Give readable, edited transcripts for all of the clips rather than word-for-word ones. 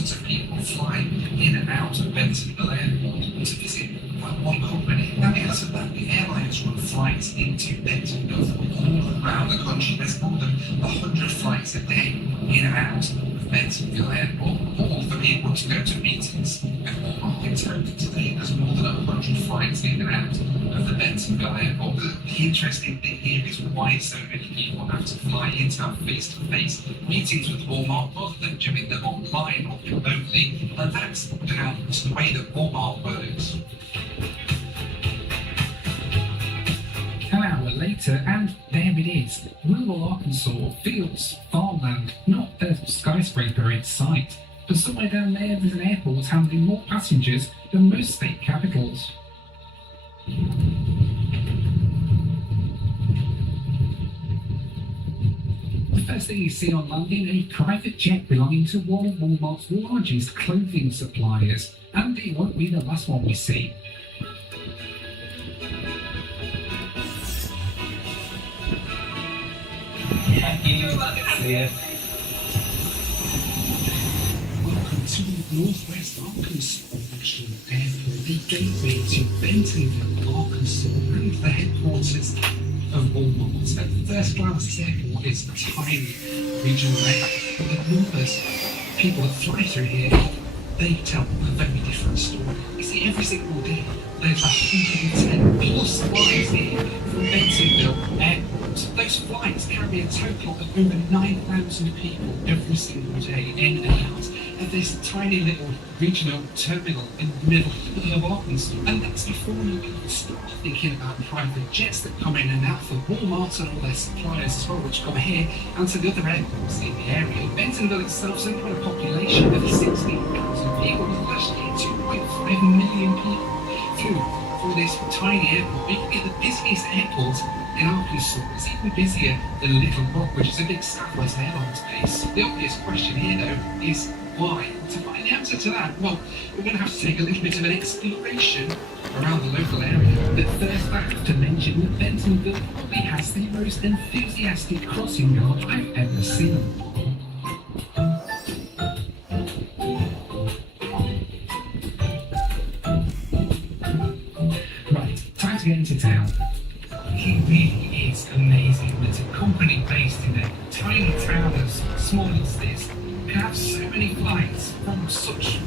thousands of people fly in and out of Bentonville Airport to visit one company. Now, because of that, the airlines run flights into Bentonville from all around the country. There's more than 100 flights a day in and out of Bentonville Airport, all for people to go to meetings. And all in total today, there's more than 100 flights in and out of the Bentonville Airport. The interesting thing here is why so many people have to fly in to have face-to-face meetings with Walmart rather than doing them online or remotely. And that's down to the way that Walmart works. An hour later, and there it is, rural Arkansas, fields, farmland, not a skyscraper in sight. But somewhere down there, there's an airport handling more passengers than most state capitals. The first thing you see on landing, a private jet belonging to one of Walmart's largest clothing suppliers. And it won't be the last one we see. Welcome to Northwest Arkansas National Airport, the gateway to Bentonville, Arkansas, and the headquarters of Walmart. At first glance, this airport is a tiny regional airport, but the numbers of people that fly through here, they tell a very different story. You see, every single day, there's 110 plus flights here from Bentonville Airport. Those flights carry a total of over 9,000 people every single day in and out of this tiny little regional terminal in the middle of Arkansas. And that's before you even start thinking about private jets that come in and out for Walmart and all their suppliers as well, which come here and to the other airports in the area. Bentonville itself has only got a population of 16,000 people. Last year, 2.5 million people through this tiny airport, making it the busiest airport in Arkansas. It's even busier than Little Rock, which is a big Southwest Airlines base. The obvious question here, though, is why? To find the answer to that, well, we're going to have to take a little bit of an exploration around the local area. But first, I have to mention that Bentonville probably has the most enthusiastic crossing guard I've ever seen. To get into town. It really is amazing that a company based in a tiny town as small as this can have so many flights from such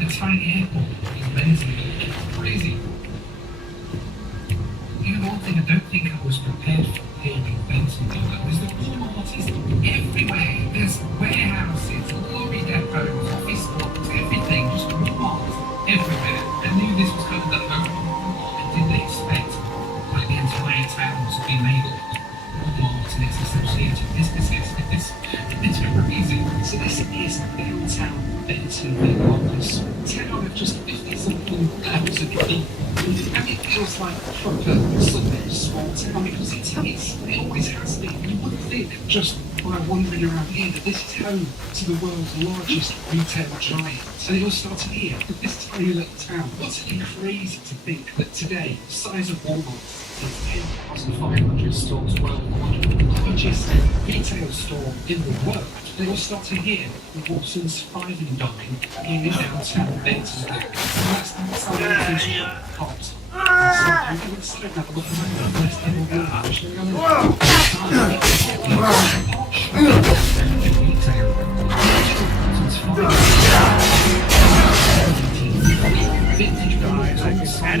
a tiny airport in Bentonville. It's crazy. You know, one thing I don't think I was prepared for here in Bentonville was that Walmart is everywhere. There's warehouses, lorry depots, office blocks, everything, just Walmart everywhere. I knew this was kind of the home. Did they expect like the entire town to be labelled Walmart and its associated businesses? It's crazy. So this is downtown Bentonville, Arkansas. A town of just 50-something thousand people. And it feels like a proper southern small town because it is. It always has been. You wouldn't think just by wandering around here that this is home to the world's largest retail giant. So it all started here, this tiny little town. What's really crazy to think that today, the size of Walmart is 10,500 stores worldwide, the largest retail store in the world. They all started here with Watson's Five and Dime in downtown Bentonville. And that's how they hot. So let's have a look at the first ever Walmart. Vintage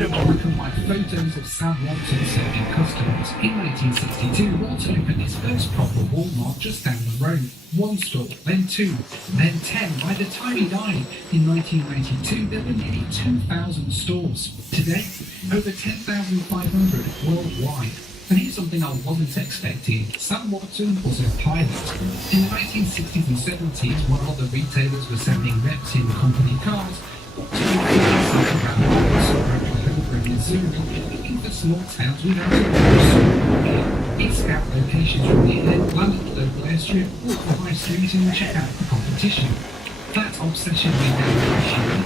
broken by photos of Sam Walton serving customers. In 1962, Walton opened his first proper Walmart just down the road. One store, then two, then 10. By the time he died in 1992, there were nearly 2,000 stores. Today, over 10,500 worldwide. And here's something I wasn't expecting. Sam Watson was a pilot. In the 1960s and 70s, while other retailers were sending reps in company cars, Watson over in Missouri, looking for small towns without a supermarket. He'd scout locations from the air, land at the local airstrip, walk the high street and check out the competition. That obsession with location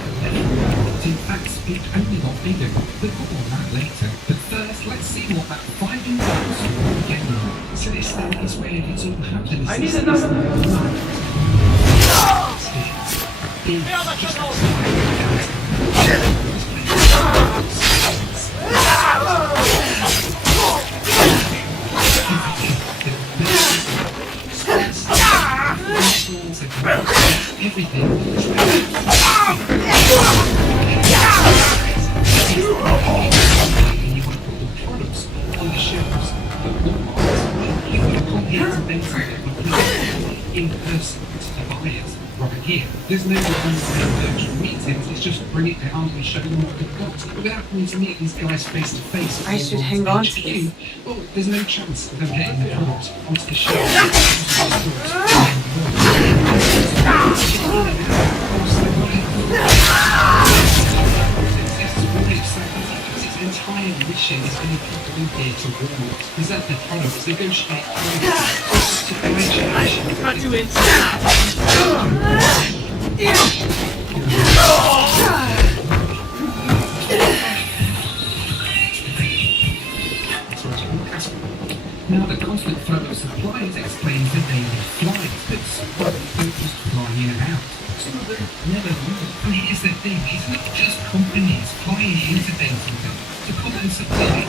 in fact, it only got bigger, but more on that later. But first, let's see what that $5 was again. So this thing is where it's all happened. I need another. in just outside everything. You want to put the products on the shelves at Walmart. You want to come here to Bentonville in person to the buyers right here. There's no virtual meetings, it's just bring it down and show them what they've got. Without having to meet these guys face to face. I should hang on to this. Well, there's no chance of them getting the product onto the shelf. Its entire mission is going to people in here to Walmart, present their products, negotiate prices, differentiation. Cut you in. Now, the constant flow of supplies explains the daily flights that supply don't just fly in and out. Some of them never move. And here's the thing, it's not just companies flying into Bentonville to come and supply.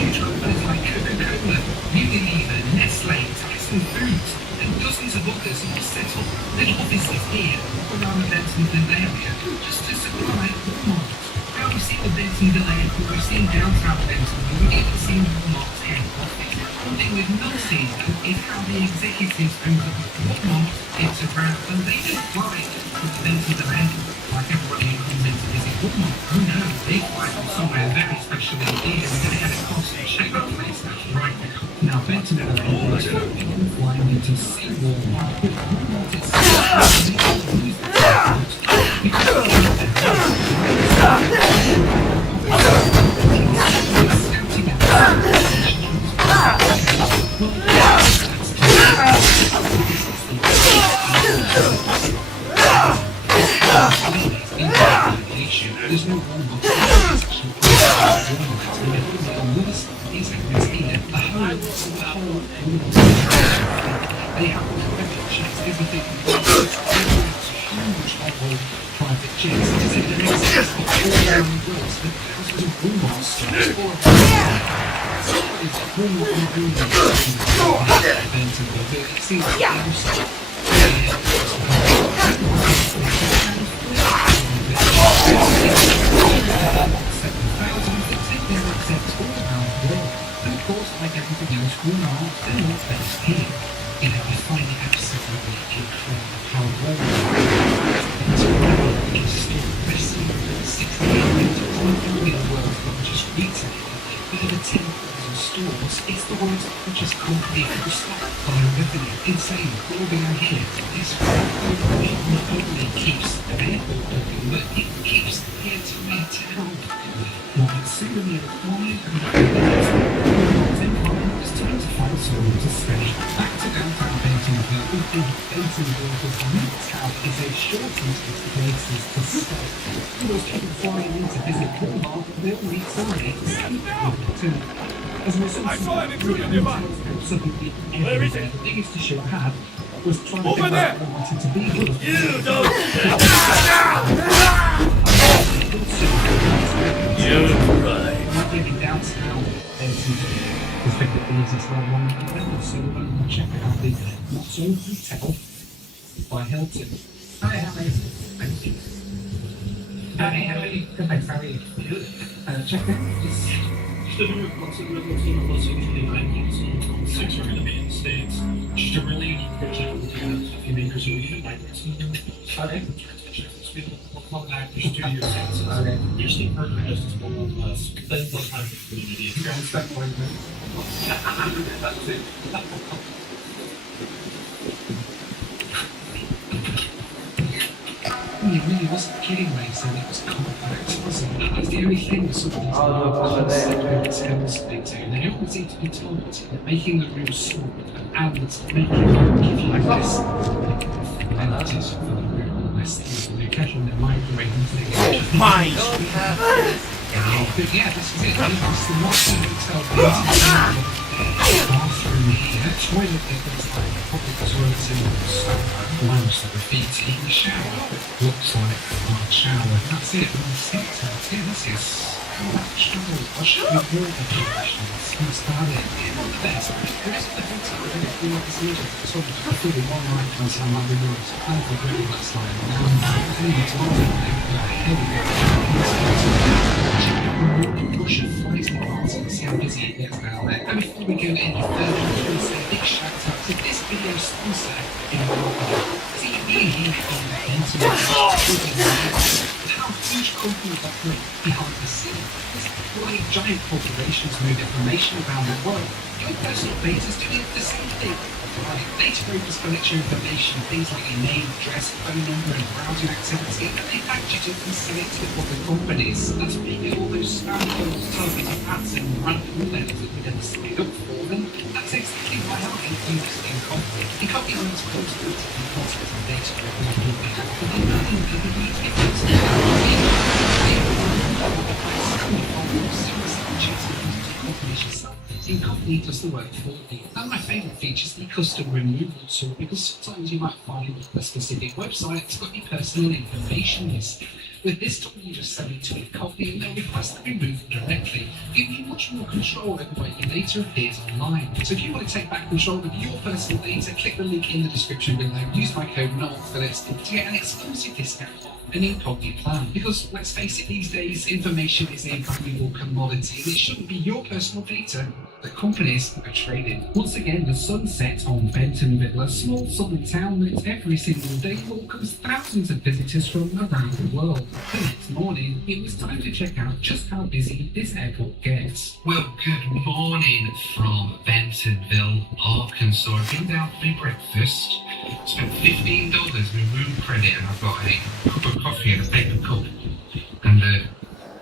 Huge companies like Coca-Cola, Unilever, Nestle, Tyson Foods, and dozens of others have set up little offices here around the Bentonville area just to supply Walmart. Now we've seen the Bentonville area, we've seen downtown Bentonville, we've even seen Walmart's head office. One thing we've not seen is how the executives over Walmart interact, and they don't fly from the Bentonville area like everybody who comes in to visit Walmart. Oh no, they fly from somewhere very special indeed, and they head across and check that place right now. Now Bentonville area is people flying into see Walmart, but Walmart itself there's no Walmart. They have private jets, everything. Huge private jets. It's in the next all around the world. So thousands of Walmart stores all around. It's Walmart Bentonville. It seems like everything else, Walmart, they're not based here. You know, I find it absolutely incredible how Walmart is still wrestling with 60 million in the world, not just retail, but over 10,000 stores. It's the world's largest company for stock by revenue. Insane. What we are here, this company not only keeps the airport open, but it keeps the entire town. While soon we acquired it's time to find someone to stay. Back to downtown Bentonville, we think Bentonville's Midtown is a shortage of places to stay. And those people flying in to visit Walmart, they'll need somewhere to stay. As a result, I saw an intruder nearby. Suddenly, Where is it? the biggest issue I had was trying to Over figure there! out what I wanted to be here. You don't. You're right. Not living downtown Bentonville. Was the easiest one so we'll check out the Not So Hotel by Hilton. Hi, how are you? Thank you. Hi, how are you? Good, thanks, how are you? Good. Check out this. Six are going to be in the States. Just a really project with a few makers a week. Okay. We'll come back for 2 years. Okay. Usually per just as one of us. That's what time for the You video. guys spent one minute. That's it. He really wasn't kidding when he said it was complex, was it? That's the only thing that some of these concept hotels they do. They always seem to be told that making the room small and making it give you this amenities for the room, unless the occasion the microwave and things. Mine. But yeah, this is it. It's the Not So Hotel. bathroom here, toilet that looks like public toilets in loads of graffiti. The shower looks like my shower. That's it. And the sink tap. Yeah, this is natural. I should be more of a professional. That's about it. Yeah, not the best. There isn't the hotel that I feel like it's needed. So I feel the one night can sound like the rules. I don't feel really that's like anyway, tomorrow push of flights and parts and see how busy it gets down there. And before we go any further, I just want to say a big shout out to this video sponsor in TV from the internet. How huge companies operate behind the scenes. Like giant corporations move information around the world. Your personal data is doing the same thing. Right. Data brokers collect your information, things like your name, address, phone number, and browsing activity, and they package it and sell it to other companies. That's where you get all those spam calls, targeted ads, and random emails that we never signed up for them. That's exactly why I use Incopy. Incopy runs constant and constant data brokers will be hacked, and nothing can be Incopy does the work for you. And my favourite feature is the custom removal tool, because sometimes you might find a specific website that's got your personal information listed. With this tool, you just send it to Incopy and they'll request the removal directly, giving you much more control over where your data appears online. So if you want to take back control of your personal data, click the link in the description below. Use my code NOEL for this to get an exclusive discount on an Incopy plan. Because let's face it, these days information is a valuable commodity and it shouldn't be your personal data that companies are trading. Once again, the sun sets on Bentonville, a small southern town that every single day welcomes thousands of visitors from around the world. The next morning, it was time to check out just how busy this airport gets. Well, good morning from Bentonville, Arkansas. I've been down for breakfast, spent $15 with room credit, and I've got a cup of coffee and a paper cup, and a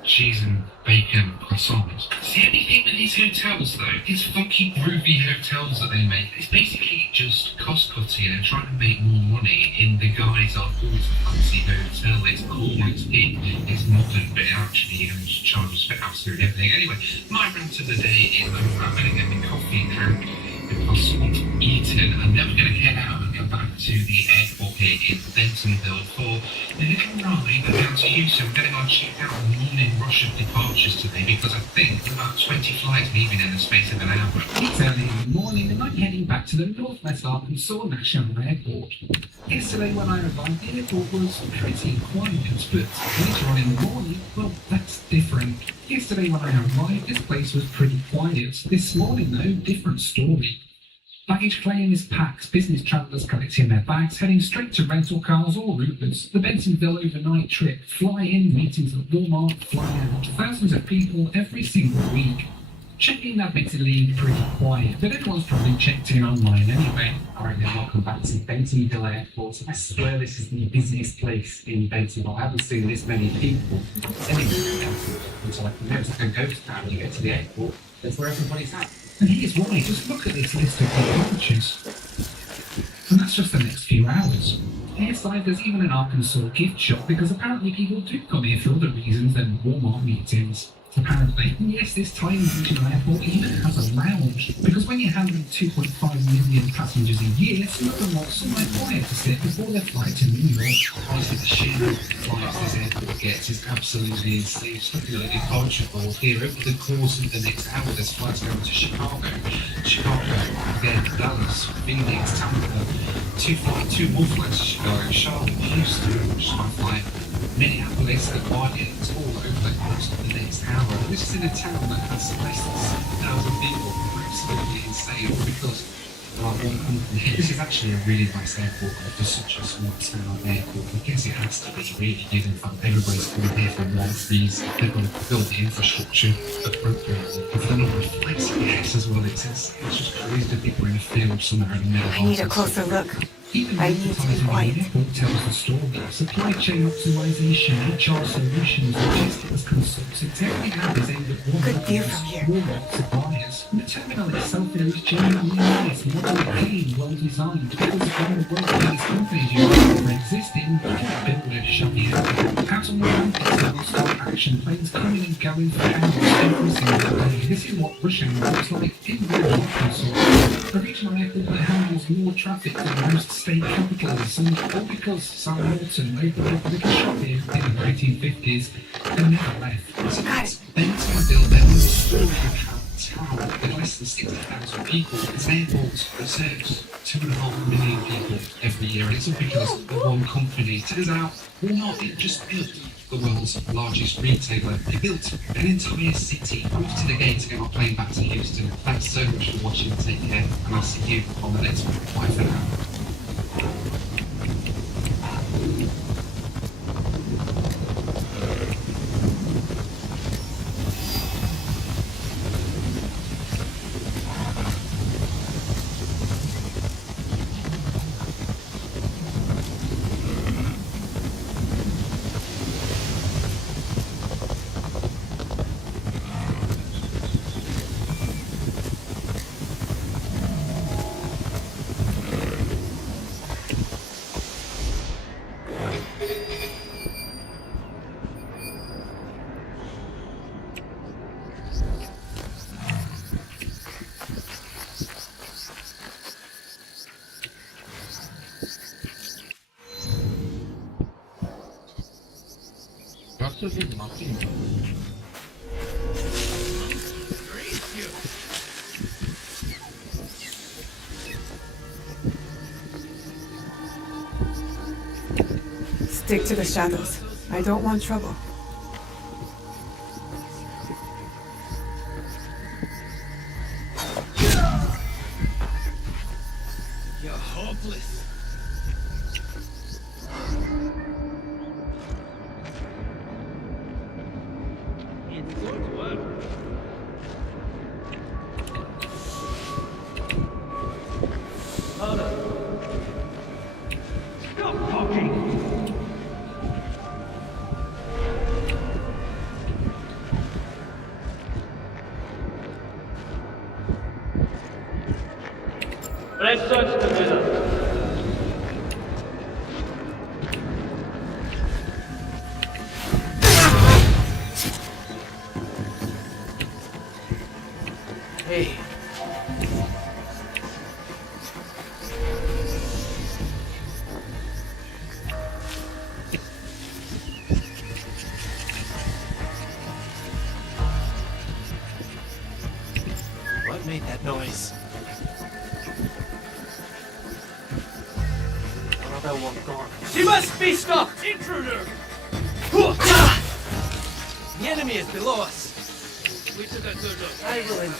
cheese and bacon croissants. See, anything with these hotels though, these funky groovy hotels that they make, it's basically just cost cutting and trying to make more money in the guise of, oh, it's a fancy hotel, it's cool, it's in, it's modern, but actually charges for absolutely everything. Anyway, my rant of the day is I'm going to get my coffee and drink because I've eaten, and then we're going to head out and go back to the airport here in Bentonville for a little ride down to Houston. We're going to go and check out the morning rush of departures today because I think there's about 20 flights leaving in the space of an hour. It's early in the morning and I'm heading back to the Northwest Arkansas National Airport. Yesterday when I arrived, the airport was pretty quiet, but later on in the morning, well, that's different. Yesterday when I arrived, this place was pretty quiet. This morning though, different story. Baggage claim is packed, business travellers collecting their bags, heading straight to rental cars or Ubers. The Bentonville overnight trip, fly in, meetings at Walmart, fly out. Thousands of people every single week. Check-in admittedly pretty quiet, but everyone's probably checked in online anyway. Alright then, welcome back to Bentonville Airport. I swear this is the busiest place in Bentonville. I haven't seen this many people anywhere until I can go to a ghost town when you get to the airport. That's where everybody's at. And here's why, just look at this list of departures. And that's just the next few hours. Airside, there's even an Arkansas gift shop because apparently people do come here for other reasons than Walmart meetings. Apparently. And yes, this tiny regional airport even has a lounge, because when you're handling 2.5 million passengers a year, some of them want somewhere quiet to sit before their flight to New York. Honestly, the sheer flights this airport gets is absolutely insane. Just looking at the departure board here, over the course of the next hour, there's flights going to Chicago, again, Dallas, Phoenix, Tampa, two more flights to Chicago, Charlotte, Houston, which is my flight, Minneapolis, LaGuardia. It's all over the course of the next hour. This is in a town that has less than 6,000 people. Absolutely insane, all because there are one company. This is actually a really nice airport for such a small town airport. I guess it has to be really, given the fact everybody's coming here for one reason. They've got to build the infrastructure appropriately. But the number of flights it gets as well, it's just crazy to think we're in a field somewhere in the middle. I need a closer look. Even I need to be quiet. The airport tells the story. Supply chain optimization, HR solutions, logistics consulting, everything happens aimed at one Good view from here. Walmart suppliers. And the terminal itself is genuinely nice, modern, clean, well designed. Because when the world these companies use for existing, you can't build a shabby airport. How to move on, it's non-stop action, planes coming and going for hours every single day. This is what rush hour looks like in real Arkansas. A regional airport that handles more traffic than most state capitals, and all because Sam Walton made the little shop here in the 1950s and never left. So that's Bentonville, their own story town with less than 60,000 people. Its airport serves 2.5 million people every year, and it's all because of one company. Turns out, Walmart didn't just build the world's largest retailer, they built an entire city. Off to the gate to get our plane back to Houston. Thanks so much for watching, take care, and I'll see you on the next one. Bye for now. Stick to the shadows. I don't want trouble. You're hopeless. It's good work. Stop talking! Let's search together. Hey. What made that noise? Another one gone. She must be stopped! Intruder! The enemy is below us. We took a good look. I will enter.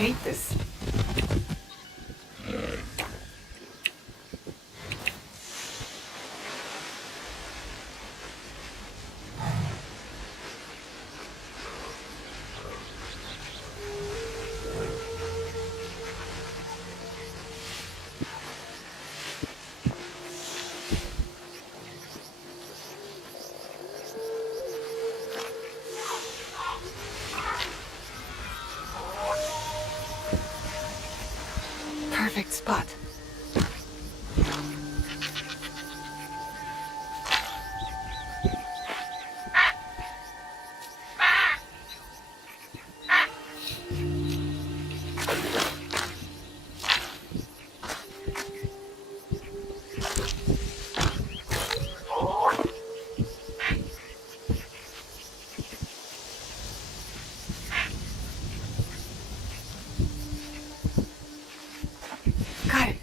paint this? Perfect spot. Got it.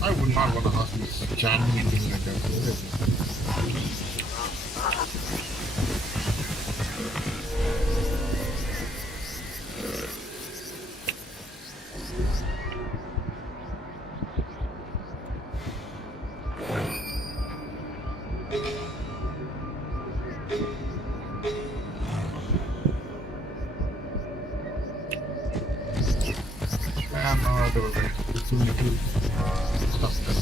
I would not want to ask you to jam anything like that. What is it? No, there was it's only two stuff there.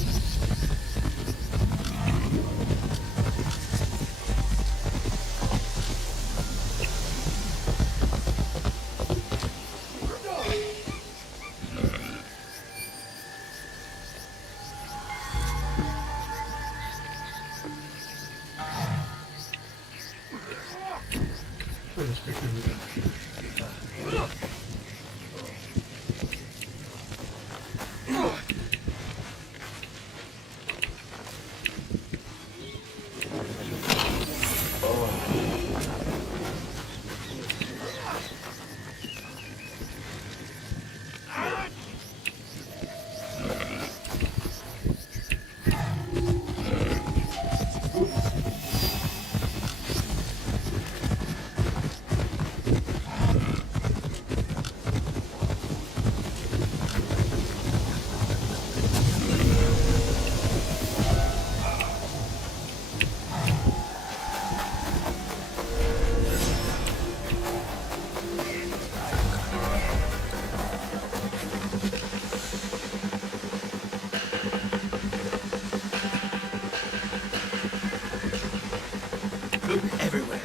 Look everywhere.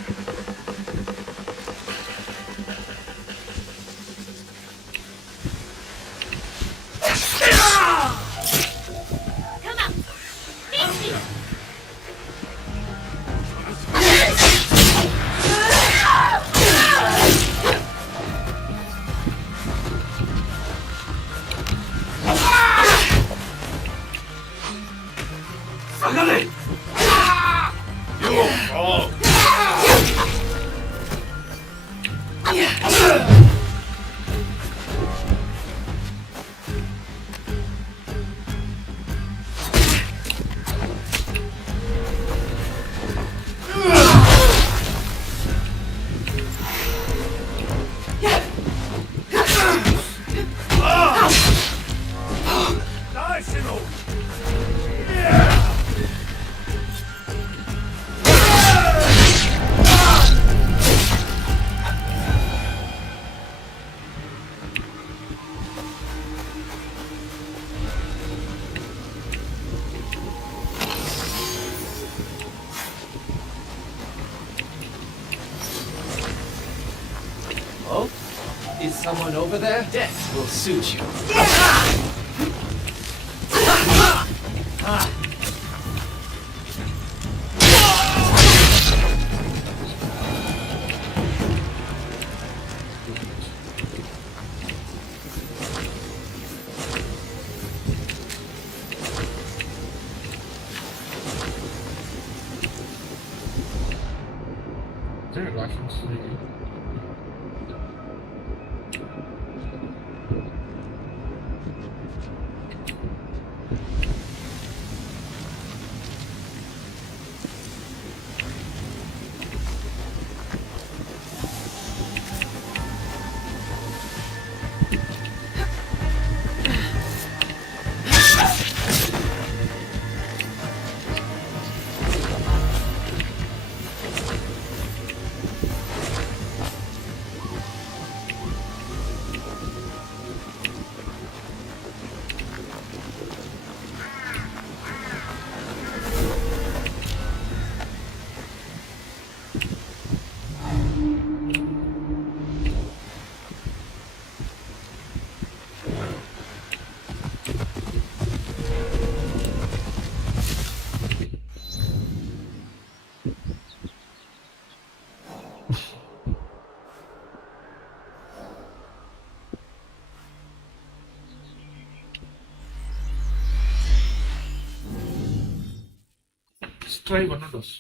Come on! Meet me! Oh? Is someone over there? Death will suit you. Translated. Let's try one of those.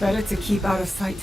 Better to keep out of sight.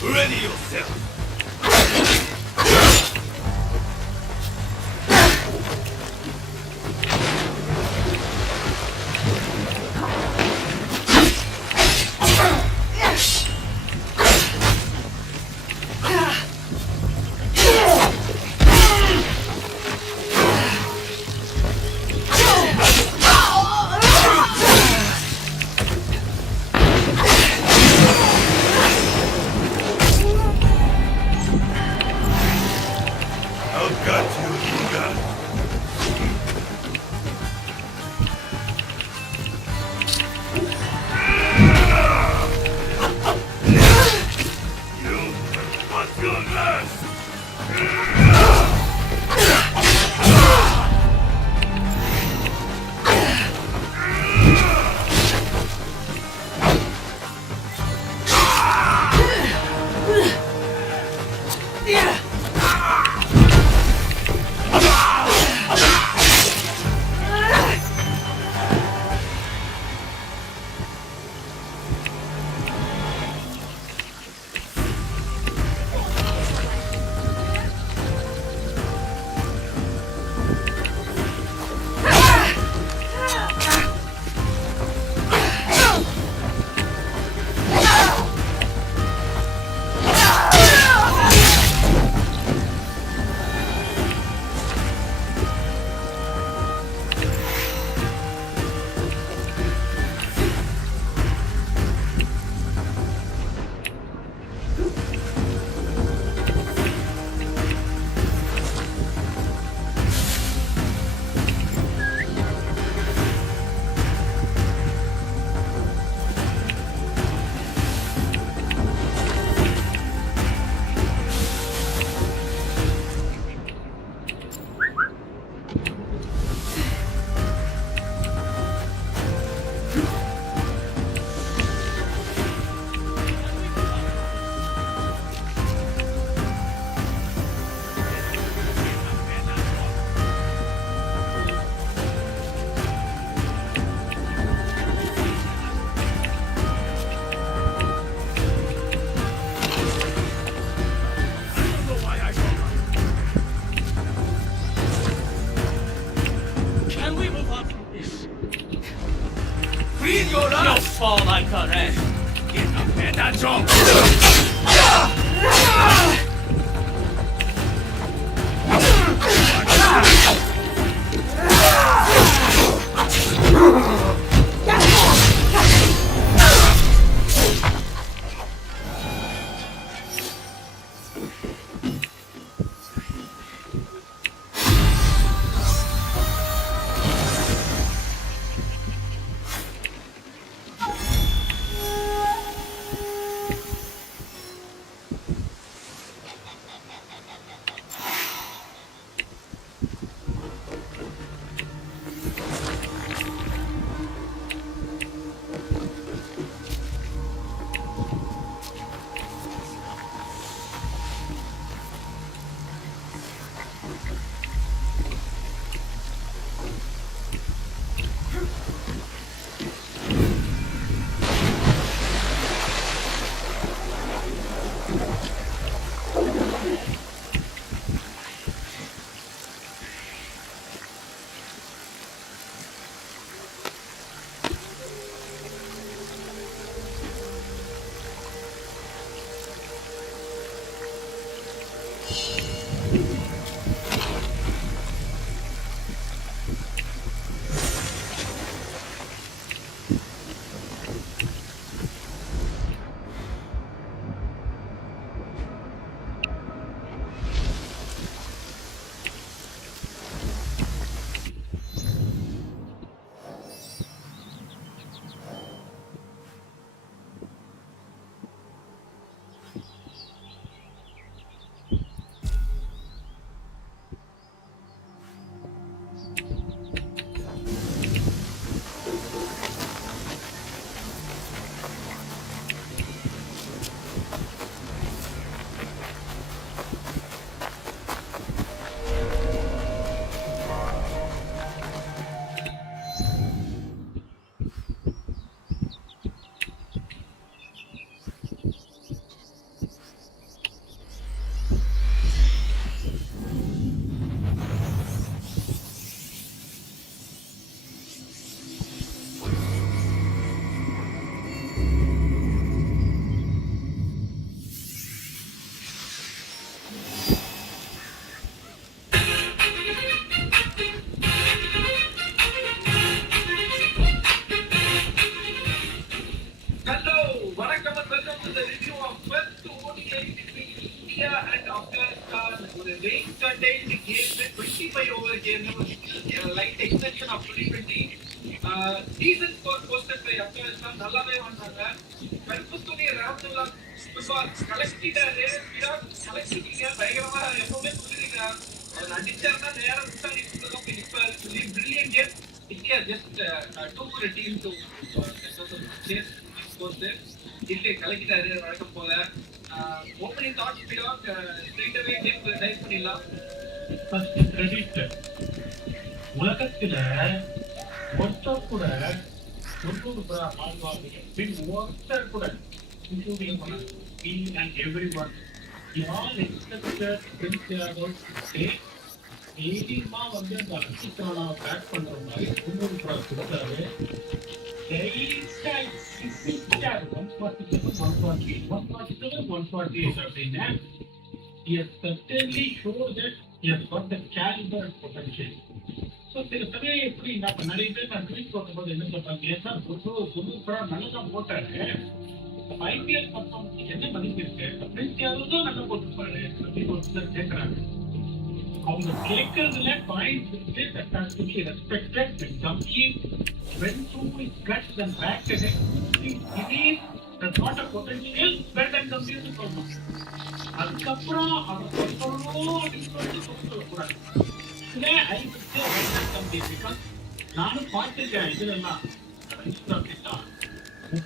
Ready yourself! I've got you, Inga. You must go last. fall like a wreck. Get up and that's all. உலகத்துல ஒருத்தர் கூட ஒருத்தர் கூட including me and everyone, we all expected Prince Thiago to தைரியமா வந்து அந்த நட்சத்திரம் back பண்ற மாதிரி முன்னூறு ரூபாய் கொடுத்தாரு. அப்படின்னா he has certainly showed that he has got the caliber and potential. So சில சமயம் எப்படி நான் நிறைய பேர் நான் ட்வீட் போடும்போது என்ன சொல்றாங்க, சார் தொண்ணூறு நல்லதான் போட்டாரு, ஐபிஎல் பர்ஃபார்மன்ஸ் என்ன மதிப்பு இருக்கு, பிரின்ஸ் யாதவ் தான் நல்லா போட்டுருப்பாரு அப்படின்னு ஒரு சிலர் கேட்கறாங்க. அவங்க கேட்கறதுல பாயிண்ட் இருக்கு, that has to be respected. When Gamkeer went through his guts and backed it, he believed there's not a potential better than Gamkeer to perform. அதுக்கப்புறம் அவர் சொல்லணும் அப்படின்னு சொல்லிட்டு சொல்லக்கூடாது. I would say better than Gamkeer because நானும் பார்த்துருக்கேன் இதுலாம்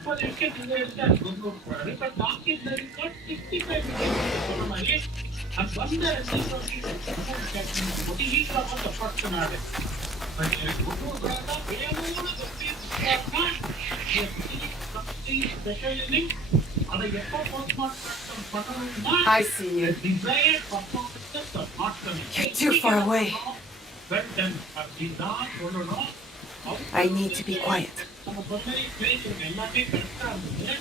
30 wicket எடுத்தா கொண்டு போறாரு. But Gamkeer has got 65 wicket சொல்ற மாதிரி அது வந்த பர்சனாடு அதை எப்போ போஸ்ட்மார்ட்டம் பண்ணணும்னா I see you. desired performances are not coming. You're too far away. Well done. அப்படிதான் சொல்லணும். I need to be quiet. நம்ம சொன்னதை பேசுறது எல்லாமே கரெக்டா இருந்தது.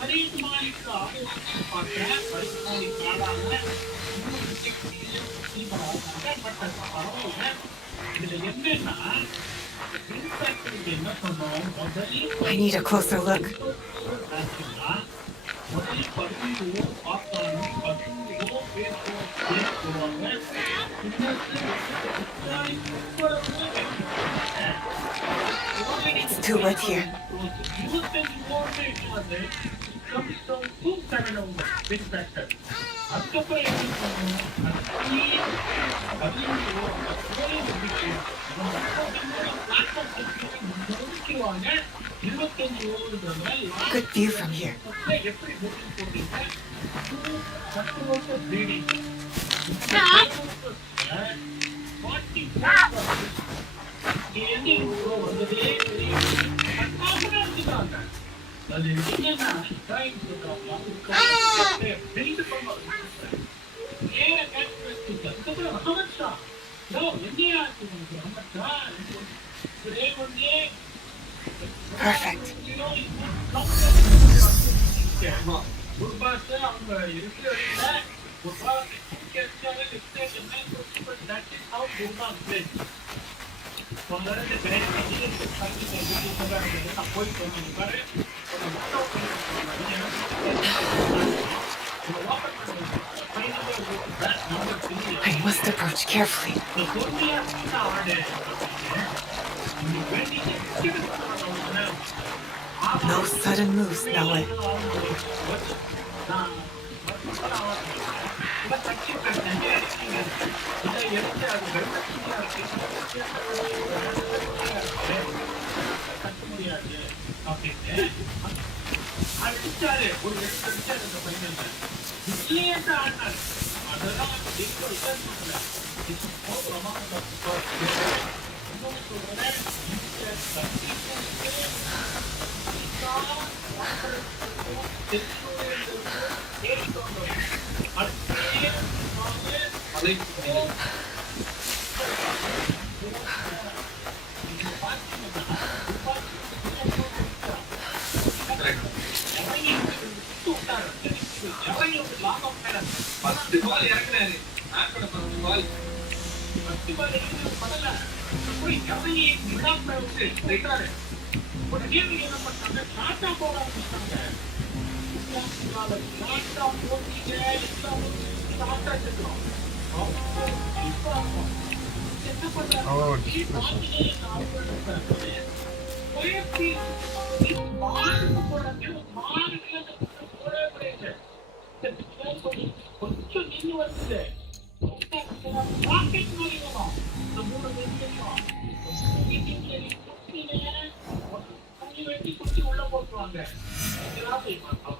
பரிமாணிக்கு ஆலோசனை பார்த்தேன். பரிமாணிக்கு ஆளாக இதுல என்னன்னா என்ன சொன்னோம், I need a closer look. முதலில் பதினோ பார்த்தாலும் பதினோ பேசுவாங்க. It's too wet here. Good view from here. Perfect. I must approach carefully. No sudden moves, Nala. Oh, discretion.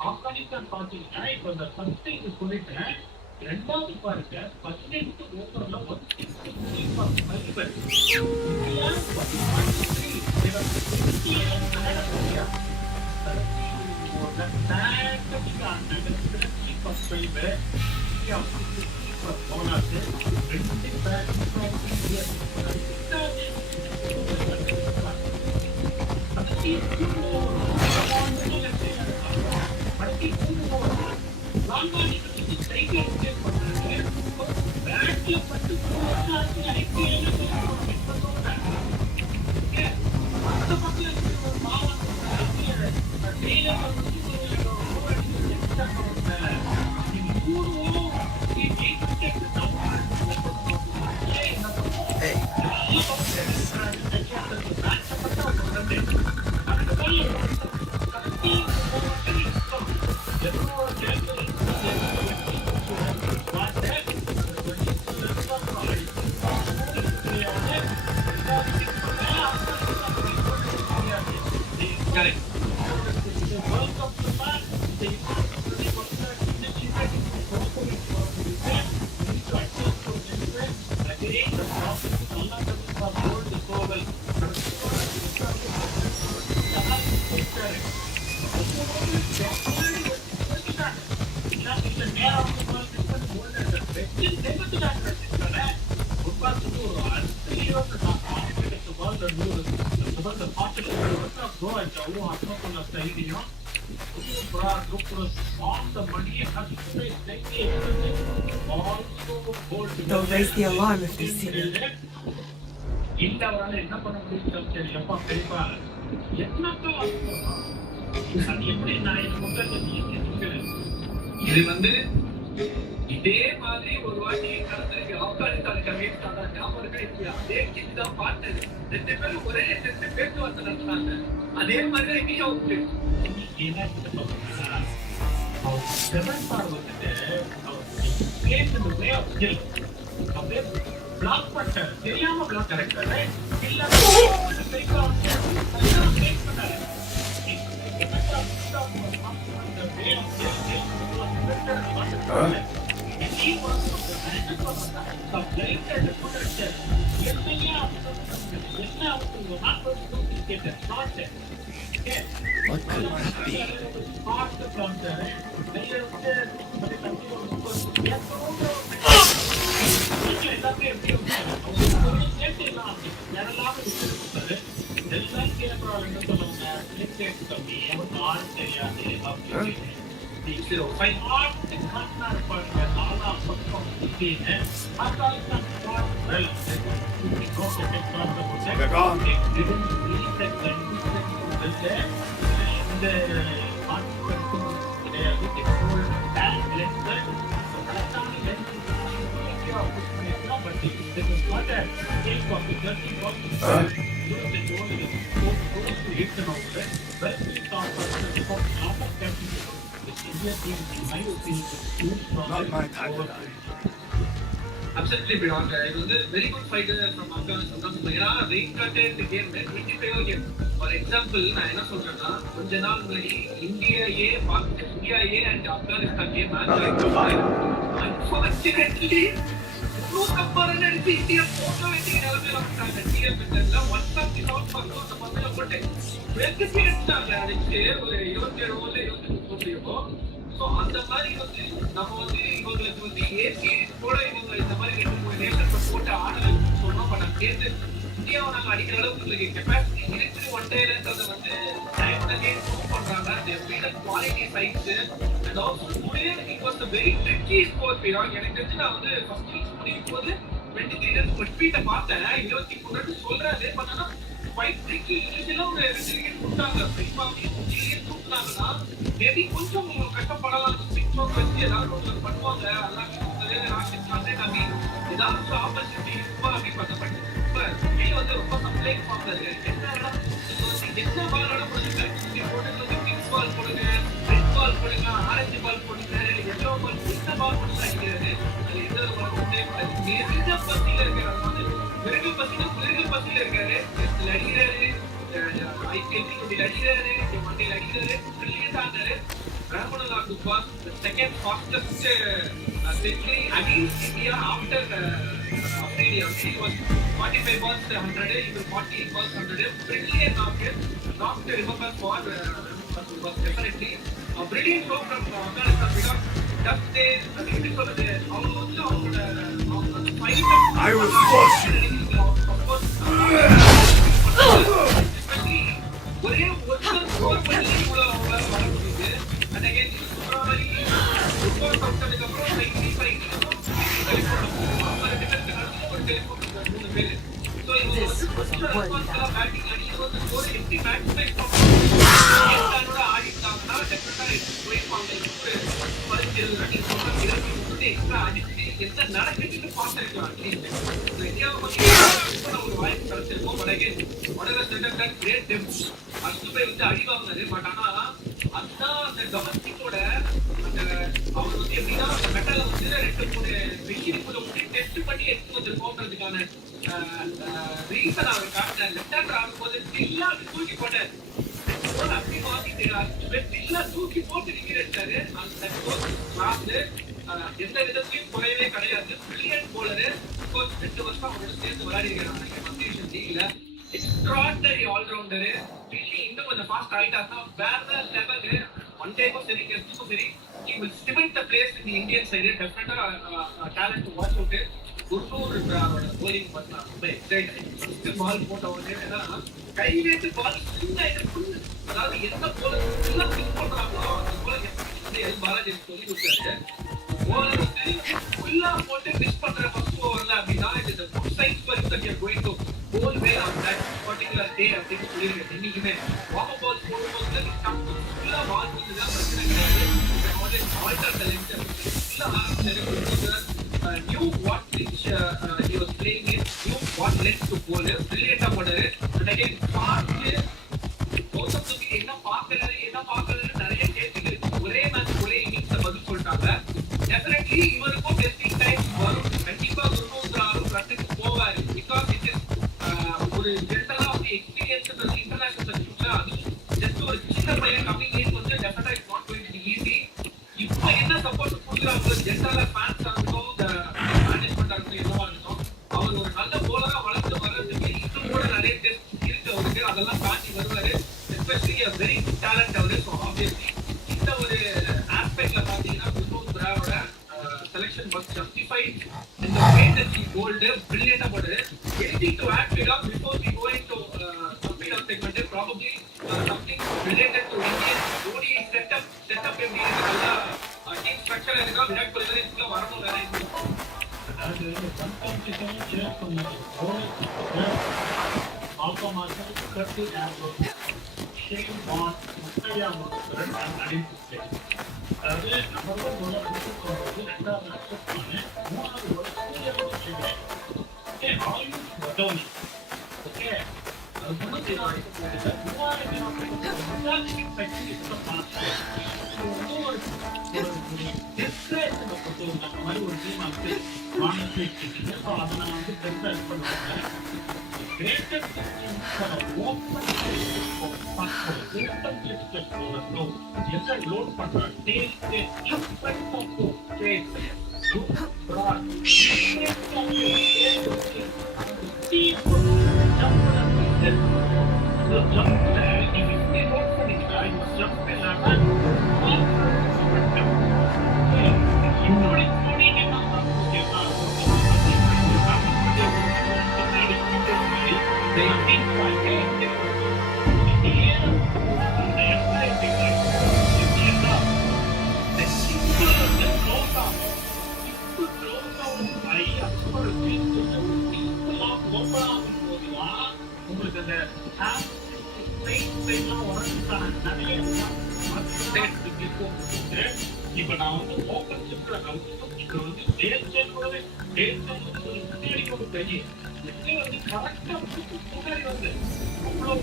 Afghanistan பாத்தீங்கன்னா இப்ப இந்த ஃபர்ஸ்ட் இது சொல்லிட்டேன். ரெண்டாவது பாருங்க 18 ஓவர்ல 3 of the top, the world, the popular ஜவும் அத்தக்குள்ள ஸ்டைலையும் சூப்பரா சூப்பரா சாஃப்ட் மணியை கஷ்டப்பட்டு ஸ்டைலே ஆல்சோ கோல்ட். They'll raise the alarm if they see me. இந்த அவரால் என்ன பண்ண முடியும்? சரி எப்பா பெரியப்பா என்னப்பா அது எப்படி நான் இது முதல்ல இது வந்து இதே மாதிரி ஒரு வாட்டி நடந்திருக்கு. ஆப்கானிஸ்தான் கவிழ்த்தாங்க ஞாபகம் இருக்கு. அதே கிட்ட தான் பார்த்தது. 2 பேரும் ஒரே இடத்துல பேச்சுவார்த்தை நடத்தினாங்க. அதே மாதிரி இங்கேயும் உண்டு. என்ன அப்படியே பிளாக் பண்ணிட்டாரு. தெரியாம பிளாக் கரெக்டாரு இல்ல What could that be? Not my type of guy. Absolutely beyond. It was a very good fighter from Afghanistan. Range cut in the game, 25 game. For example, நான் என்ன சொல்றேன்னா கொஞ்ச நாள் முன்னாடி India A and Afghanistan game unfortunately நூத்தம்பது அடிச்சு India photo வேண்டிய நிலைமையில வந்துட்டாங்க. டிஎஃப்எஸ்ல 150 அந்த பந்தில போட்டு வெற்றி அடிச்சாங்க. அடிச்சு ஒரு 27 ஓவர்ல 23 போட்டிருக்கோ. ஸோ அந்த மாதிரி வந்து நம்ம வந்து இவங்களுக்கு வந்து ஏசி கூட இவங்க இந்த மாதிரி 2-3 நேஷன்ஸ் போட்டு ஆடலன்னு சொன்னோம். பட் நான் சேர்ந்து இந்தியாவை நாங்கள் அடிக்கிற அளவுக்கு உங்களுக்கு கெப்பாசிட்டி இருக்கு. ஒன் டேலன்றதை வந்து ப்ரூவ் பண்றாங்க. Quality sides and also today it was a very tricky score. எனக்கு தெரிஞ்சு நான் வந்து ஃபர்ஸ்ட் இன்னிங்ஸ் முடியும் போது 23 ரன்ஸ் ஸ்பீட்டை பார்த்தேன். 23 ரன் சொல்றாரு. பட் ஆனால் quite tricky. இனிஷியலா ஒரு 2 விக்கெட் கொடுத்தாங்க. விக்கெட் கொடுத்தாங்கன்னா மேபி கொஞ்சம் கஷ்டப்படலாம். ஸ்பின் ஷாட் வச்சு ஏதாவது ஒன்று பண்ணுவாங்க. ஏதாவது ஆப்பர்ச்சுனிட்டி இருக்கும் அப்படின்னு பார்த்தப்பட்டு கீழே வந்து ரொம்ப சப்ளைக் பார்த்தாரு. என்ன பால் ஆட போடுங்க, பிங்க் பால் போடுங்க, ரெட் பால் போடுங்க, ஆரஞ்சு பால் போடுங்க, எல்லோ பால், இந்த பால் போட்டு அடிக்கிறது. அது எந்த ஒரு பசியில இருக்கிறாரு. விறகு பசியில இருக்காரு. அடிக்கிறாரு, ஐபிஎல் அடிக்கிறாரு, மண்டையில் அடிக்கிறாரு. பிரில்லியண்டா இருந்தாரு. Rahman was the second fastest century against India after Australia. He was 45 balls 100, he was 48 balls 100. Brilliant knocker. Not to remember for was definitely a brilliant show from Afghanistan because just they I was watching. ஒரே ஒருத்தர் score பண்ணி இவ்வளவு வர முடியுது. And again, Subramani, football கவுண்டருக்கு அப்புறம் 95 So it was batting and he was score empty match by ஆடிட்டாங்கன்னா டெஃபினட்டா போயிருப்பாங்க. எக்ஸ்ட்ரா அடிச்சு என்ன நடக்குதுன்னு பார்த்துருக்கலாம். இந்தியாவை பத்தி ஒரு வாய்ப்பு கிடைச்சிருக்கோம். பட் அகைன் கிரேட் டெம்ப் அஸ்துபை வந்து அடி வாங்கினது. பட் ஆனா அதுதான் அந்த டொமஸ்டிக்கோட அந்த அவர் வந்து எப்படின்னா அந்த மெட்டலை வந்து 2-3 வெயிலுக்குள்ள வந்து டெஸ்ட் பண்ணி எடுத்து வந்து போகிறதுக்கான ரீசன் அவர் காட்டினார். லெஃப்ட் ஹேண்டர் ஆகும்போது எல்லாரும் தூக்கி போட்டார். அப்படி மாத்திட்டு எல்லாம் தூக்கி போட்டு நிக்கிறாரு. அந்த கிளாஸ் எந்த விதத்திலையும் குறையவே கிடையாது. Brilliant bowler. 2 வருஷம் அவரோட சேர்ந்து விளையாடி இருக்கிறாங்க மத்திய லீக்ல. Extraordinary all-rounder. இன்னும் கொஞ்சம் ஃபாஸ்ட் ஆயிட்டாருன்னா வேற லெவலு. ஒன் டேக்கும் சரி, டெஸ்ட்டுக்கும் சரி, he will cement the place in the Indian side. Definitely talent to watch out. குருநூறுன்றாரோட bowling பார்த்து நான் ரொம்ப excited ஆயிட்டேன். First ball போட்ட உடனே என்னன்னா, கையிலேந்து ball swing ஆயிட்டு full. அதாவது எந்த bowler full ஆ swing பண்றாங்களோ, அந்த bowler எப்படி எல் பாலாஜி எனக்கு சொல்லி கொடுத்தாரு. bowler வந்து full ஆ போட்டு miss பண்ற first overல அப்படின்னா, it is a good sign for you that you are going to bowl well on that particular day அப்படின்னு சொல்லியிருக்கேன். இன்னைக்குமே warm-up balls போடும்போது full ஆ ball வந்துதான் பிரச்சனை கிடையாது. always alter the length. full ஆ ஆரம்பிச்சாரு. Knew what pitch he was playing in, knew what length to bowl. Brilliant போட்டாரு. And again, பார்த்து கௌதம் கம்பீர் என்ன பார்க்கறாரு நிறைய கேள்விகள் இருக்கு. ஒரே மேட்ச் ஒரே இன்னிங்ஸ்ல பதில் சொல்லிட்டாங்க. டெஃபினெட்லி இவருக்கும் டெஸ்டிங் டைம் வரும். கண்டிப்பா குருநூறு ரன்னுக்கு போவாரு. பிகாஸ் இட் இஸ் ஒரு ஜென்ரலா ஒரு எக்ஸ்பீரியன்ஸ் இன்டர்நேஷனல் சர்க்யூட்ல அது ஜஸ்ட் ஒரு சின்ன பையன் கம்மிங் இன் வந்து definitely it's not going to be easy. இப்போ என்ன சப்போர்ட் கொடுக்குறாங்க ஜென்ரலா ஃபேன்ஸ் ஆகட்டும், மேனேஜ்மெண்ட் ஆகட்டும், என்னவா இருக்கட்டும், அவர் ஒரு நல்ல போலரா வளர்ந்து வர்றதுக்கு இன்னும் கூட நிறைய டெஸ்ட் இருக்கு அவருக்கு. அதெல்லாம் தாண்டி வருவாரு. எஸ்பெஷலி வெரி குட் டேலண்ட் அவரு. ஸோ ஆப்வியஸ்லி இந்த ஒரு ஆஸ்பெக்ட்ல பாத்தீங்கன்னா குருநூறு பிராவோட செலக்ஷன் வாஸ் ஜஸ்டிஃபைட். இந்த way that he bowled brilliant about it. Anything to add to it before we go into complete our segment? Probably something related to Indian ODI setup எப்படி நல்லா team structure இருக்கா, விராட் கோலி வேற இதுக்குள்ள வரணும் வேற இருக்கும். அதாவது கன்ஃபார்மேஷன் ஷேர் பண்ணது ஆட்டோமேட்டிக் கட்டி ஆகும் ஷேம் ஆன் முத்தையா முத்தரன் அடிச்சு. அதாவது நம்பர் 1 bowler போடுறது ரெண்டாவது அக்செப்ட் பண்ணு, மூணாவது bowler சூரியவன் செய்யணும். ஓகே, ஆயுஷ் வதோனி. ஓகே, அது முன்னாடி நான் சொல்லிட்டேன். மூணாவது எக்ஸ்பெக்ட் இப்ப பார்த்தேன். ஒரு டிஸ்கிரேஷனை கொண்டு வந்தாங்க மாதிரி ஒரு டீம் வந்து வாங்கிட்டு. ஸோ அதை நான் வந்து பெருசாக இது பண்ணுவேன். கிரேட்டஸ்ட் ஓப்பன் எந்த லோட் பண்றாங்க உங்களுக்கு அந்த இப்ப நான் வந்து ஓப்பன் ஷிப்ல வந்து தேர்தல் தெரியும் வந்து கரெக்டா முன்னாடி வந்து அவ்வளவு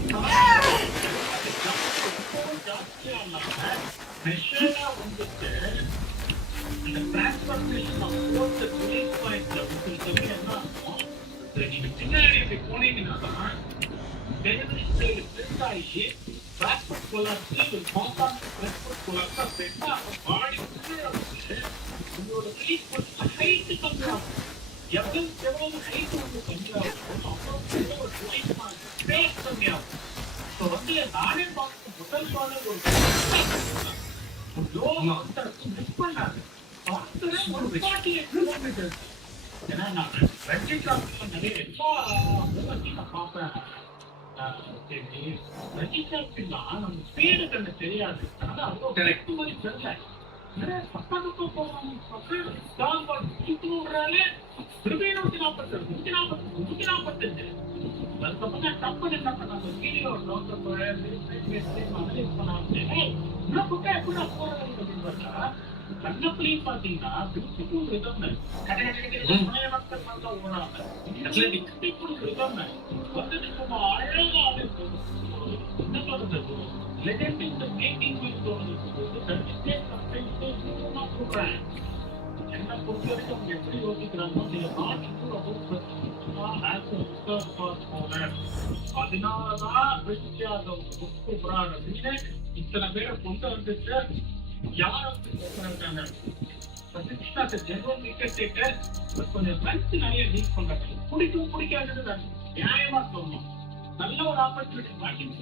ஜாஸ்தியா இல்லாம மெஷரா வந்துட்டு அந்த டிரான்ஸ்பர்மேஷன் ஆஃப் போர்ட் ரிலீஸ் பாயிண்ட்ல உங்களுக்கு என்ன ஆகும், நீங்க பின்னாடி இப்படி போனீங்கன்னா டெலிவரி ஸ்டைல் பிரிண்ட் ஆகி backward collapse compound backward collapse அப்படின்னா பாடி உங்களோட ரிலீஸ் பாயிண்ட் ஹைட் கம்மியாகும். எவ்வளவு ஹைட் வந்து கம்மியாகும் அவ்வளோ ஒரு ரிலீஸ் பாயிண்ட் ஸ்பேஸ் கம்மியாகும். ஸோ வந்து நானே பார்க்க முதல் பாடல் ஒரு லோ மிஸ் பண்ணாது பார்த்ததே ஒரு 40 கிலோமீட்டர். ஏன்னா நான் ரஜினிகாந்த் நிறைய எல்லா மூவத்தையும் நான் பார்ப்பேன். ரஜினிகாந்த்லாம் நம்ம ஸ்பீடு கண்ணு தெரியாது. அதாவது அவ்வளோ கரெக்ட் மாதிரி தெரியல. பக்கம் போறாங்க விடுறாலே 140 145 அதுக்கப்புறம் டப்புன்னு என்ன பண்ணாங்க வீடியோ கூட போறது அப்படின்னு பார்த்தா கண்ணப்புலையும் பாத்தீங்கன்னா பியூட்டிஃபுல் ரிதம் மக்கள் பார்த்தா ஓடாம பியூட்டிஃபுல் ரிதம் வந்து நம்ம அழகா என்ன சொல்றது லெஜெண்ட் மேக்கிங் சொல்றேன். என்ன பொறுத்த வரைக்கும் அவங்க எப்படி யோசிக்கிறாங்க நீங்க அதனாலதான் அப்படின்னு இத்தனை பேரை கொண்டு வந்துட்டு யார் இருக்காங்க ஜெனரல் விக்கெட் டேக்கர் கொஞ்சம் ரன்ஸ் நிறைய லீக் பண்றாங்க. பிடிக்கும் பிடிக்காதது நியாயமா சொல்லணும். நல்ல ஒரு ஆப்பர்ச்சுனிட்டி பேட்டிங்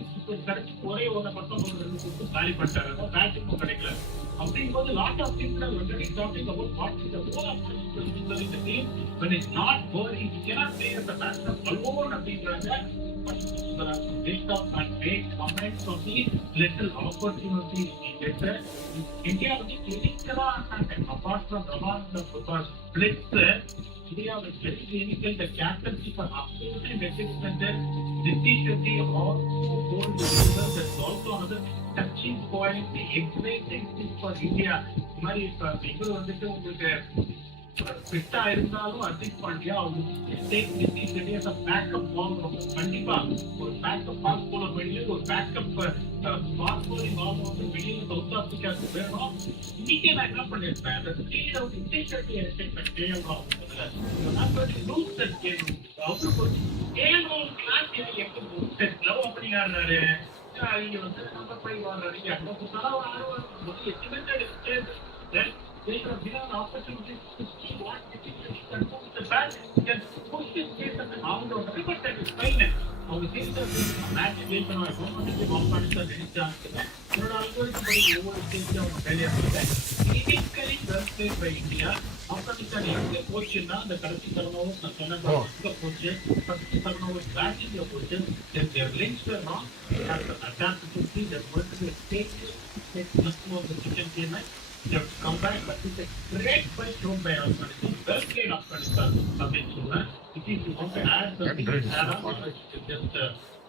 கிடைச்சி ஒரே ஒரு 19 ரன் கொடுத்து காலி பண்ணிட்டாரு. பேட்டிங்கும் கிடைக்கல. அப்படிங்கும்போது lot of people are already talking about what is the role of in the team when it's not bowling. He cannot play as a batsman alone அப்படின்றாங்க. Based on and make comments on the little opportunities he gets. India வந்து கிளினிக்கலா ஆனாங்க. Apart from Raman football splits, India was very clinical. The captaincy for absolutely magnificent. Riddhi Shetty also told the users that's also another touching point. The exciting thing for India. இந்த மாதிரி இப்ப இவர் வந்துட்டு உங்களுக்கு ஃபிட்டா இருந்தாலும் அஜித் பாண்டியா அவங்களுக்கு பேக்கப் வாங்கணும். கண்டிப்பா ஒரு பேக்கப் ஃபாஸ்ட் போலர் வெளியே ஒரு பேக்கப் ஃபாஸ்ட் போலிங் வாங்க வந்து வெளியில சவுத் ஆப்பிரிக்காவுக்கு வேணும். இன்னைக்கே நான் என்ன பண்ணிருப்பேன், அந்த speed of intensity expect KM அவருக்கு ஒரு கேஎம் கிளாஸ் எப்படி லவ் அப்படி ஆடுறாரு. இங்க வந்து நம்ம போய் வாடுறாரு. அங்க புதுசாக ஆடுவாங்க estimated. They have given an opportunity to see what it is to control the bat, can push his case and out of the but that is fine. Our system is match based on our community components are very chance. But also it's very over stage of failure. Critically well played by India. Afghanistan is a position now, the currency turnover, the turnover position, currency turnover batting the position, then their links were wrong. They have to adapt to see that what is the state much more of the chicken game. They have to come back, but it's a great fight shown by Afghanistan. Well played Afghanistan. Something to learn. If you want to add something, just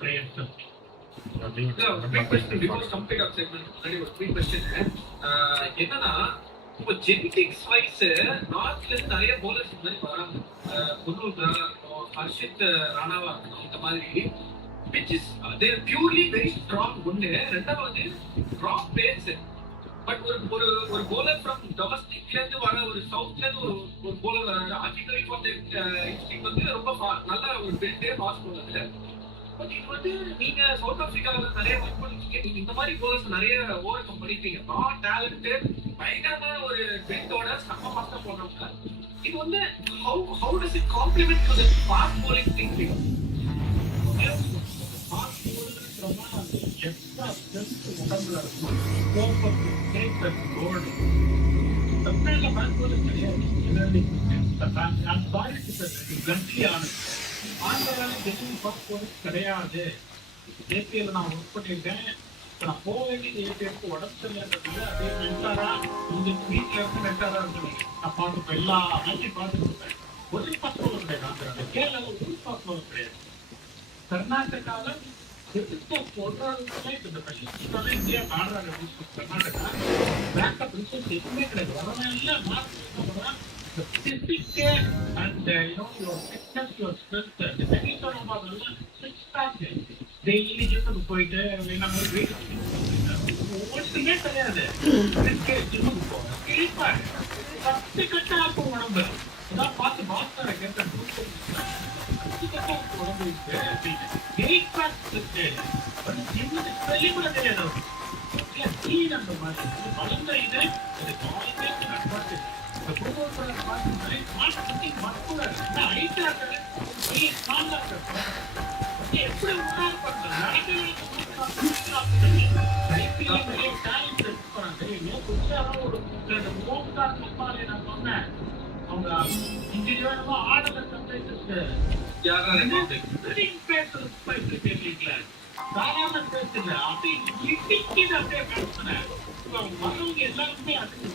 play and something. No, quick question before jumping up segment. Already was quick question. என்னன்னா இப்போ genetics wise நார்த்ல இருந்து நிறைய bowlers இந்த மாதிரி வராங்க. குர்னூல் ஹர்ஷித் ராணாவா இந்த மாதிரி which is they are purely very strong. ஒன்று ரெண்டாவது ராங் பேஸ். பட் ஒரு போலர் ஃப்ரம் டொமஸ்டிக்ல இருந்து வர ஒரு சவுத்ல இருந்து ஒரு போலர் வராங்க. ஆர்டிகல் வந்து ரொம்ப நல்ல ஒரு பில்டே பாஸ் போலர். பட் இது வந்து நீங்க சவுத் ஆப்பிரிக்காவில் நிறைய ஒர்க் பண்ணிருக்கீங்க. நீங்க இந்த மாதிரி போலர்ஸ் நிறைய ஓவர் கம் பண்ணிருக்கீங்க. நான் டேலண்டட் பயங்கரமான ஒரு பில்டோட செம்ம ஃபாஸ்டா போடுறவங்க. இது வந்து how does it complement to the fast bowling thinking? Fast bowling extra just உடம்புல இருக்கும். Scope of take the gold. தமிழ்ல fast bowling கிடையாது. I'm sorry to say bluntly honest. ஆந்திரால ஜென்ரல் ஃபாஸ்ட் bowling கிடையாது. ஏபிஎல் நான் ஒர்க் பண்ணியிருக்கேன். நான் போக வேண்டியது ஏபிஎலுக்கு உடம்பு சரியாகிறதுல அதே மென்டாரா இந்த வீட்டில் இருந்து மென்டாரா இருந்தேன். நான் பார்த்துப்பேன், எல்லா மேட்சையும் பார்த்துருப்பேன். ஒரு ஃபாஸ்ட் bowler கிடையாது ஆந்திராவில். கேரளாவில் ஒரு ஃபாஸ்ட் bowler கிடையாது. கர்நாடகாவில் இந்தியா ஆடுறாங்க. கர்நாடகா பேக்கப் ரிசல்ட் எதுவுமே கிடையாது. வரலாம் and your fitness, your strength, the technique of daily just போயிட்டு நம்ம வெயிட் ஒன்றுமே கிடையாது. பத்து கட்டா இருக்கும் உடம்பு. இதான் பார்த்து மாஸ்டரை கேட்டேன். உடம்பு வெளி கூட தெரியாது. அந்த மாதிரி வளர்ந்த இது அட்வான்டேஜ். எப்படி சொன்னேன் அவங்க இன்ஜினியரா ஆடல சாதாரண பேசல அப்படி இடிக்குது. அப்படியே பேசுனேன். வரவங்க எல்லாருமே அதுக்கு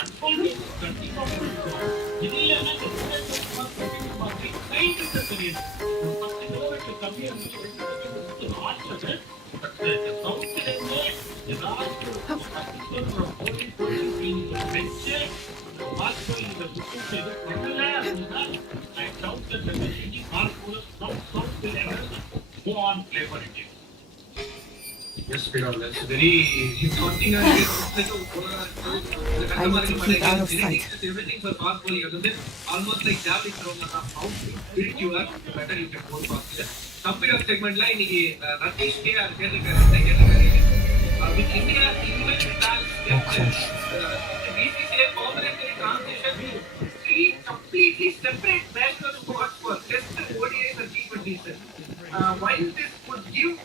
அட்வான்டேஜ் கண்டிப்பா இருக்கும். இல்லைன்னா கைட்டு தெரியுது. 10 கிலோமீட்டர் கம்மியா ஆட்சது. சவுத்திலிருந்து ஏதாச்சும் 10 கிலோமீட்டர் வச்சு மார்க் இந்த புத்தகம் செய்து பண்ணல அப்படின்னா south south go on play for India. Yes, Viral, that's very. He's talking I need to keep out of sight. Everything for fast bowling. Almost like javelin throwing. How big you are, the better you can bowl faster. Compare of segment line, he Rakesh K. are getting with India, even BCCI permanently transition 3 completely separate national squads for Test, ODIs and T20s. Why is this give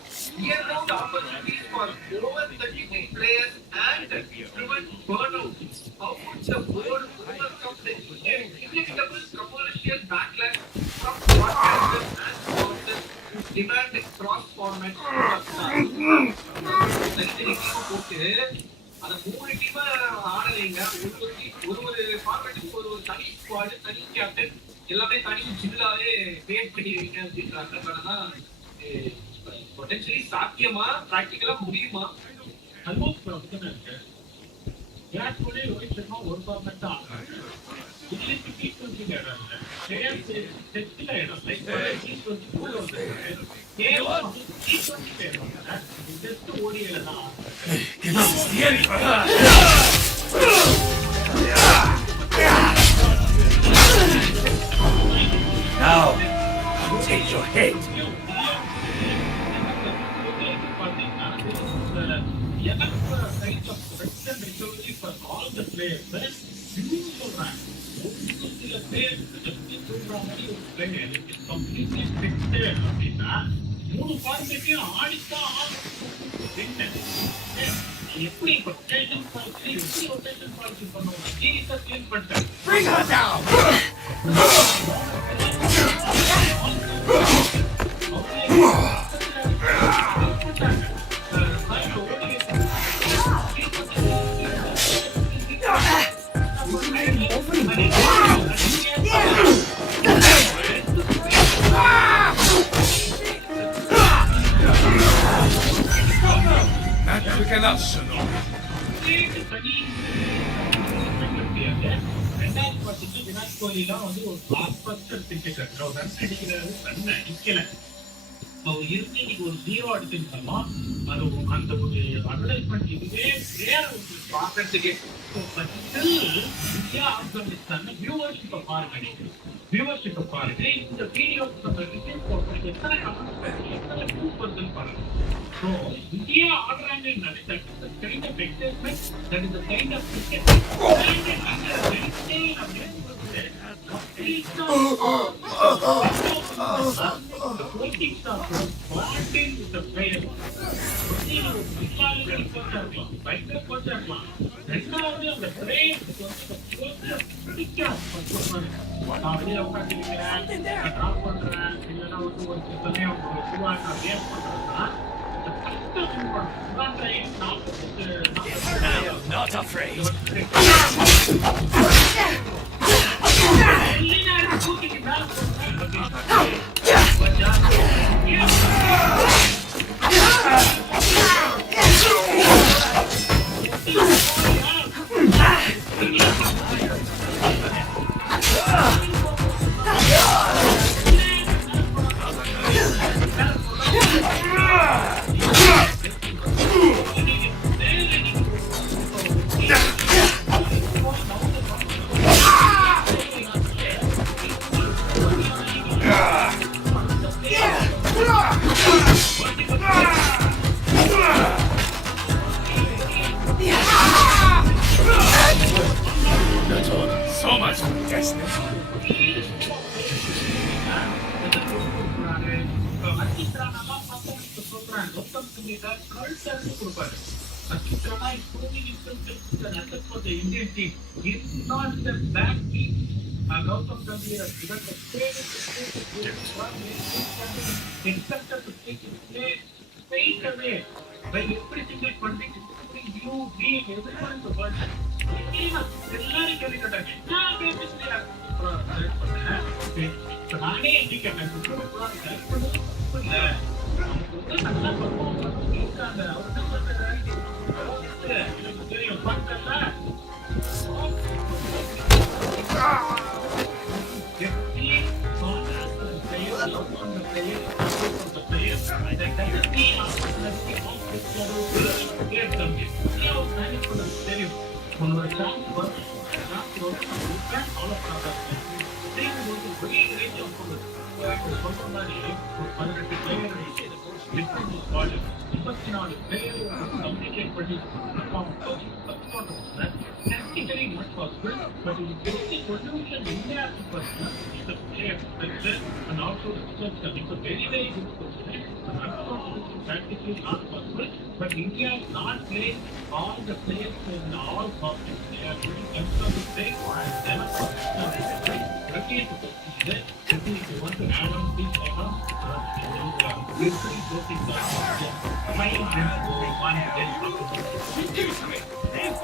year-round opportunities for over 33 players and prevent burnout. How would the board overcome the inevitable commercial backlash from broadcasters and sponsors who demand cross-format superstars? தனித்தனி team போட்டு அந்த 3 team ஆட வைங்க. ஒரு ஃபார்மேட்டுக்கு ஒரு தனி squad, தனி captain, எல்லாமே தனி ஜில்லாவே கிரியேட் பண்ணி வைங்க அப்படின்றாங்க. ஆனால் பொட்டன்ஷியலி சாத்தியமா, பிராக்டிக்கலா முடியுமா? ஆல்மோஸ்ட் அப்படிதான் இருக்கு. விராட் கோலி, ரோஹித் சர்மா ஒரு ஃபார்மேட் தான். இதுல T20 இடம் இல்லை, டெஸ்ட்ல இடம் இல்லை, T20 கூட வந்து கேவலம் T20 இடம் இல்லை, டெஸ்ட் ஓடியில தான். Now, take your head. For all the players, சில பேர் சொல்ற மாதிரி ஒரு பிளேயர் கம்ப்ளீட்லி ஃபிக்ஸட் அப்படின்னா 3 ஃபார்மேட்டையும் ஆடித்தான் எப்படி ரொட்டேஷன் பாலிசி, எப்படி ரொட்டேஷன் பாலிசி பண்ணுவாங்க? சீரியஸா கிளீன் பண்ணிட்டாங்க. Bring her down. Not quick enough, Sonoma. Virat கோலிலாம் வந்து ஒரு பிளாக்பஸ்டர் கிரிக்கெட்டர், ரன் அடிக்கிறாரு, ரன் அடிக்கல, இருந்து இன்னைக்கு ஒரு 0 அடிச்சிருந்தோம். அது அந்த ஒரு அட்வர்டைஸ்மெண்ட் இதுவே வேற ஒரு பாக்கிறதுக்கு. இந்தியா ஆப்கானிஸ்தான் வியூவர்ஷிப்பை பாருங்க, வியூவர்ஷிப்பை பாருங்க. இந்த வீடியோ எத்தனை எத்தனை வியூஸ் வருதுன்னு பாருங்க. ஸோ இந்தியா ஆடுறாங்கன்னு kind of excitement, that is the kind of cricket Not afraid. So much destiny. the Indian team. It's not the bad team. Gautam Gambhir has given the greatest expected to take his place straight away by every single pundit, including you, me, everyone in the world. எல்லாரும் கேள்விப்பட்டாங்க என்ன பேசிட்டு நானே கேட்டேன் select பண்ணது இல்ல நமக்கு வந்து நல்லா பர்ஃபார்ம் இருக்காங்க அவர் என்ன சொல்றாரு எனக்கு தெரியும் பார்க்கல தெரியும் உன்னோட சான்ஸ் வரும் ஃபாலோ பண்ணாங்க வெளியே ரேஞ்ச் சொல்ற மாதிரி ஒரு 18 player between the borders. 24 players communicate பண்ணி perform technically not possible, but in basic solution India is possible. The players and also the research coming. So very good question. Practically not possible, but India is not playing all the players in all topics. They are doing themselves to play and never repeat the question. If you want to add on, please add on. Usually those things are fine and go one then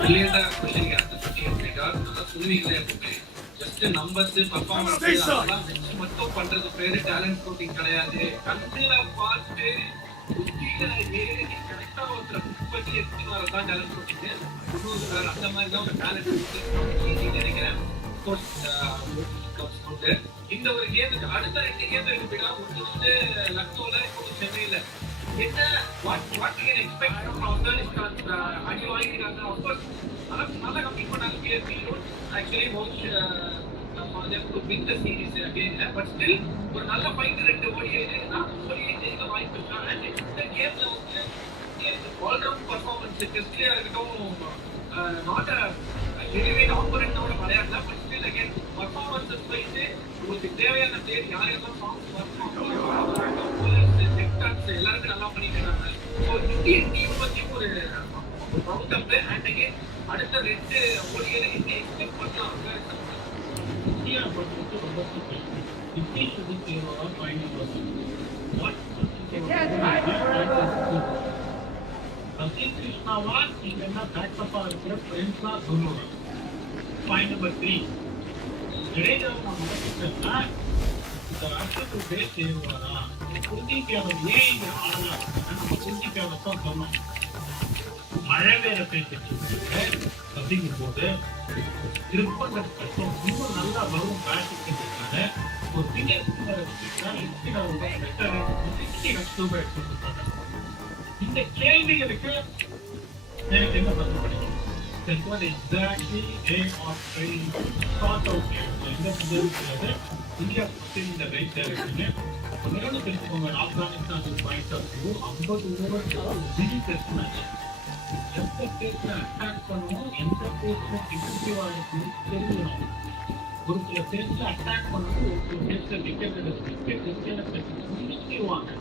இல்லையா இல்லையா அந்த certificate நல்லா சொல்லுவீங்களே எப்பவுமே just numbers performance அதெல்லாம் வச்சு மட்டும் பண்றது பேரு டேலண்ட் ஸ்கவுட்டிங் கிடையாது. கண்ணுல பார்த்து புத்தியில ஏறி கரெக்டா ஒருத்தர் புக் பண்ணி எடுத்துன்னு வரதான் டேலண்ட் ஸ்கவுட்டிங். அந்த மாதிரி தான் ஒரு டேலண்ட் நினைக்கிறேன். இந்த ஒரு கேமுக்கு அடுத்த 2 கேம் இருக்குடா. ஒன்று வந்து லக்னோல, இன்னொரு சென்னையில. என்ன what can expect from Afghanistan? அடி வாங்கிருக்காங்க. ஆஃப்கோர்ஸ் நல்லா கம்ப்ளீட் பண்ணாங்க. பிஎஸ்பி actually watch for them to win the series again. But still ஒரு நல்ல ஃபைட் 2 ஓடியே ஓடியே ஜெயிக்க வாய்ப்பு இருக்கு. அண்ட் இந்த கேம்ல வந்து ஆல் ரவுண்ட் பர்ஃபார்மன்ஸ் டெஸ்ட்லயா இருக்கட்டும், நாட் எலிவேட் ஆப்போனன்ட்டோட விளையாடல. பட் ஸ்டில் அகைன் பர்ஃபார்மன்ஸஸ் வைத்து உங்களுக்கு தேவையான பிளேயர் யாரெல்லாம் சாங்ஸ் வரணும் எல்லாருக்கும் நல்லா பண்ணிட்டு இருக்காங்க. ஸோ இந்தியன் டீம் பத்தி ஒரு ரவுண்ட் அப் அண்ட் அகைன் அடுத்த 2 ஓடிகளை என்ன எக்ஸ்பெக்ட் பண்ணலாம்? India பொறுத்தவரைக்கும் ரொம்ப சிம்பிள். நிதிஷ் தேவா ஃபைனல் சச்சின் கிருஷ்ணாவா இல்லைன்னா பேக்கப்பா இருக்கிற பிரின்ஸா தோனோவா? பாயிண்ட் நம்பர் 3 ஜடேஜாவை நம்ம மதிப்பிட்டோம்னா இந்த ராஷ்டிரத்து பேர் சேருவாரா? குல்தீப் யாதவ் ஏன் இங்க ஆடல? நம்ம குல்தீப் யாதவ் தான் சொன்னோம். மழை வேற பேசிட்டு அப்படிங்கும் போது திருப்பம் கஷ்டம் இன்னும் நல்லா வரும் பேட்டிங் ஒரு இந்த கேள்விகளுக்கு எனக்கு என்ன பதில் கிடைக்கும்? எக்ஸாக்ட்லி இந்தியா இந்த ரைட் டைரக்ஷன் தெரிஞ்சுக்கோங்க. Afghanistan point of view 50 over test match. எந்த பேஸ்ல அட்டாக் பண்ணணும், எந்த பேஸ்ல டிஃபென்சிவா இருக்கணும் தெரிஞ்சுக்கணும். ஒரு சில பேஸ்ல அட்டாக் பண்ணணும், ஒரு சில பேஸ்ல wicket எடுத்துவாங்க.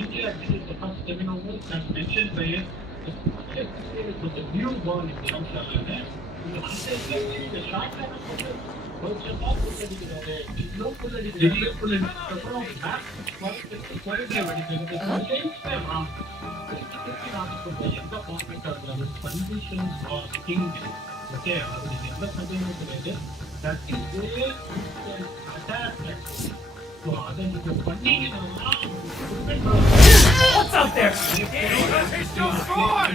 India did the first 7 overs as mentioned by us. With the new ball in the outside, the shot What's out there? It's no score!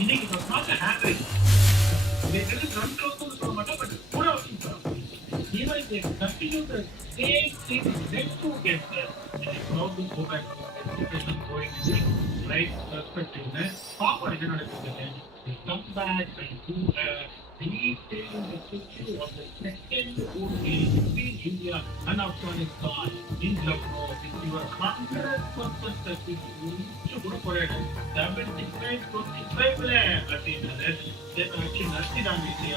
இன்னைக்கு they didn't run close to so much, but good outing for us. Even they continue the same thing next 2 games, and it's now to go back to education going in the right perspective. Proper education, they come back and do a detailed review of the second ODI between India and Afghanistan in Lucknow. If you are 100% that you should go for it, 75-25 then actually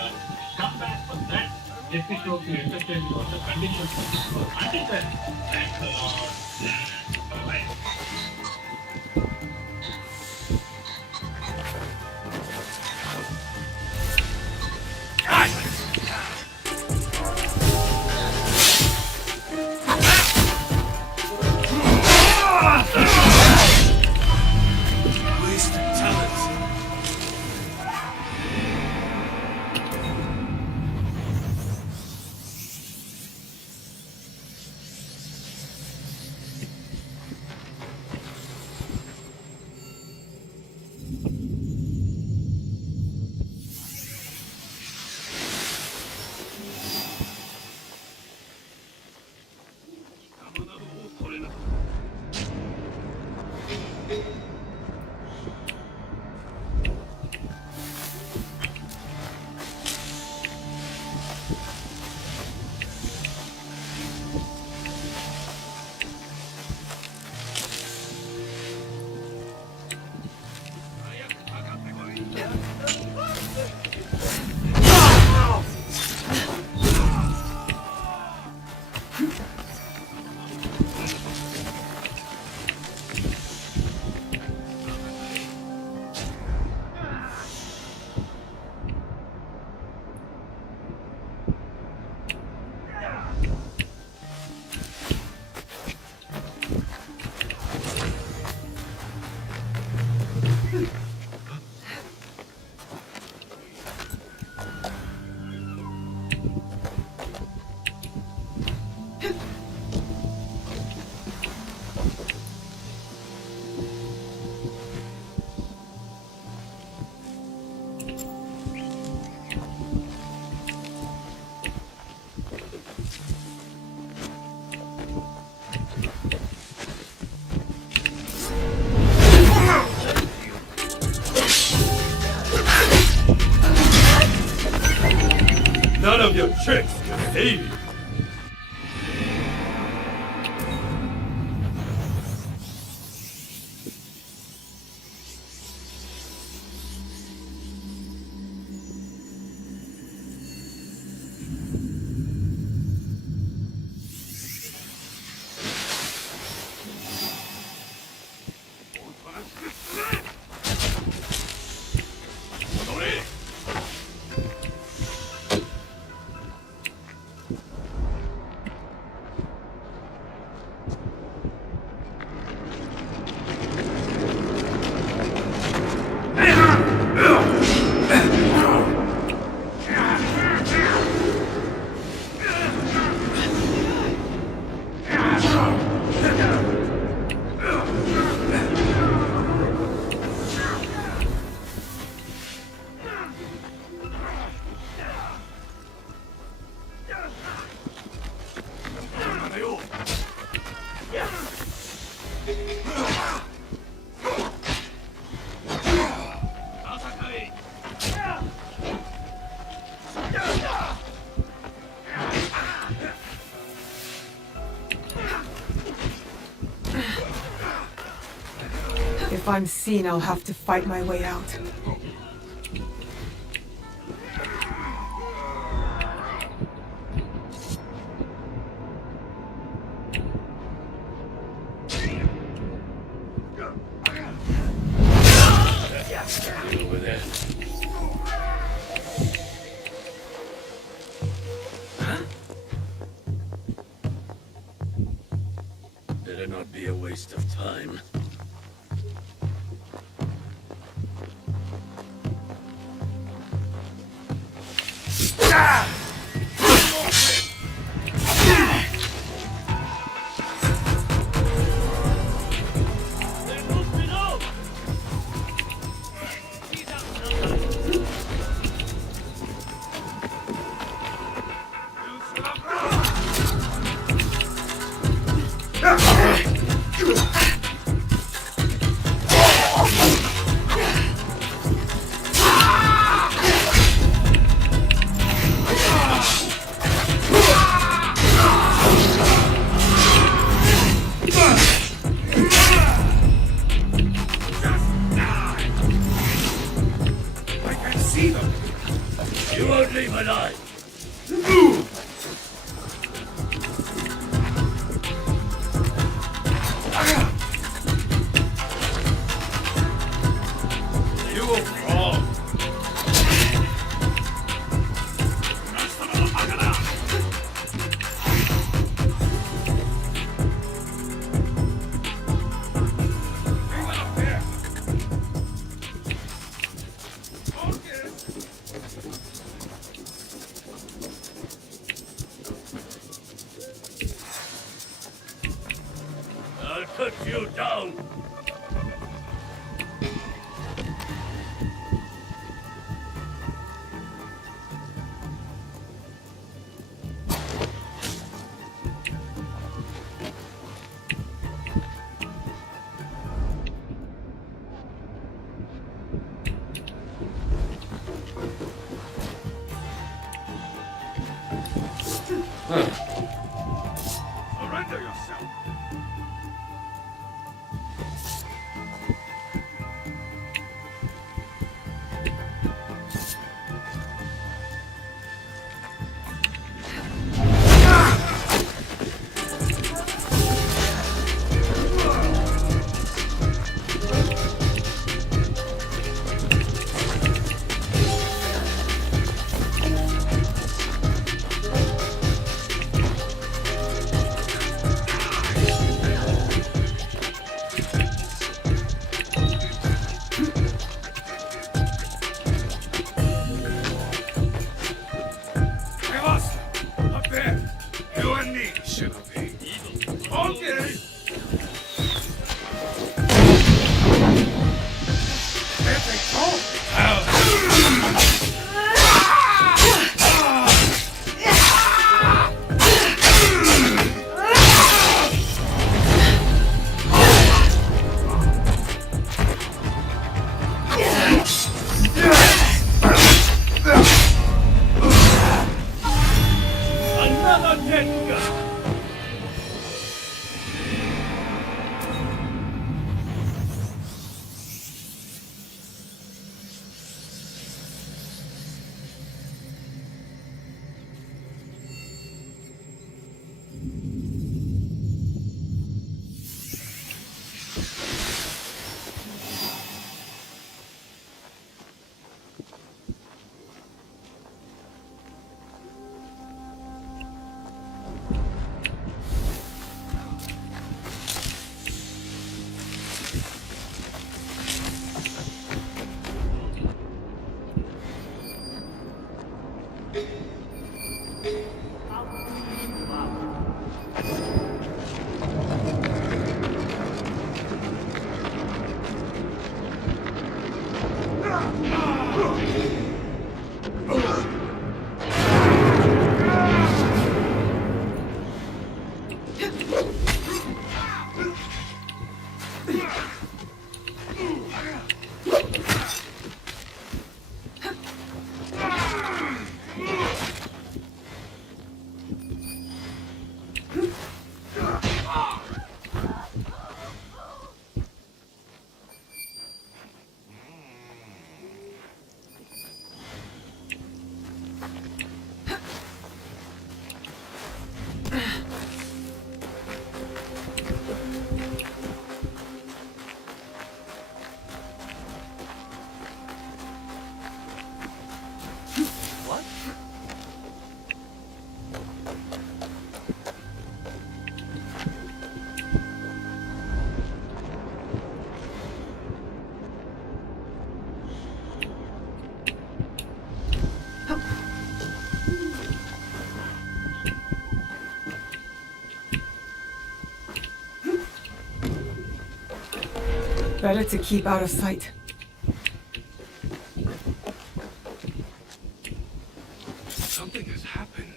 come back from that episode to entertain you on the conditions of this world. Until then, thank the Lord. Bye-bye. None of your tricks can save you. If I'm seen, I'll have to fight my way out. Over there. Better not be a waste of time. I can see them. You won't leave alive. Move! cut you down. Surrender yourself. Up there. You and me, Shinobi. Okay. There they go. Another Tenga! Better to keep out of sight. Something has happened.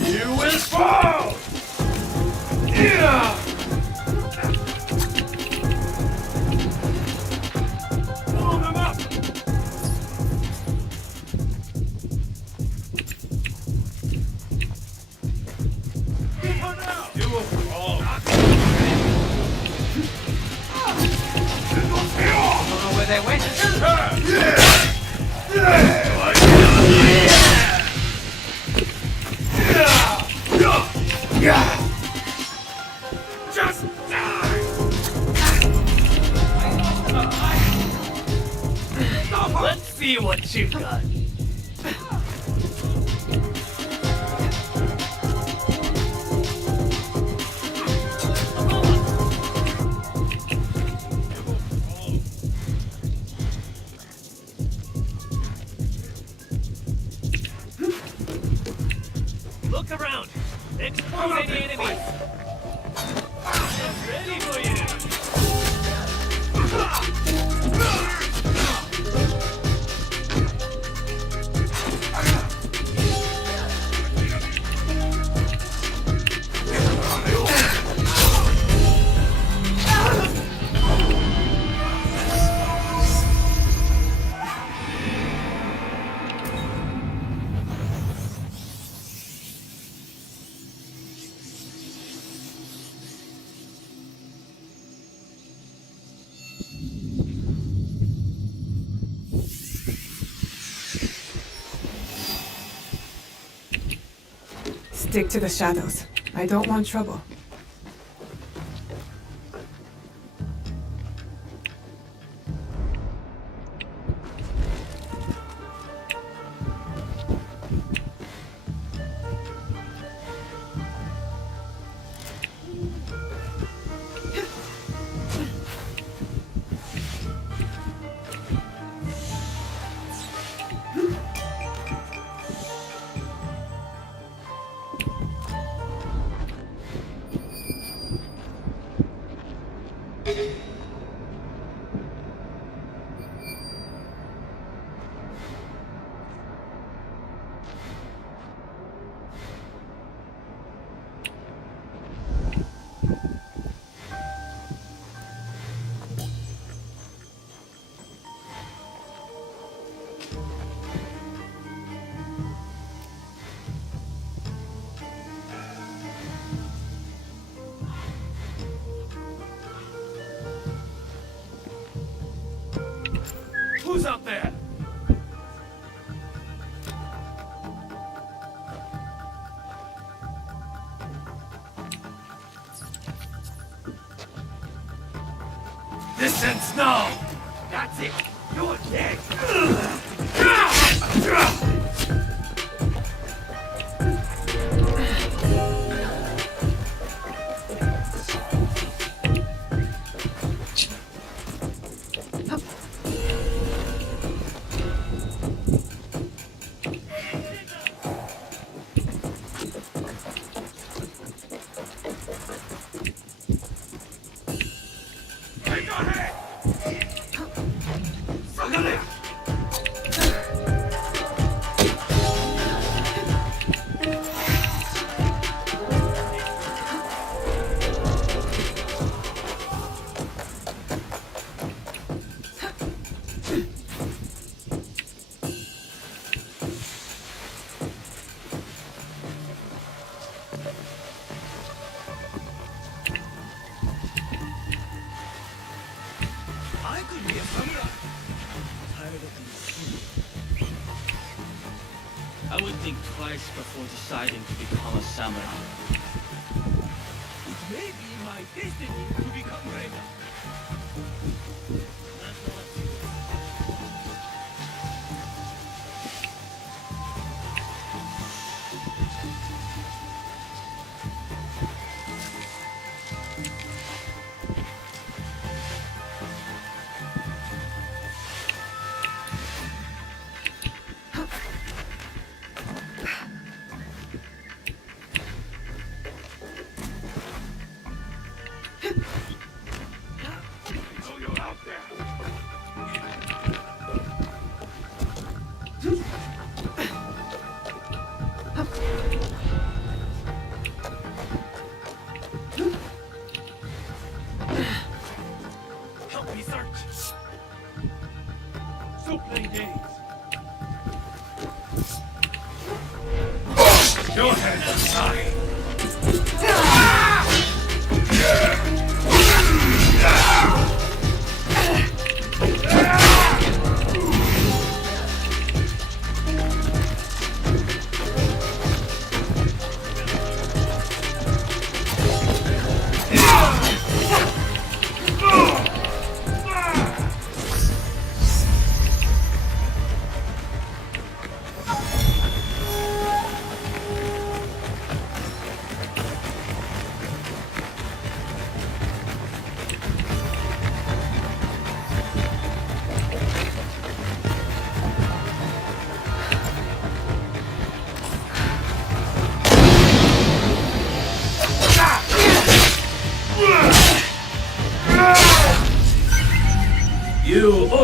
You will fall! Yeah! Pull them up! You will fall! Don't know where they went. Just die! Let's see what you got. Look around. Expose any enemies. I'm ready for you. Stick to the shadows. I don't want trouble. Who's out there? This ends now. That's it. You're dead. Take your head. Suddenly. I could be a samurai. Tired of being fooled. I would think twice before deciding to become a samurai. It may be my destiny to become greater. So you're out there. Help me search. So play games. Go ahead and die.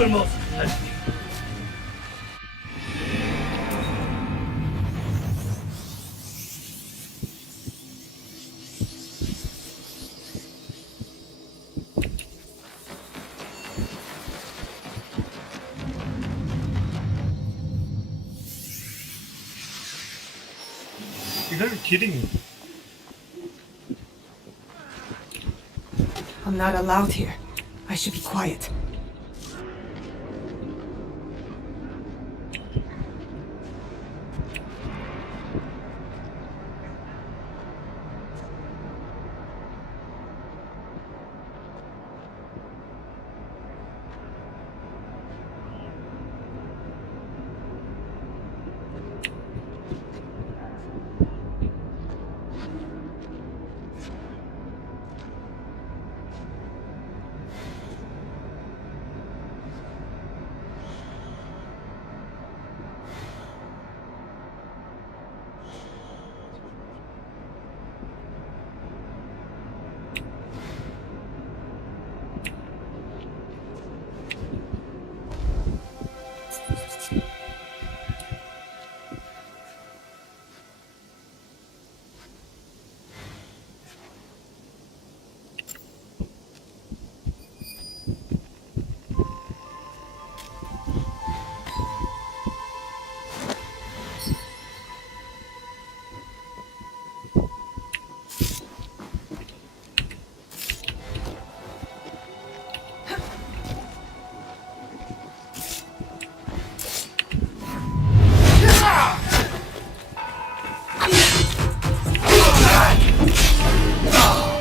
almost had me. You gotta be kidding me. I'm not allowed here. I should be quiet.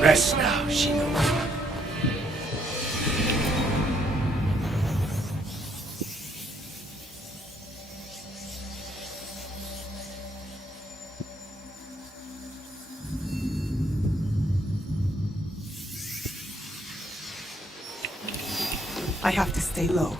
Rest now, Shino. I have to stay low.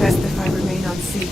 Best if I remain on sea.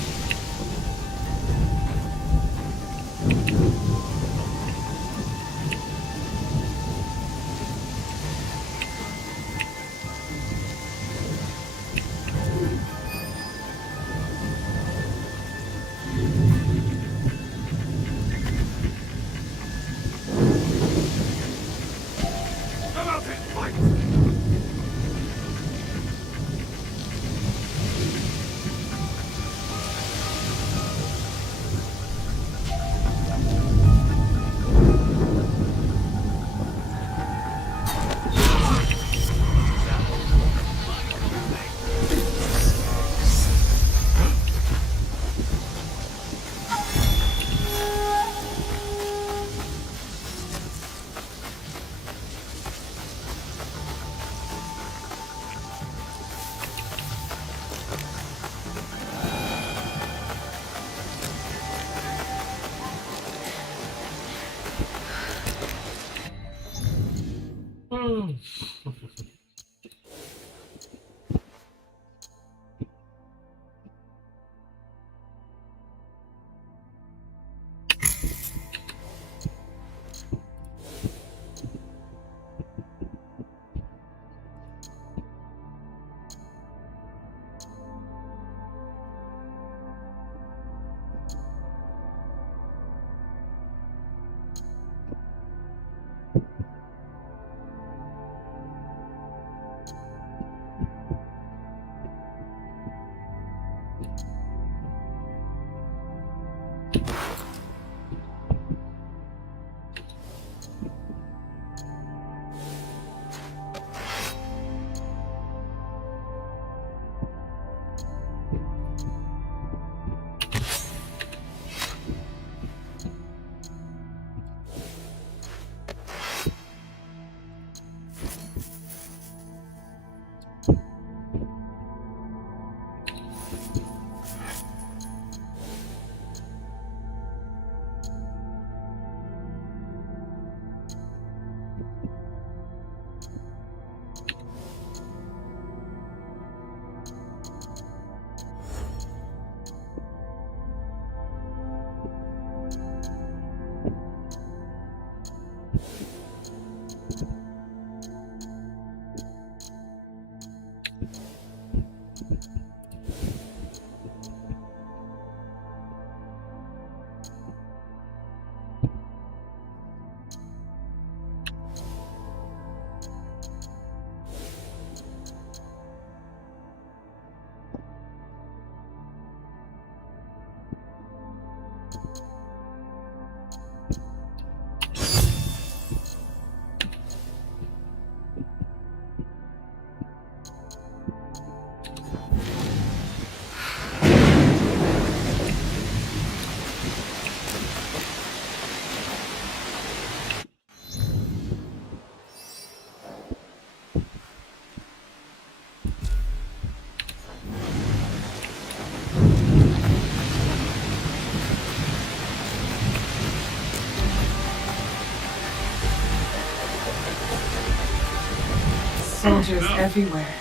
Soldiers everywhere.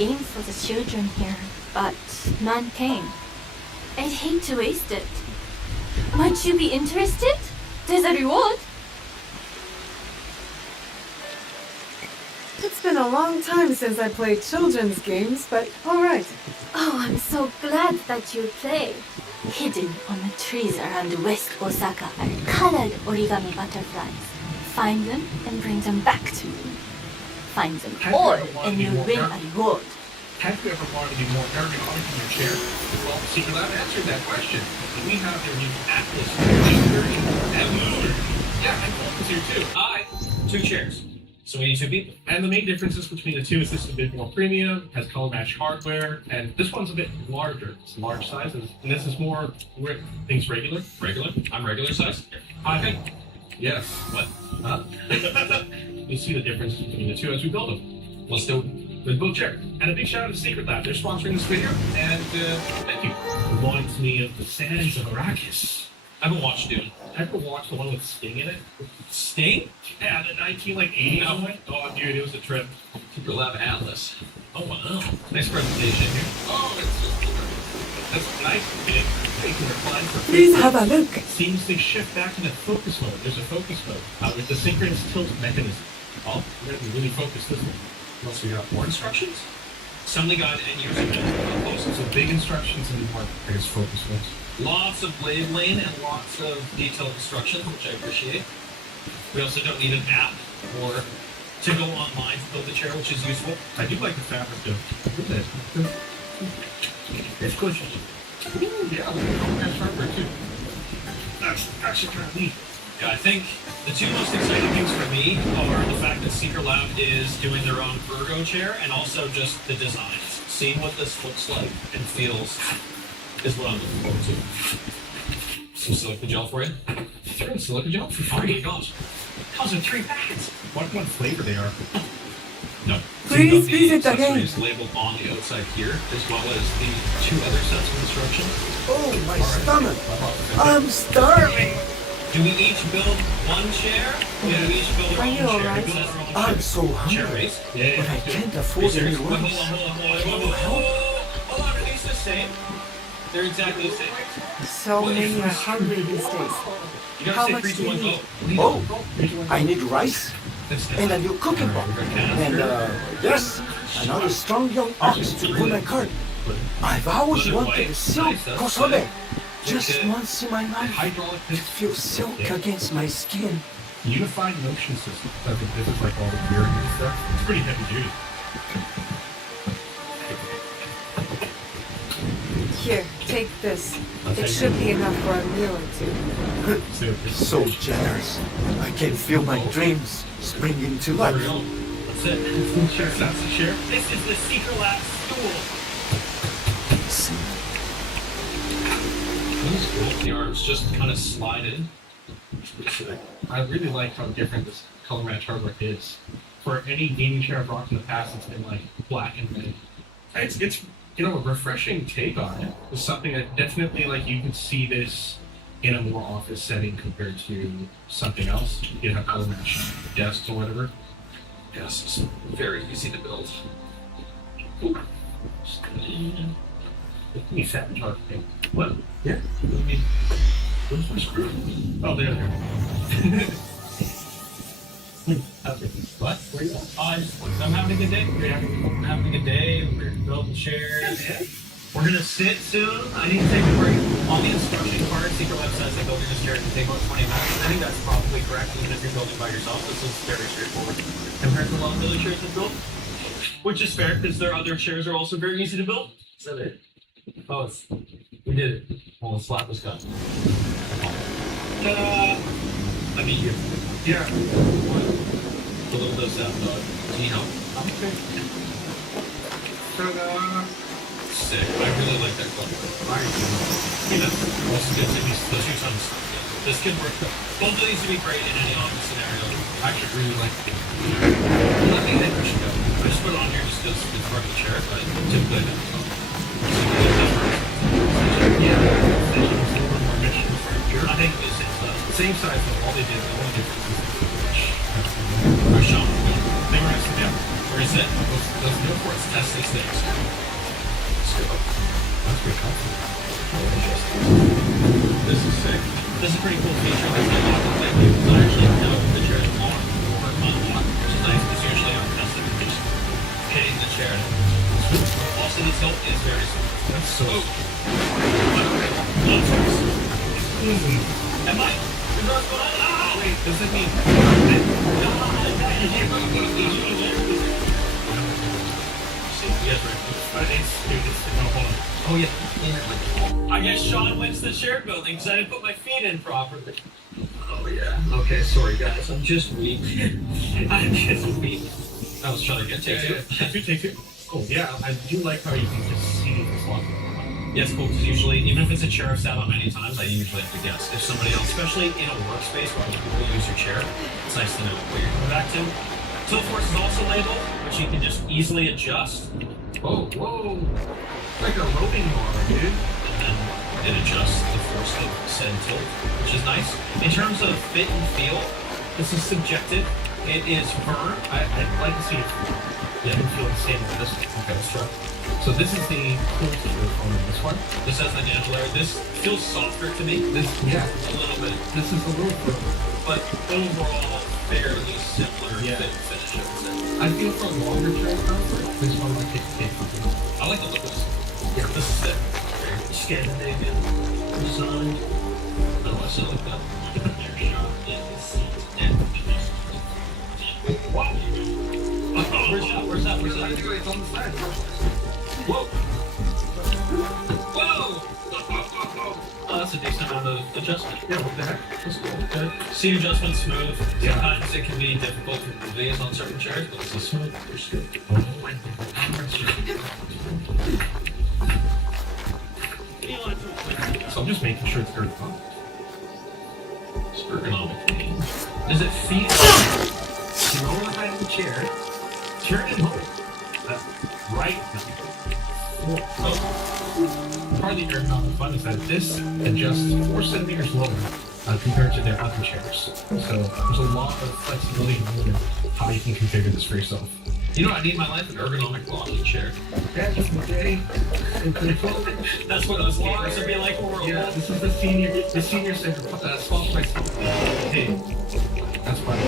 games for the children here, but none came. I'd hate to waste it. Might you be interested? There's a reward. It's been a long time since I played children's games, but alright. Oh, I'm so glad that you play. Hidden on the trees around West Osaka are colored origami butterflies. Find them and bring them back to me. Find them Have you all ever wanted and to be you more win a nerdy? reward. Have you ever wanted to be more ergonomic in your chair? Well, Secret Lab answered that question. We have their new Atlas version. Yeah, I thought this here too. Hi. 2 chairs. So we need 2 people. And the main differences between the two is this is a bit more premium, has color match hardware, and this one's a bit larger. It's large sizes, and this is more things regular. Regular? I'm regular size? I think Yes. What? Huh? you'll see the difference between the two as we build them. Let's do With both chairs. And a big shout out to Secret Lab. They're sponsoring this video, and thank you. Reminds me of the Sands of Arrakis. I haven't watched Dune. Ever watched the one with Sting in it? Sting? Yeah, the 1980s No. one. Oh, dude, it was a trip. Secret Lab Atlas. Oh, wow. Nice presentation here. Oh, it's That's nice. Kid. You can recline for Please have a look. Seems they shift back into focus mode. There's a focus mode with the synchronous tilt mechanism. Oh, we're going to really focus this one. Also, you got more instructions? Assembly guide and user guide. So big instructions and more, I guess, focus modes. Lots of blade lane and lots of detailed instructions, which I appreciate. We also don't need an app or to go online to build the chair, which is useful. I do like the fabric though. Look at it. It's cushiony. Yeah, that's fabric too. That's actually kind of neat. Yeah, I think the 2 most exciting things for me are the fact that Secret Lab is doing their own ergo chair and also just the designs. Seeing what this looks like and feels is what I'm looking forward to. Some silica gel for you. Throw silica gel for Oh free. my gosh. Comes in 3 packets. What flavor they are? No. Please The visit again. accessories labeled on the outside here, as well as the 2 other sets of instructions. Oh, my stomach. I'm starving. Do we each build 1 chair? Or do we each build our Are own you chair? alright? Build our own I'm chair. so Chair hungry. race? Yeah, But I can't afford any Hold on, rice. hold on. Are these the same? They're exactly the same. So many are hungry these days. You gotta How say much 3, do 2, you 1, need? go. Oh, I need rice and a new cooking pot. And, yes, another strong young ox to pull my cart. I've always wanted a silk kosode. Just once in my life. Hydraulic It feels silk against my skin. unified motion system. I think this is like all the gear and stuff. It's pretty heavy duty. Here, take this. It should be enough for a meal or 2. So generous. I can feel my dreams springing to There we life. go. That's it. That's the chair. This is the Secret Lab stool. The arms just kind of slide in. I really like how different this color match hardware is. For any gaming chair I've rocked in the past, it's been like black and red. It's you know, a refreshing take on it. It's something that definitely like you can see this in a more office setting compared to something else. You have color match desks or whatever. Yes, it's very easy to build. Me savage hard thing. What? Yeah. Where's my screw? Oh, there. What? Where you at? I'm having a good day. I'm having a good day. We're building chairs. We're gonna sit soon. I need to take a break. On the instruction card, Secret Lab says that building this chair can take about 20 minutes. I think that's probably correct, even if you're building by yourself. This is very straightforward compared to a lot of other chairs to build. Which is fair, because their other chairs are also very easy to build. Is that it? Oh, we did it. Well, the slap was cut. Ta-da! I beat you. Yeah. A little bit of that, do you know? Okay. Ta-da! Sick. I really like that club. That's good to be those 2 times. This could work. Both of these would be great in any office scenario. I actually really like it. I think that should go. I just put it on here just because it's part of the chair, but typically I don't. Yeah. I think it's the same stuff. Same size though. All they did, the only difference is Our shop. they were nice to them. Whereas That's it. Let's go for it. Let's test these things. Let's go. That's pretty comfortable. This is sick. This is a pretty cool feature. There's a lot of things I actually know the chair is long or unlocked, which is nice because usually I'm testing and just hitting the chair. Also, the tilt is very smooth. That's so. Am I? Wait, does it mean? Oh yeah. I guess Sean wins the chair building because I didn't put my feet in properly. Oh yeah. Okay, sorry guys. I'm just weak. I'm just weak. I was trying to get take two. Take two. Cool. Yeah, I do like how you can just see this one. Yeah, it's cool because usually, even if it's a chair I've sat on many times, I usually have to guess if somebody else, especially in a workspace where other people use your chair, it's nice to know where you're coming back to. Tilt force is also labeled, which you can just easily adjust. Whoa, whoa. Like a roving mower, dude. And then it adjusts the force of said tilt, which is nice. In terms of fit and feel, this is subjective. It is firm. I'd like to see if you can feel the same with this one. Okay, let's try. So this is the coolest on this one. This has the Angela. This feels softer to me. This, yeah, A little bit. this is a little firm. But overall, fairly similar Yeah. fit and finish. I would say. I feel for a longer chair comfort, this one might take the cake for me. I like the look of this. Yeah, this is it. Scandinavian design. Oh, I still like that. Wow. Where's that? It's on the side. Whoa! Whoa! Oh, that's a decent amount of adjustment. Yeah, what the heck? That's cool. Okay. Seat adjustment smooth. Yeah. Sometimes it can be difficult to move these on certain chairs, but it's a smooth. So I'm just making sure it's very fun. It's ergonomic. Does it feel? You know what I have the chair? Turn it home. Right now. Part of the ergonomic fun is that this adjusts 4 centimeters lower compared to their other chairs. So there's a lot of flexibility in how you can configure this for yourself. You know what I need in my life? An ergonomic rocking chair. That's okay. That's what us gamers would be like when we're Yeah, old. this is the senior center. Small price. Hey, that's fine.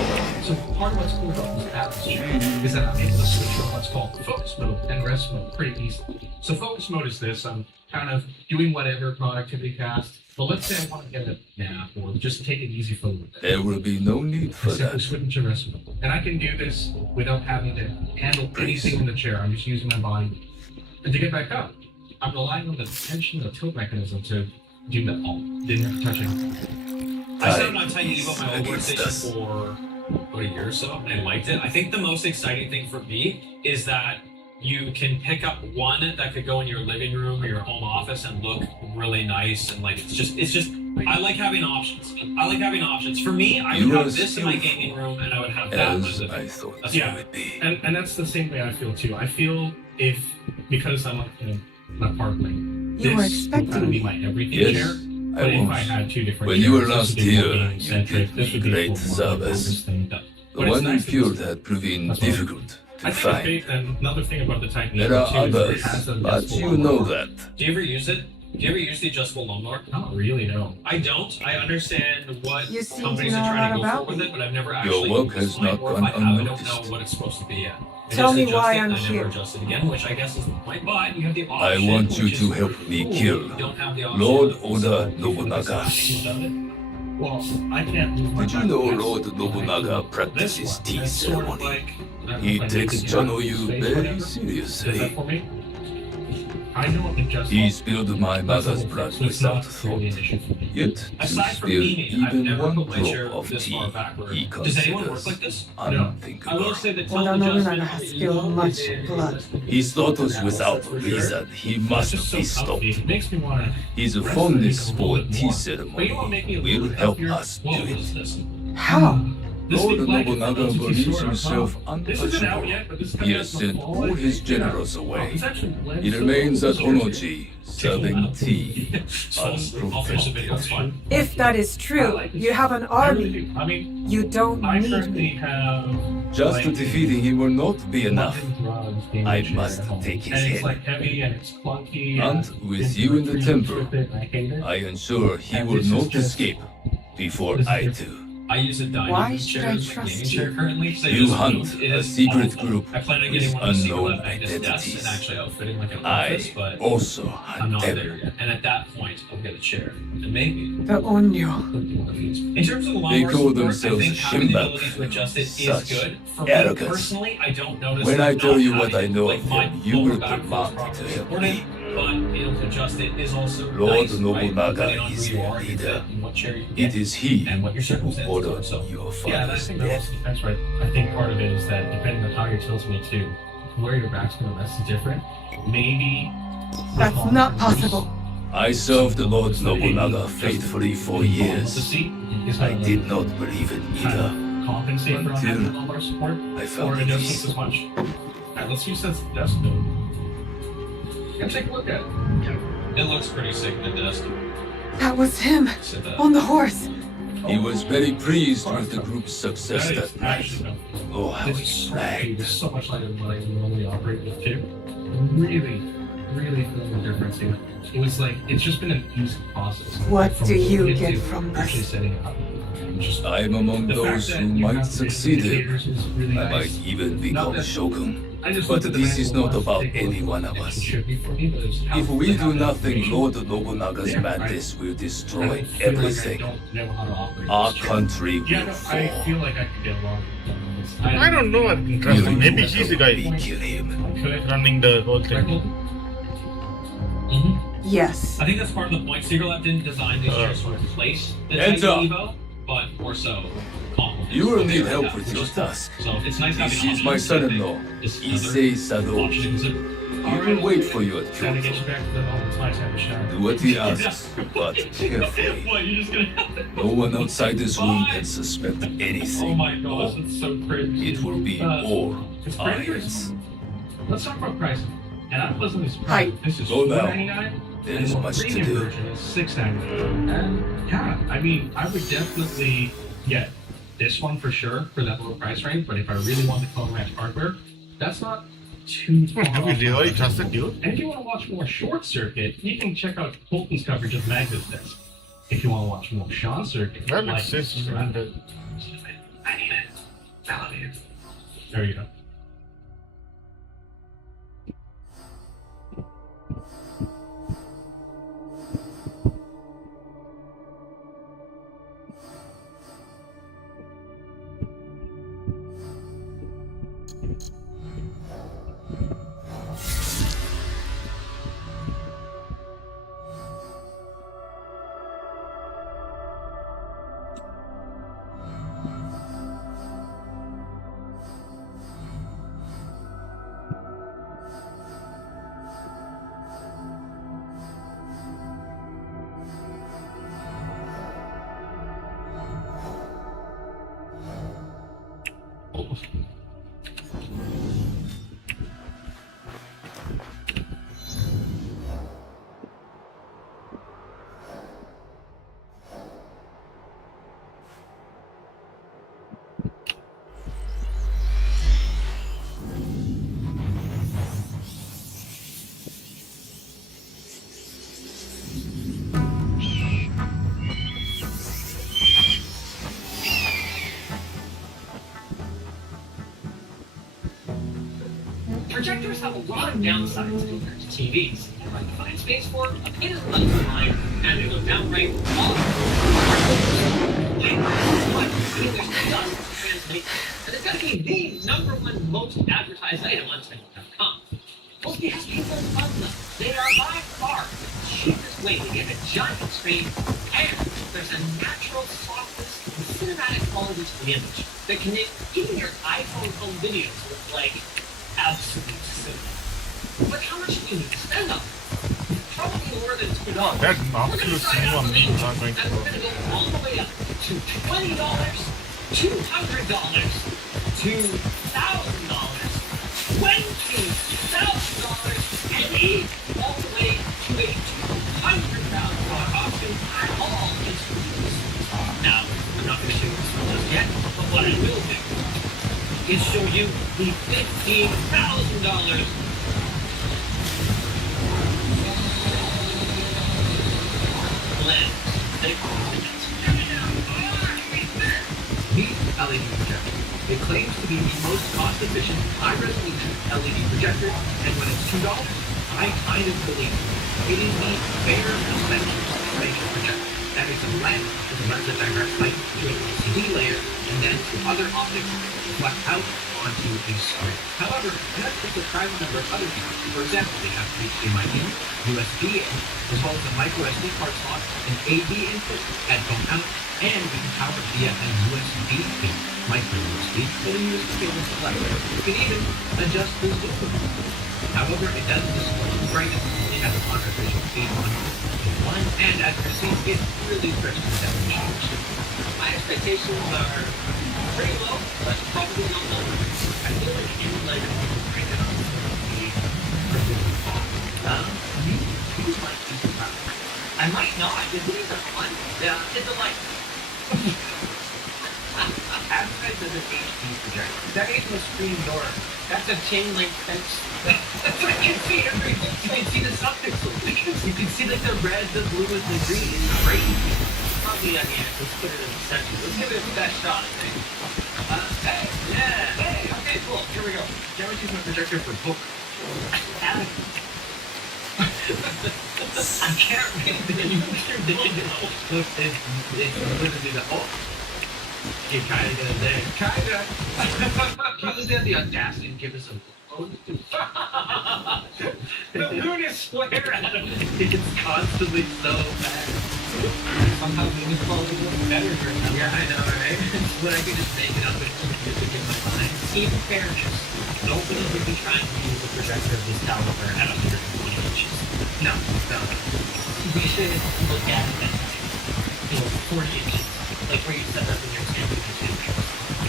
So part of what's cool about this Atlas chair is that I'm able to switch from what's called focus mode and rest mode pretty easily. So focus mode is this: I'm kind of doing whatever productivity task. But let's say I want to get a nap or just take it easy for a little bit. There will be no need I for simply that. switch to rest mode, and I can do this without having to handle anything in the chair. I'm just using my body. And to get back up, I'm relying on the tension of the tilt mechanism to do that all. Didn't have to touch anything. I said I'm not telling you about my old Against workstation us. for about a year or so, and I liked it. I think the most exciting thing for me is that you can pick up one that could go in your living room or your home office and look really nice, and like it's just I like having options. I like having options. For me, I would You have are this in my skillful, gaming room and I would have that in my As living I room. thought That's it Yeah. would be. And that's the same way I feel too. I feel because I'm in an apartment, You were this would kind expecting of be me. my everything Yes, chair. I But if I was. had 2 different When you were chairs, this last would be more here, gaming you centric. did This me would be great more service. focused thing. The But it's one nice you because cured had proven That's what I- difficult I to think it's find. great, and another thing about the Type There are too is it others, has an but adjustable you know lawnmower. that. Do you ever use it? Do you ever use the adjustable lawnmower? Not really, no. I don't. I understand what You seem to companies know are a trying to lot go about for with me. it, but I've never Your actually work used has mine, not or if gone I have, I don't unnoticed. know what it's supposed to be yet. I Tell just me adjust why it, I'm and I never here. adjust it again, which I guess is the point. But you have the I option. want you which to is help pretty me cool. kill You don't have the option. Lord So Oda you can Nobunaga. decide about it. Well, I can't move my Did you back know legs. Lord Nobunaga practices This one, tea that's sort of ceremony? like, I don't know He if I takes need to Chanoyu space, very whatever. Is that seriously. for me? I know adjustable. He spilled my mother's blood So it's without not really thought. an issue for me. Yet, to Aside from spill meaning, I've even never one put my chair drop of this tea, far backward. he Does anyone work considers like this? I will unthinkable. say that Oda Nobunaga has spilled much blood. His thoughts without reason, he It's must just so be comfy. stopped. It makes me want to. His Rest fondness of the for week a little bit tea more. ceremony But you want to make me a will little help healthier? us do Whoa, what it. is this? How? This Lord big blanket Nobunaga from LTT believes store.com. himself This isn't out untouchable. yet, but this is He coming has out in the sent fall, all I his think. Yeah. generals Oh, away. it's actually blends He so remains well at with the chair. Onoji, Tell serving tea. Offensive, that's fine. If that is true, you have an I really army. do. I mean, You don't I need currently me. have. Just like, defeating him will not be enough. drugs being I issued must at home. take his and it's head. like heavy and it's clunky. And with you in the temple, I hate it. I ensure he And will this is not just- escape before this is I just- do. I use a dining Why room should chair I as my trust gaming you? chair currently. So You just hunt moved. It a is secret awful. group I plan on with getting one of the unknown secret Magnus desks identities. and actually outfitting like an I office, but also I'm hunt not there them. yet. And at that point, I'll get a chair. And maybe The Onyo. in terms of the They lawnmower call support, I themselves think having the Shimbap. ability to adjust it is Such good. For arrogance. me personally, I don't notice. When I not tell you what having, I know like, of my him, you lower will back demand feels properly to help supported, me. But being able to adjust it is also Lord nice, Nobunaga right? Depending on is who you your are, you leader. fit in what chair you It get is he and what your who circumstances are. ordered So your Yeah, and I father's think that death. also depends, right? I think part of it is that depending on how your tilt's made too, where your back's gonna rest is different. Maybe. That's not possible. I served the Lord Nobunaga faithfully for The years. seat is I gonna did not believe in kind either. of compensate for not Until having lumbar support I or found it doesn't peace. as much. Alright, let's use this desk though. Yeah, take a look at it. It looks pretty sick in the desk. That was him So that on the horse. He was very pleased with the group's success That is that night. actually no. Oh, how This he is so bragged. It's so much lighter than what I normally operate with too. Really, really feel the difference here. It was like it's just been an easy process. What From do you into get from actually this? setting it up? Just I am among the fact those that who you might have succeed in. indicators is really I nice. might even become that- shogun. I just But looked at the this is manual not once to about take a look any at one what of it us. should be for me, but it's how If we to do have that nothing, information. Lord Nobunaga's Yeah, madness will I destroy don't feel like I everything. don't know how to operate Our this chair. country Yeah, will no, I fall. feel like I could get along with this. I don't know. I'm interested. Really, Maybe he's the guy we kill him. Could. running the whole thing. Yes. I think that's part of the point. Sigerlap didn't design these chairs to replace the Heads Titan up. Evo, but more so complement. You will need Yeah, help with which your is cool. task. So it's nice This having is my options, I think. son-in-law, This is another Issei option to Sado. consider. He will wait for you at Trying to get you Kyoto. back to the home. It's nice to have a shower. Do what he asks, but carefully. What, you're just gonna No one outside this room can suspect Oh anything. my gosh, that's so crazy. It will be all It's our pretty hands. Let's talk about pricing. And I wasn't Hi. surprised. This is Go now. $4.99. There and is the much to premium do. version is $6.99. And yeah, I mean, I would definitely get this one for sure for that lower price range. But if I really want the Clone Ranch hardware, that's not too far Do off. we really trust the dude? And if you want to watch more Short Circuit, you can check out Colton's coverage of Magnus Desk. If you want to watch more Sean Circuit, Well, like it says I need it. Validate it. There you go. Projectors have a lot of downsides compared to TVs. They're hard to find space for, a pain in the butt to find, and they look downright awful. There's dust to translate, and it's got to be the #1 most advertised item on Tech.com. Mostly has people on them. They are by far the cheapest way to get a giant screen, and there's a natural softness and cinematic quality to the image that can make even your iPhone home videos look like absolute cinema. But how much do you need to spend on it? Probably more than $2. That We're gonna absolute try it out cinema means not and going to we're work. gonna go all the way up to $20, $200, $2,000, $20,000, and even all the way to a is show you the $15,000 lens. Meet LED projector. It claims to be the most cost-efficient, high-resolution LED projector, and when it's $2, I kind of believe it. It is the bare essentials spatial projector. That is a lamp with a lens that directs light to an LCD layer, and then to other optics reflect out onto a screen. However, that's a surprising number of other features. For example, they have HDMI in, USB in, as well as a micro SD card slot, an AV input, headphone out, and we can power it via a USB in, micro USB, and a USB cable select. You can even adjust the zoom. However, it does display brightness. It has a contrast ratio of 8:1, and as you can see, it really stretches the definition. My expectations are pretty low, but probably not low. I feel like any lighter will bring it up to the perfectly fine. You might be surprised. I might not. If these are fun, it's a light. Advertised as an HD projector. That ain't no screen door. That's a chain link fence. I can see everything. You can see the subpixels. You can see like the red, the blue, and the green. It's great. Probably on the end. Let's put it in the section. Let's give it a best shot. Hey, yeah. Hey, okay, cool. Here we go. Can't we use my projector for book? I can't read the digital. Look, it's literally the you kind of did there. Kind of. He had the audacity to give us a the moon is square at him. It's constantly so bad. Somehow the moon is a little better for him. Yeah, I know, right? When I could just make it up and music in my mind. In fairness, nobody would be trying to use a projector of this caliber at 120 inches. No. We should look at it at 40 inches. Like where you set up in your tent with your tent.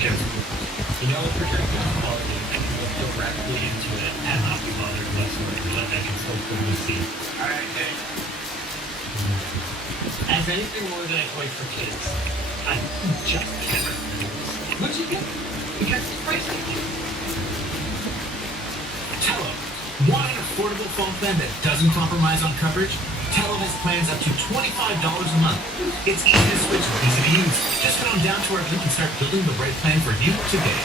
You know, projector quality, I can look directly into it and not be bothered whatsoever, but I can still clearly see. Alright, hey. As anything more than a toy for kids, I just can't recommend this. What'd you get? Because it's pricey. Tello. Want an affordable phone plan that doesn't compromise on coverage? Tello has plans up to $25 a month. It's easy to switch and easy to use. Just head on down to our link and start building the right plan for you today.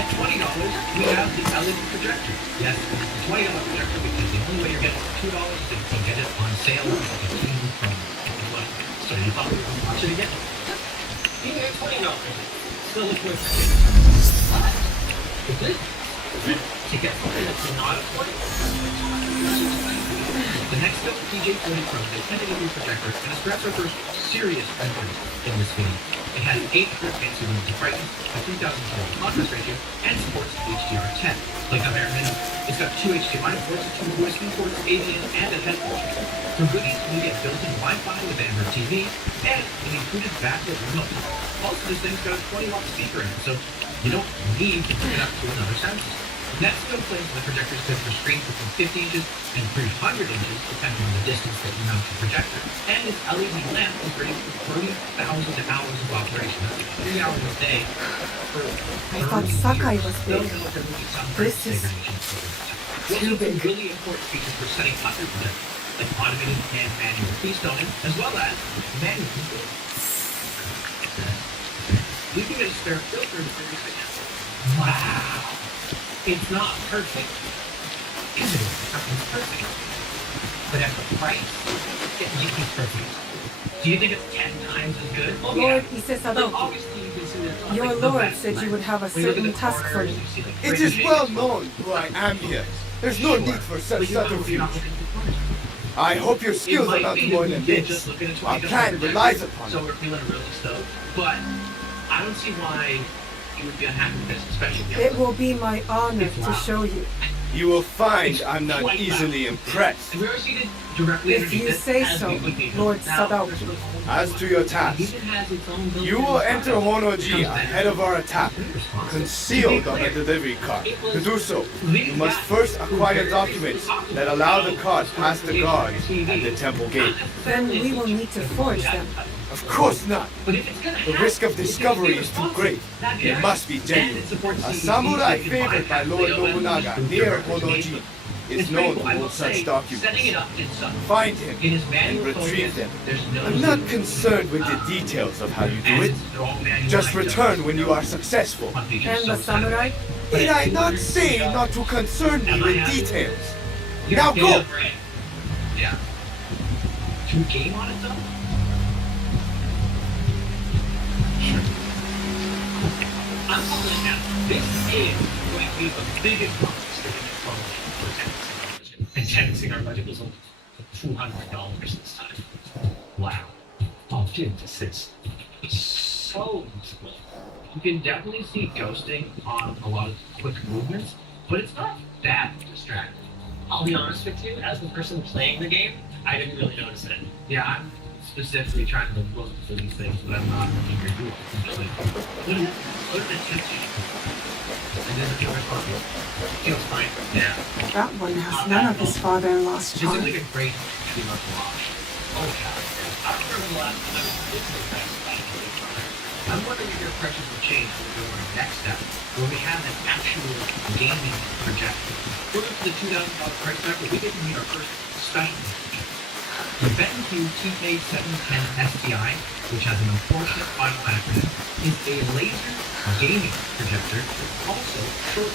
At $20, we have the LED projector. Yes, it's a $20 projector because the only way you're getting it for $2 is if you get it on sale from so you thought we would watch it again. Even at $20. Still look good. What? Is it? To get something that's not a 20? The next up, TJ40 Pro, the 1080 projector, and it's perhaps our first serious reference in this video. It has 800 fancy lumens of brightness, a 3000 contrast ratio, and supports HDR10. Like the bare minimum, it's got 2 HDMI ports, 2 USB ports, AVN, and a headphone jack. For goodies, you get built-in Wi-Fi with Android TV, and an included backlit remote. Also, this thing's got a 20-watt speaker in it, so you don't need to hook it up to another sound system. Netsco claims the projector is good for screens between 50 inches and 300 inches, depending on the distance that you mount the projector. And its LED lamp is rated for 30,000 hours of operation. That's 3 hours a day. I thought Sakai was big. This is too big. Really important features for setting up your projector, like automated and manual keystoning, as well as manual control. You can get a spare filter to bring it now. Wow! It's not perfect. Is it? It's perfect. But at the price, it's perfect. Do you think it's 10 times as good? Oh, Lord yeah. Isesado, Obviously, you can see that your like, Lord said you would have a certain task for you. It is well known who I am here. There's no need for such subterfuge. I hope your skills are not more than this. Our plan relies upon it. So we're feeling really stoked. But I don't see why you would be unhappy with this, especially if you It will be my honor to show you. You will find I'm not easily impressed. And we are seated directly If underneath you it, say as so, we would be. Lord Now, Sadao. As to your task, it has its own built-in you will enter requirements. Honoji ahead of our attack, concealed on a delivery cart. To do so, you must first acquire documents that allow the cart past the guards at the temple gate. Then we will need to forge them. Of course not. But if it's gonna The happen, risk of discovery is too great. It must be genuine. A samurai favored by Lord Nobunaga near Honoji is known to hold such documents. setting it up is something. Find him It is and manual retrieve focus. them. There's no I'm not concerned with the details of how you do it. Just return when you are successful. And the samurai? Did I not say not to concern me with details? Now go! Yeah. To game on it though? Sure. I'm calling it now. This is going to be the biggest and tenanting our budget was only $200 this time. Wow. Oh, dude, this is so useful. You can definitely see ghosting on a lot of quick movements, but it's not that distracting. I'll be honest with you, as the person playing the game, I didn't really notice it. Yeah, I'm specifically trying to look for these things, but I'm not eager to do it. What an attention. And then the camera copy. Feels fine. Yeah. That one has none of his father-in-law's This is charm. like a great heavy muscle wash. Oh yeah. I remember the last time I was listening to that. I'm wondering if your impressions will change when we go to our next step, where we have an actual gaming projector. We're up to the $2,000 price tag, where we get to meet our first special feature. The BenQ TK710 STI, which has an unfortunate final acronym, is a laser gaming projector, also short.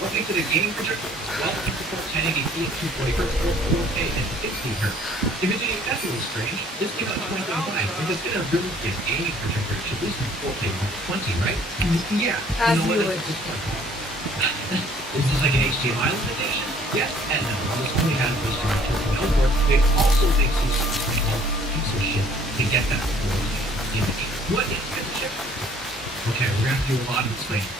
What makes it a gaming projector? Well, it can support 1080p at 240 Hz or 4K at 60 Hz. Imaging that's a little strange. This came out in 2025, and it's been a really good gaming projector. It should at least be 4K 120, right? Yeah. As you you know would. Is this like an HDMI limitation? Yes and no. This only has this director to know for. It also makes use of something called pixel shift to get that full image. What is pixel shift? Okay, we're going to do a lot of explaining.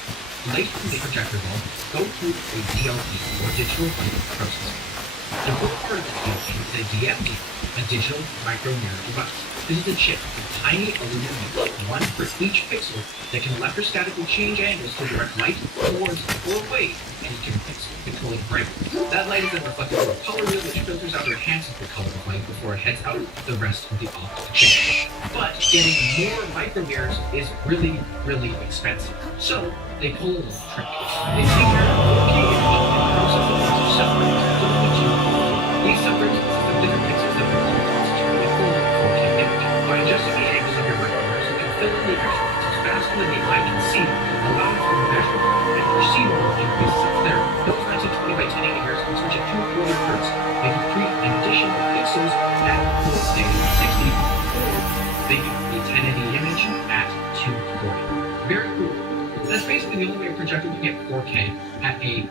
Light from the projector bulb go through a DLP, or digital light processor. The first part of the DLP is a DMD, a digital micro mirror device. This is a chip with tiny aluminum wheels, one for each pixel, that can electrostatically change angles to direct light towards or away any given pixel, controlling brightness. That light is then reflected through a color wheel, which filters out or enhances the color of light before it heads out the rest of the optical chain. But getting more micro mirrors is really, really expensive. So they pull a little trick. They take your 4K image and process it into separates to which you these separates consist of different pixels that will all constitute a full 4K image. By adjusting the angles of your micro mirrors, you can fill in the measurements as faster than the eye can see, allowing for measurement and perceivable increases of clarity. Those 1920 by 1080 Hz can switch at 240 Hz. They can create an additional pixels at 4K 60, or they can create a 1080 image at 240. Very cool. That's basically the only way a projector can get 4K at a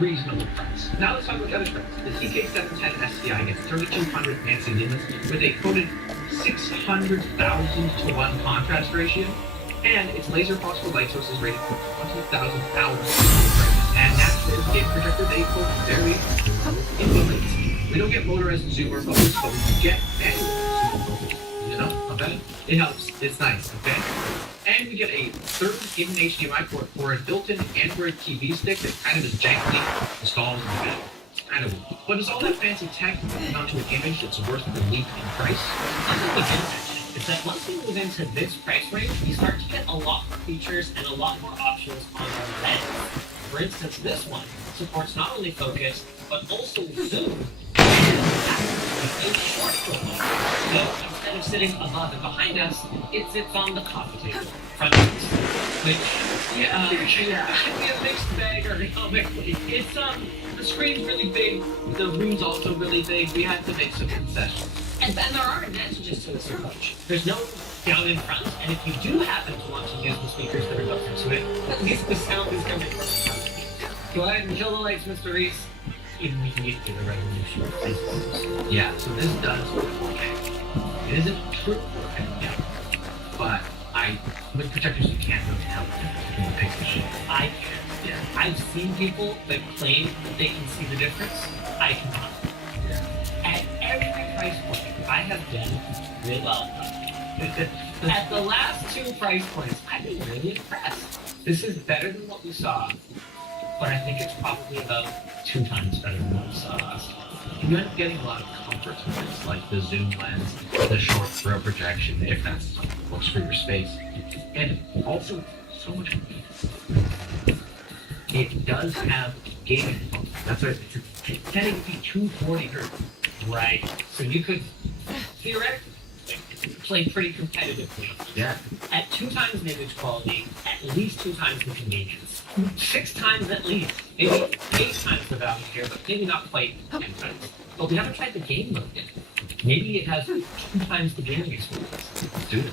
reasonable price. Now let's talk about the other specs. The TK710 STI gets 3200 ANSI lumens with a quoted 600,000 to 1 contrast ratio, and its laser phosphor light source is rated for 20,000 hours. And naturally, as a game projector, they quote very latency. We don't get motorized zoom or focus, but we can get manual zoom and focus. You know, not bad. It helps. It's nice, okay? And we get a third hidden HDMI port for a built-in Android TV stick that kind of is jankily installed in the back. It's kind of weird. But is all that fancy tech onto an image that's worth the leap in price? Something we didn't mention is that once we move into this price range, you start to get a lot more features and a lot more options on the lens. For instance, this one supports not only focus, but also zoom and short profile. So instead of sitting above and behind us, it sits on the coffee table, front of us. Which, can be a mixed bag ergonomically. It's, the screen's really big, the room's also really big, we had to make some concessions. And there are advantages to this approach. There's no down in front, and if you do happen to want to use the speakers that are built into it, at least the sound is coming from the front. Go ahead and kill the lights, Mr. Reese. Even we can get to the resolution. Yeah, so this does 4K. It isn't true 4K yet, but with projectors you can't really tell in the pixel shift. I can. Yeah. I I've seen people that claim they can see the difference. I cannot. At every price point, I have done really well. At the last two price points, I've been really impressed. This is better than what we saw, but I think it's probably about 2 times better than what we saw last time. You end up getting a lot of comfort from things like the zoom lens, the short throw projection, if that works for your space, and also so much more. It does have gaming. That's right. It's technically 240 hertz. Right. So you could theoretically play pretty competitively. Yeah. At 2 times the image quality, at least 2 times the convenience. 6 times at least. Maybe 8 times the value here, but maybe not quite 10 times. But we haven't tried the game mode yet. Maybe it has 2 times the gaming experience. Dude.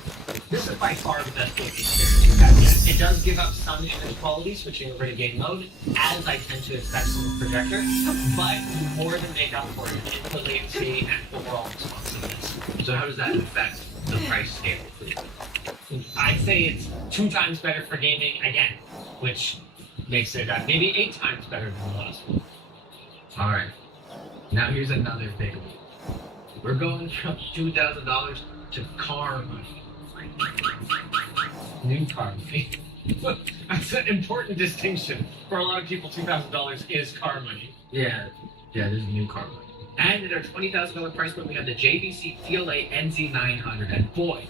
This is by far the best gaming experience we've had yet. It does give up some image quality switching over to game mode, as I tend to expect from the projector, but more than make up for it in the latency and overall responsiveness. So how does that affect the price scale for you? I'd say it's 2 times better for gaming again, which makes it maybe 8 times better than the last one. Alright. Now here's another big one. We're going from $2,000 to car money. New car money. That's an important distinction. For a lot of people, $2,000 is car money. Yeah, this is new car money. And at our $20,000 price point, we have the JVC TLA NZ900. And boy,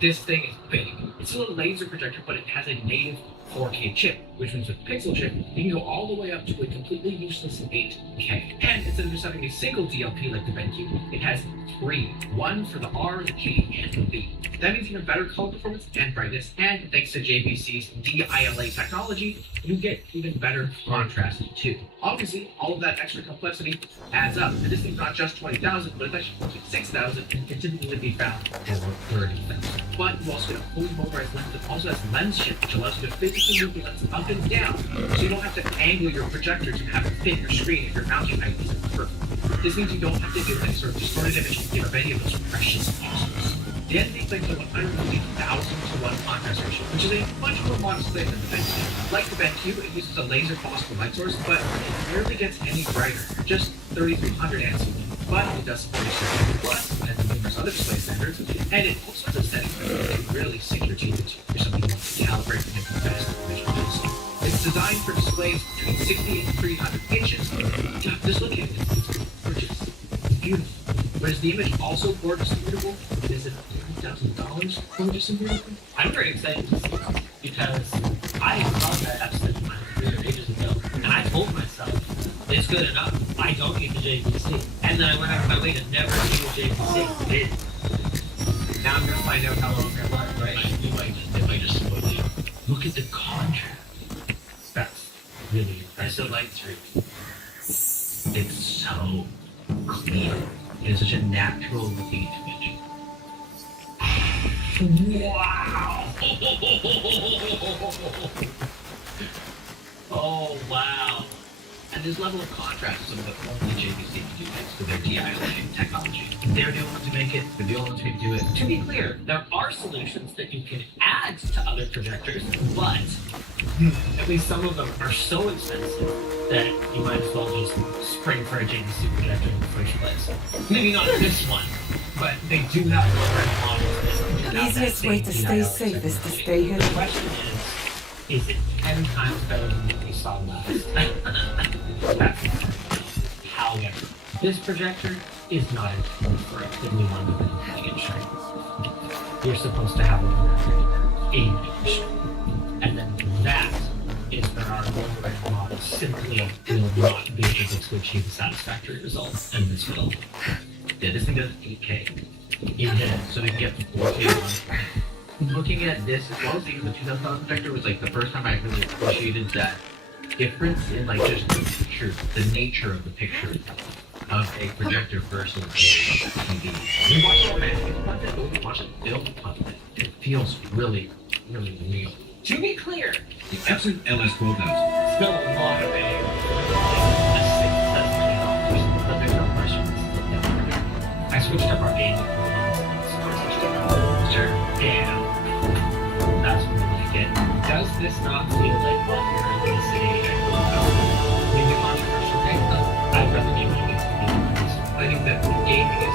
this thing is big. It's still a laser projector, but it has a native 4K chip, which means with Pixel chip, you can go all the way up to a completely useless 8K. And instead of just having a single DLP like the BenQ, it has 3. 1 for the R, the K, and the V. That means even better color performance and brightness, and thanks to JVC's DILA technology, you get even better contrast too. Obviously, all of that extra complexity adds up, and this thing's not just 20,000, but it's actually 6,000, and can typically be found for 30,000. But you also get a fully motorized lens that also has lens shift, which allows you to physically move the lens up and down, so you don't have to angle your projector to have it fit your screen if your mounting height isn't perfect. This means you don't have to do any sort of distorted image to give any of those precious pixels. The NZ claims a 150,000 to 1 contrast ratio, which is a much more modest claim than the BenQ. Like the BenQ, it uses a laser phosphorescent light source, but it rarely gets any brighter, just 3300 ANSI. But it does support HDR Plus and numerous other display standards, and it also has a setting that you can really sink your teeth into for something you want to calibrate and get the best information possible. It's designed for displays between 60 and 300 inches. Just look at it, it's gorgeous. It's beautiful. But is the image also gorgeous and beautiful? Is it $1,000 gorgeous and beautiful? I'm very excited to see it because I saw that episode of mine ages ago, and I told myself it's good enough. I don't need the JVC, and then I went out of my way to never see the JVC. Did. Now I'm gonna find out how long they're like, right? It might just spoil you. Look at the contrast. That's really As impressive. the light through. It's so clear. It is such a natural looking image. Wow! Oh wow! And this level of contrast is something that only JVC can do thanks to their DILA technology. They're the only ones who make it, they're the only ones who can do it. To be clear, there are solutions that you can add to other projectors, but at least some of them are so expensive that you might as well just spring for a JVC projector in the first place. Maybe not this one, but they do have different models. The easiest way to stay safe is to stay The hidden. question is it 10 times better than what we saw last? That's the question. However, this projector is not intended for a fiddly 180-inch screen. You're supposed to have a 80-inch screen. And then that is where our lower-end model simply will not be able to achieve a satisfactory result in this film. Yeah, this thing does 8K. Yeah. So we can get 4K. Looking at this, as well as seeing the 2000 projector, was like the first time I really appreciated that difference in like just the picture, the nature of the picture of a projector versus a TV. You watch romantic content, but when you watch a film content, it feels really, really real. To be clear, The Epson LS 12,000. still a lot of a but there's no questions. I switched up our gaming. Sure. Yeah. That's what I like it. Does this not feel like what you're in this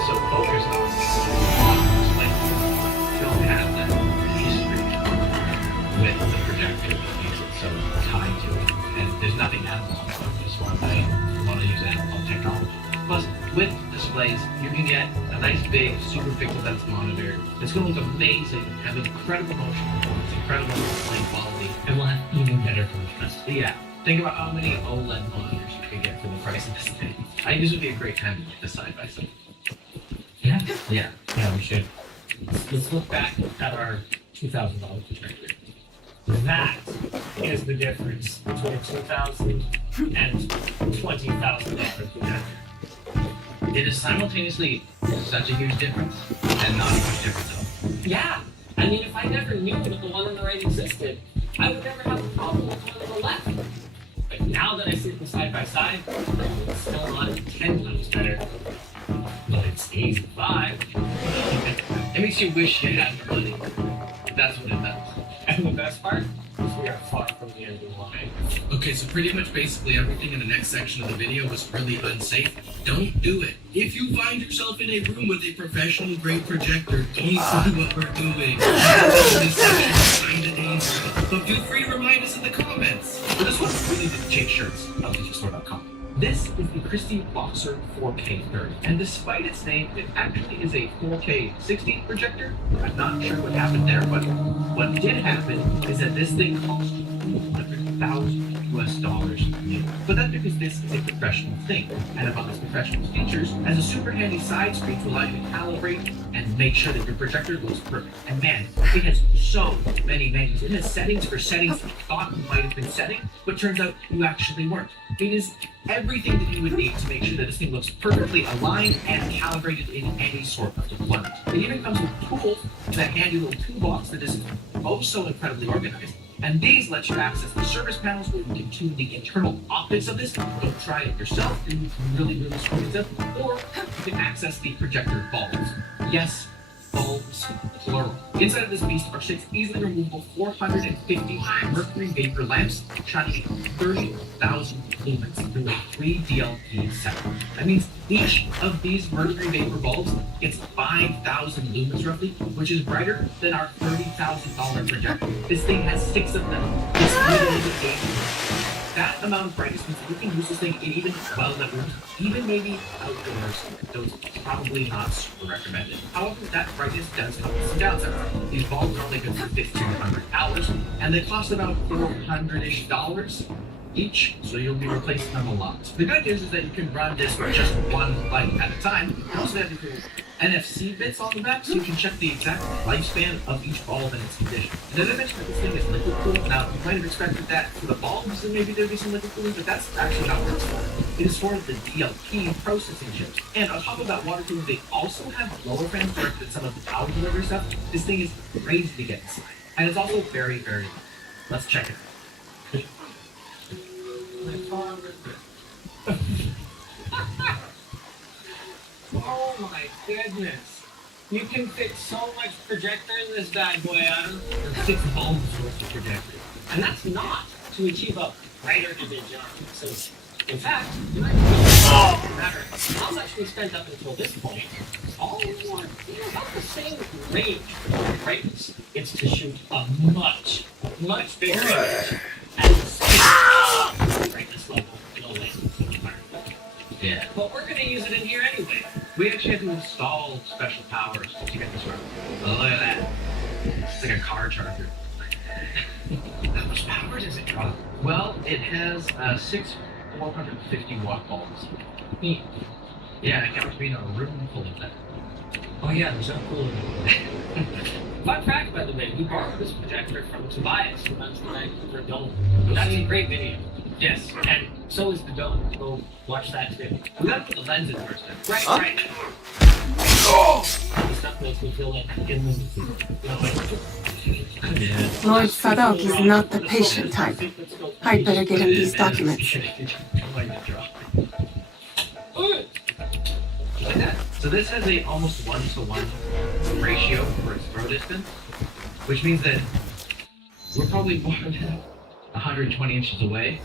so focused on like don't have that history with the projector that makes it so tied to it. And there's nothing analog about this one. I want to use analog technology. Plus, with displays, you can get a nice big super pixel dense monitor that's going to look amazing, have incredible motion performance, incredible display quality, and will have even better contrast. Yeah, think about how many OLED monitors you could get for the price of this thing. I think this would be a great time to get the side by side. Yeah. Yeah, we should. Let's look back at our $2,000 projector. That is the difference between $2,000 and $20,000 projector. It is simultaneously such a huge difference and not a huge difference at all. Yeah, I mean, if I never knew that the one on the right existed, I would never have a problem with the one on the left. But now that I see them side by side, it's still not 10 times better. But it's easy 5. It makes you wish you had the money. That's what it does. And the best part is we are far from the end of the line. Okay, so pretty much basically everything in the next section of the video was really unsafe. Don't do it. If you find yourself in a room with a professional grade projector, don't do what we're doing. This section is kinda dangerous. But feel free to remind us in the comments. So this one really did change shirts on digistore.com. This is the Christie Boxer 4K 30, and despite its name, it actually is a 4K 60 projector. I'm not sure what happened there, but what did happen is that this thing cost $100,000 new. But that's because this is a professional thing, and among its professional features, has a super handy side screen to allow you to calibrate and make sure that your projector looks perfect. And man, it has so many menus. It has settings for settings you thought you might have been setting, but turns out you actually weren't. It is everything that you would need to make sure that this thing looks perfectly aligned and calibrated in any sort of deployment. It even comes with tools in that handy little toolbox that is oh so incredibly organized. And these let you access the service panels where you can tune the internal optics of this. Don't try it yourself, do really screwy stuff. Or you can access the projector bulbs. Yes, bulbs, plural. Inside of this beast are 6 easily removable 450 mercury vapor lamps shining 30,000 lumens through a 3 DLP setup. That means each of these mercury vapor bulbs gets 5,000 lumens roughly, which is brighter than our $30,000 projector. This thing has 6 of them. It's literally dangerous. That amount of brightness means that you can use this thing in even well-lit rooms, even maybe outdoors. So it's probably not super recommended. However, that brightness does come with some downsides. These bulbs are only good for 1,500 hours, and they cost about $400-ish each, so you'll be replacing them a lot. The good news is that you can run this with just one light at a time. You also have these little NFC bits on the back, so you can check the exact lifespan of each bulb and its condition. And as I mentioned, this thing is liquid cooled. Now, you might have expected that for the bulbs, and maybe there'd be some liquid cooling, but that's actually not what it's for. It is for the DLP processing chips. And on top of that water cooling, they also have blower fans directed at some of the power delivery stuff. This thing is crazy to get inside. And it's also very, very light. Let's check it out. Oh my goodness. You can fit so much projector in this bad boy, Adam. There's 6 bulbs worth of projector. And that's not to achieve a brighter image in our pixels. In fact, no matter how much we spent up until this point, all we want about the same range for brightness. It's to shoot a much bigger image at the same brightness level in a lens environment. Yeah. But we're going to use it in here anyway. We actually had to install special powers to get this running. Oh, look at that. It's like a car charger. How much power does it draw? Well, it has 6 450 watt bulbs. Yeah, I can't be in a room full of that. Oh yeah, there's no cooling. Fun fact, by the way, we borrowed this projector from Tobias, who runs the Vancouver Dome. That's a great video. Yes, and so is the Dome. Go watch that too. We gotta put the lens in first. Right. Oh! This stuff makes me feel like in the Lord Sadok is not the patient type. I'd better get him these documents. Like that. So this has a almost 1-to-1 ratio for its throw distance, which means that we're probably more than 120 inches away.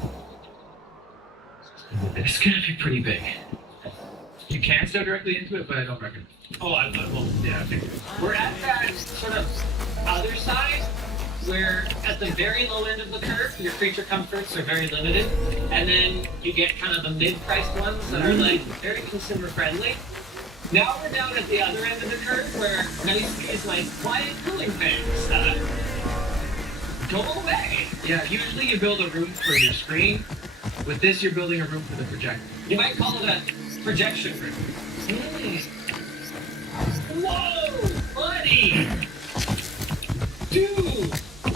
It's gonna be pretty big. You can stair directly into it, but I don't recommend. Oh, I will. Yeah, I think we're at that sort of other side where at the very low end of the curve, your creature comforts are very limited, and then you get kind of the mid-priced ones that are like very consumer friendly. Now we're down at the other end of the curve where nice these like quiet cooling fans go away. Yeah, usually you build a room for your screen. With this, you're building a room for the projector. You might call it a projection room. Whoa, buddy! Dude,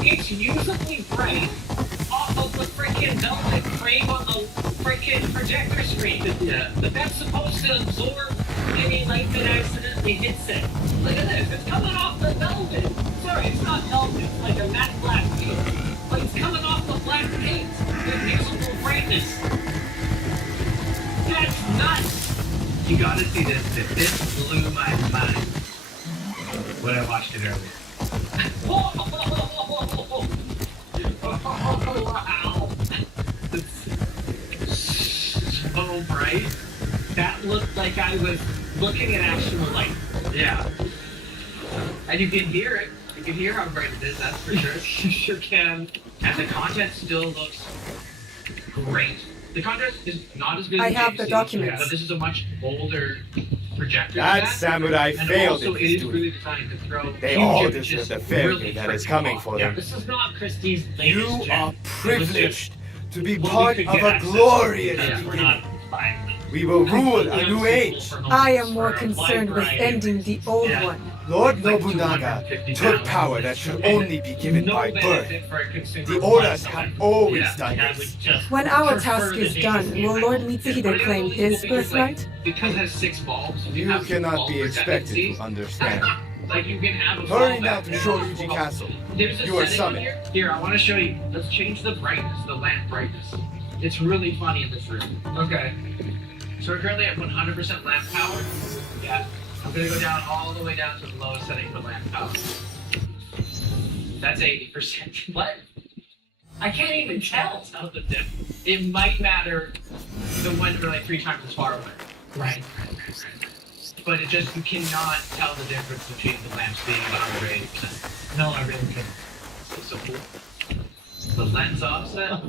it's usably bright off of the freaking velvet frame on the freaking projector screen. Yeah. That's supposed to absorb any light that accidentally hits it. Look at this, it's coming off the velvet. Sorry, it's not velvet, it's like a matte black paint. But it's coming off the black paint with usable brightness. That's nuts! You gotta see this. This blew my mind when I watched it earlier. Oh, wow! So bright. That looked like I was looking at actual light. Yeah. And you can hear it. You can hear how bright it is, that's for sure. You sure can. And the content still looks great. The contrast is not as good as I have the documents. but this is a much older projector. That samurai and failed also in it his is duty. really designed to throw They huge all images deserve the failure really that is freaking coming off. for Yeah, them. this is not Christie's latest You gen. are This is privileged to be what we part could of get a access to. glorious Yeah, we're not kingdom. buying them. We will rule a new age. I am more concerned with ending the old one. Lord Nobunaga took power that should only be given by birth. The Odas have always done this. When our task is done, will Lord Mitsuhide claim his birthright? Because it has 6 bulbs, You have cannot bulb be expected redundancies. to understand. Like you can have a Hurry bulb now that- to Shoryuji Castle. There's a You are setting summoned. Here. Here, I want to show you. Let's change the brightness, the lamp brightness. It's really funny in this room. Okay. So we're currently at 100% lamp power. Yeah. I'm gonna go down all the way down to the lowest setting for lamp power. That's 80%. What? I can't even tell the difference. It might matter the ones that are like 3 times as far away. Right. But it just, you cannot tell the difference between the lamps being about 180%. No, I really couldn't. So cool. The lens offset.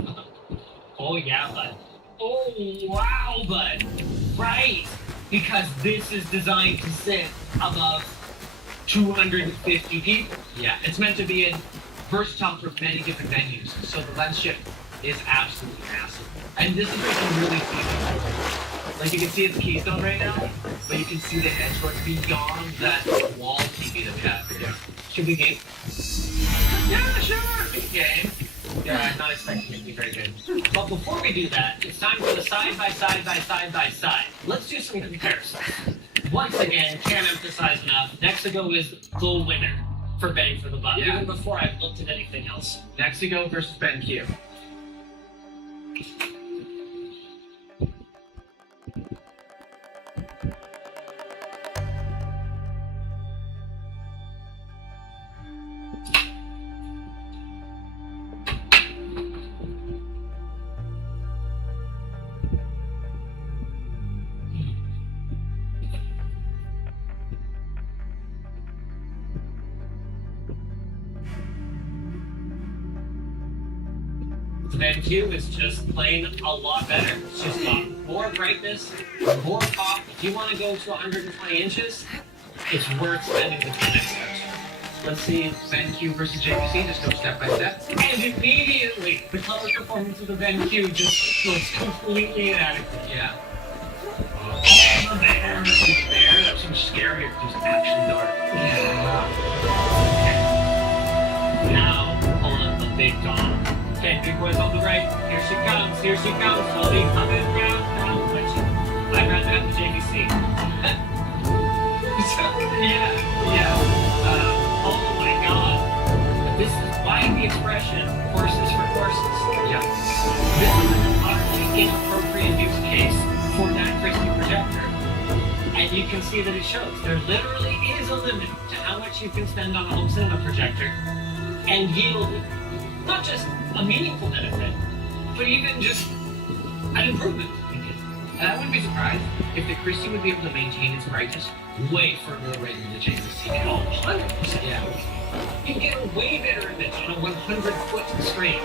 Oh yeah, bud. Oh wow, bud. Right. Because this is designed to sit above 250 people. Yeah, it's meant to be versatile for many different venues. So the lens shift is absolutely massive. And this is what you can really see. Like you can see it's Keystone right now, but you can see the edge where it's beyond that wall TV that we have. Yeah. Should we game? Yeah, sure. Big game. Yeah, I'm not expecting it to be very good. But before we do that, it's time for the side by side by side by side. Let's do some comparisons. Once again, can't emphasize enough, Nexigo is the winner for bang for the buck. Yeah. Even before I've looked at anything else. Nexigo versus BenQ. The BenQ is just plain a lot better. It's just got more brightness, more pop. If you want to go to 120 inches, it's worth spending the 10 extra. Let's see BenQ versus JVC, just go step by step. And immediately, the color performance of the BenQ just looks completely inadequate. Yeah. Oh, there, that seems scarier because it's actually dark. Yeah. Okay. Now, pull up the big dog. Okay, big boy's on the right. Here she comes, slowly coming around. I'd rather have the JVC. Oh my god. This is why the expression horses for courses. Yeah. This is an utterly inappropriate use case for that Christie projector. And you can see that it shows. There literally is a limit to how much you can spend on a home cinema projector and yield not just a meaningful benefit, but even just an improvement. And I wouldn't be surprised if the Christie would be able to maintain its brightness way further away than the JVC. Oh, 100%. Yeah. You can get way better image on a 100-foot screen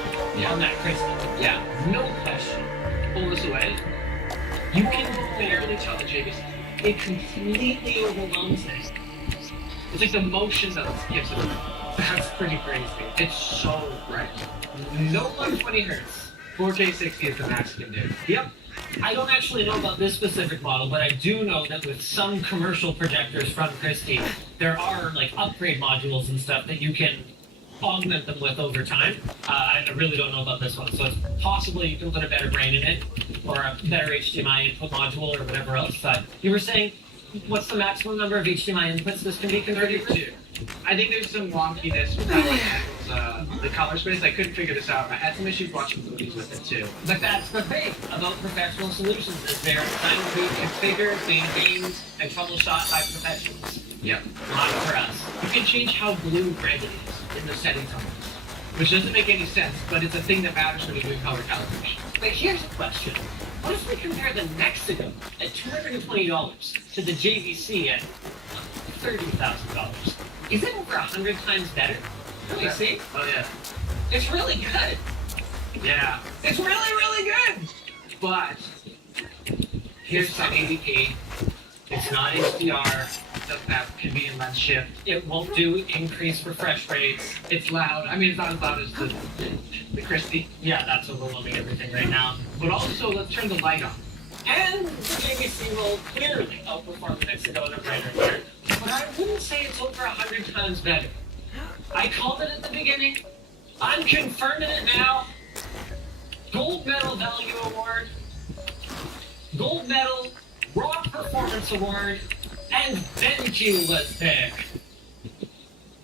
on that Christie. Yeah, no question. Pull this away. You can barely tell the JVC. It completely overwhelms it. It's like the motion that it gives it. That's pretty crazy. It's so bright. No 120 hertz. 4K 60 is the max you can do. Yep. I don't actually know about this specific model, but I do know that with some commercial projectors from Christie, there are like upgrade modules and stuff that you can augment them with over time. I really don't know about this one, so it's possibly you can put a better brain in it, or a better HDMI input module, or whatever else. But you were saying, what's the maximum number of HDMI inputs this can be converted to? I think there's some wonkiness with how it handles the color space. I couldn't figure this out. I had some issues watching movies with it too. But that's the thing about professional solutions is they're designed to be configured, maintained, and troubleshot by professionals. Yep. Not for us. You can change how blue red is in the settings on this, which doesn't make any sense, but it's a thing that matters when you're doing color calibration. But here's a question. What if we compare the Mexico at $220 to the JVC at $30,000? Is it over 100 times better? Really, see? Oh yeah. It's really good. Yeah. It's really, really good. But here's some ADP. It's not HDR. It doesn't have convenient lens shift. It won't do increased refresh rates. It's loud. I mean, it's not as loud as the Christie. Yeah, that's overwhelming everything right now. But also, let's turn the light on. And the JVC will clearly outperform the Mexico in a brighter here. But I wouldn't say it's over 100 times better. I called it at the beginning. I'm confirming it now. Gold Medal Value Award. Gold Medal Raw Performance Award. And BenQ was there.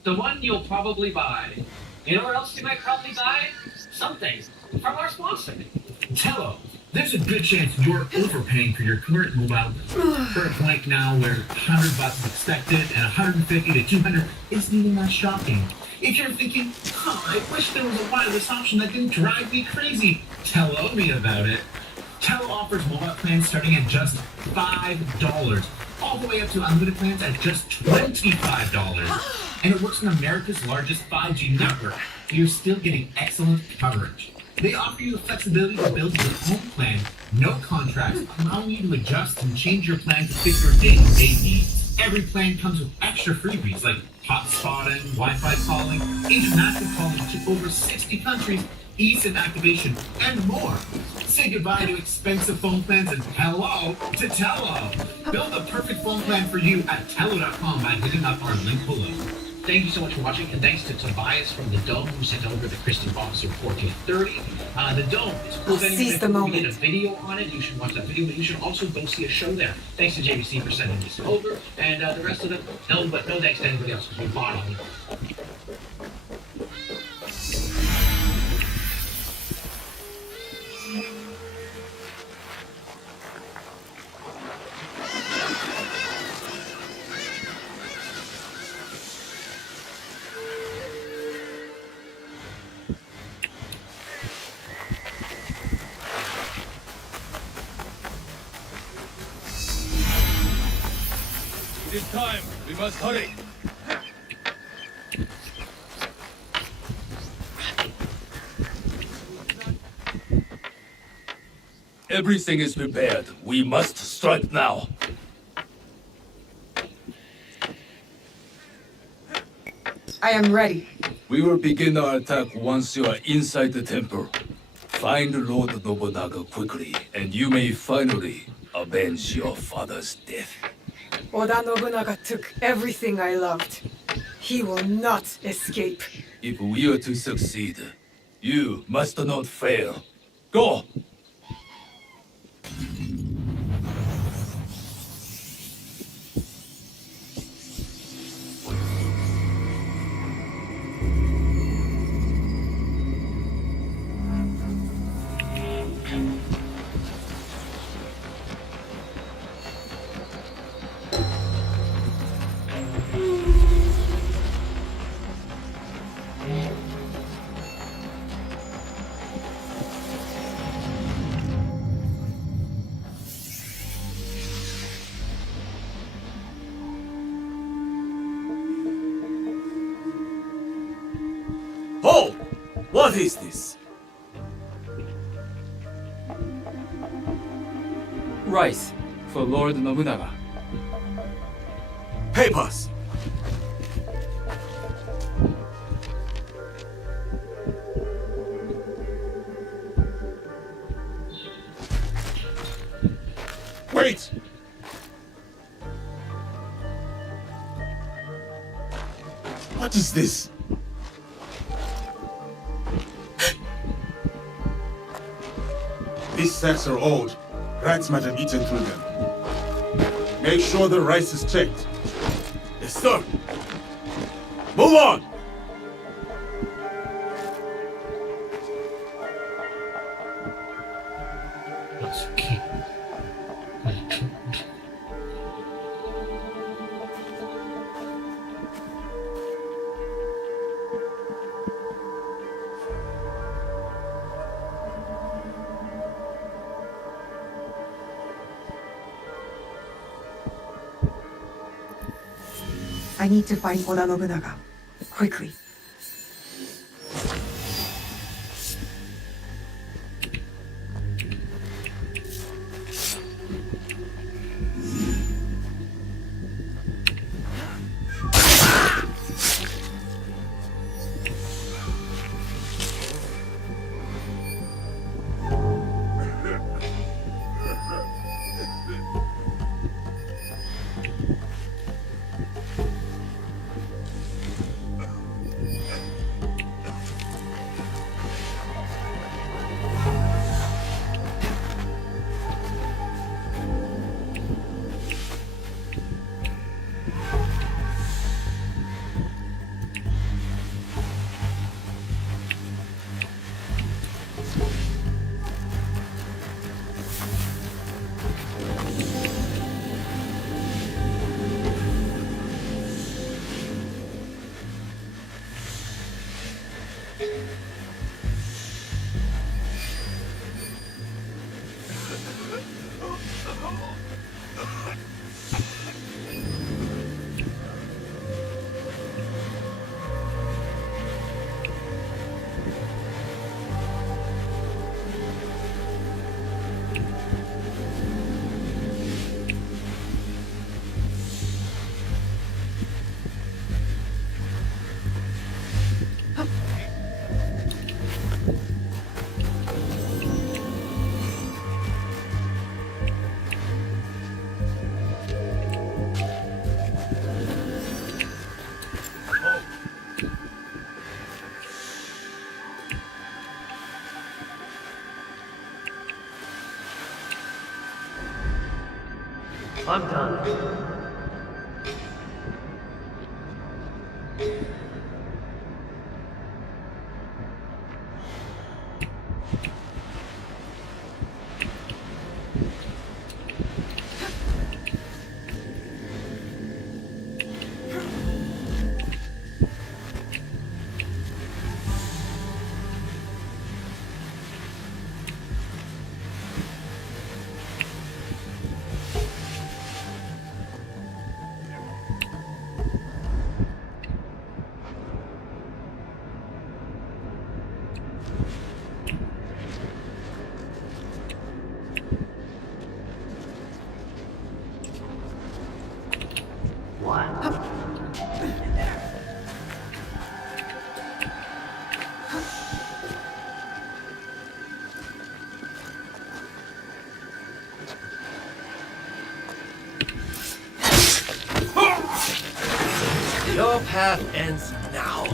The one you'll probably buy. You know what else you might probably buy? Something from our sponsor. Tello, there's a good chance you're overpaying for your current mobile. We're at a point now where $100 is expected and 150 to 200 isn't even that shocking. If you're thinking, oh, I wish there was a wireless option that didn't drive me crazy, tell me about it. Tello offers mobile plans starting at just $5, all the way up to unlimited plans at just $25. And it works on America's largest 5G network, so you're still getting excellent coverage. They offer you the flexibility to build your own plan, no contracts, allowing you to adjust and change your plan to fit your day-to-day needs. Every plan comes with extra freebies like hotspotting, Wi-Fi calling, international calling to over 60 countries, eSIM activation, and more. Say goodbye to expensive phone plans and hello to Tello. Build the perfect phone plan for you at Tello.com by hitting up our link below. Thank you so much for watching, and thanks to Tobias from the Dome who sent over the Christie Boxer 1430. The Dome is a cool venue. Seize the We moment. did a video on it. You should watch that video, but you should also go see a show there. Thanks to JVC for sending this over, and the rest of them, no thanks to anybody else because we bought on it. It is time. We must hurry. Everything is prepared. We must strike now. I am ready. We will begin our attack once you are inside the temple. Find Lord Nobunaga quickly, and you may finally avenge your father's death. Oda Nobunaga took everything I loved. He will not escape. If we are to succeed, you must not fail. Go! What is this? Rice for Lord Nobunaga. Papers. Wait! What is this? These sacks are old. Rats might have eaten through them. Make sure the rice is checked. Yes, sir. Move on! Let's keep I need to find Oda Nobunaga. Quickly. I'm done. Your path ends now.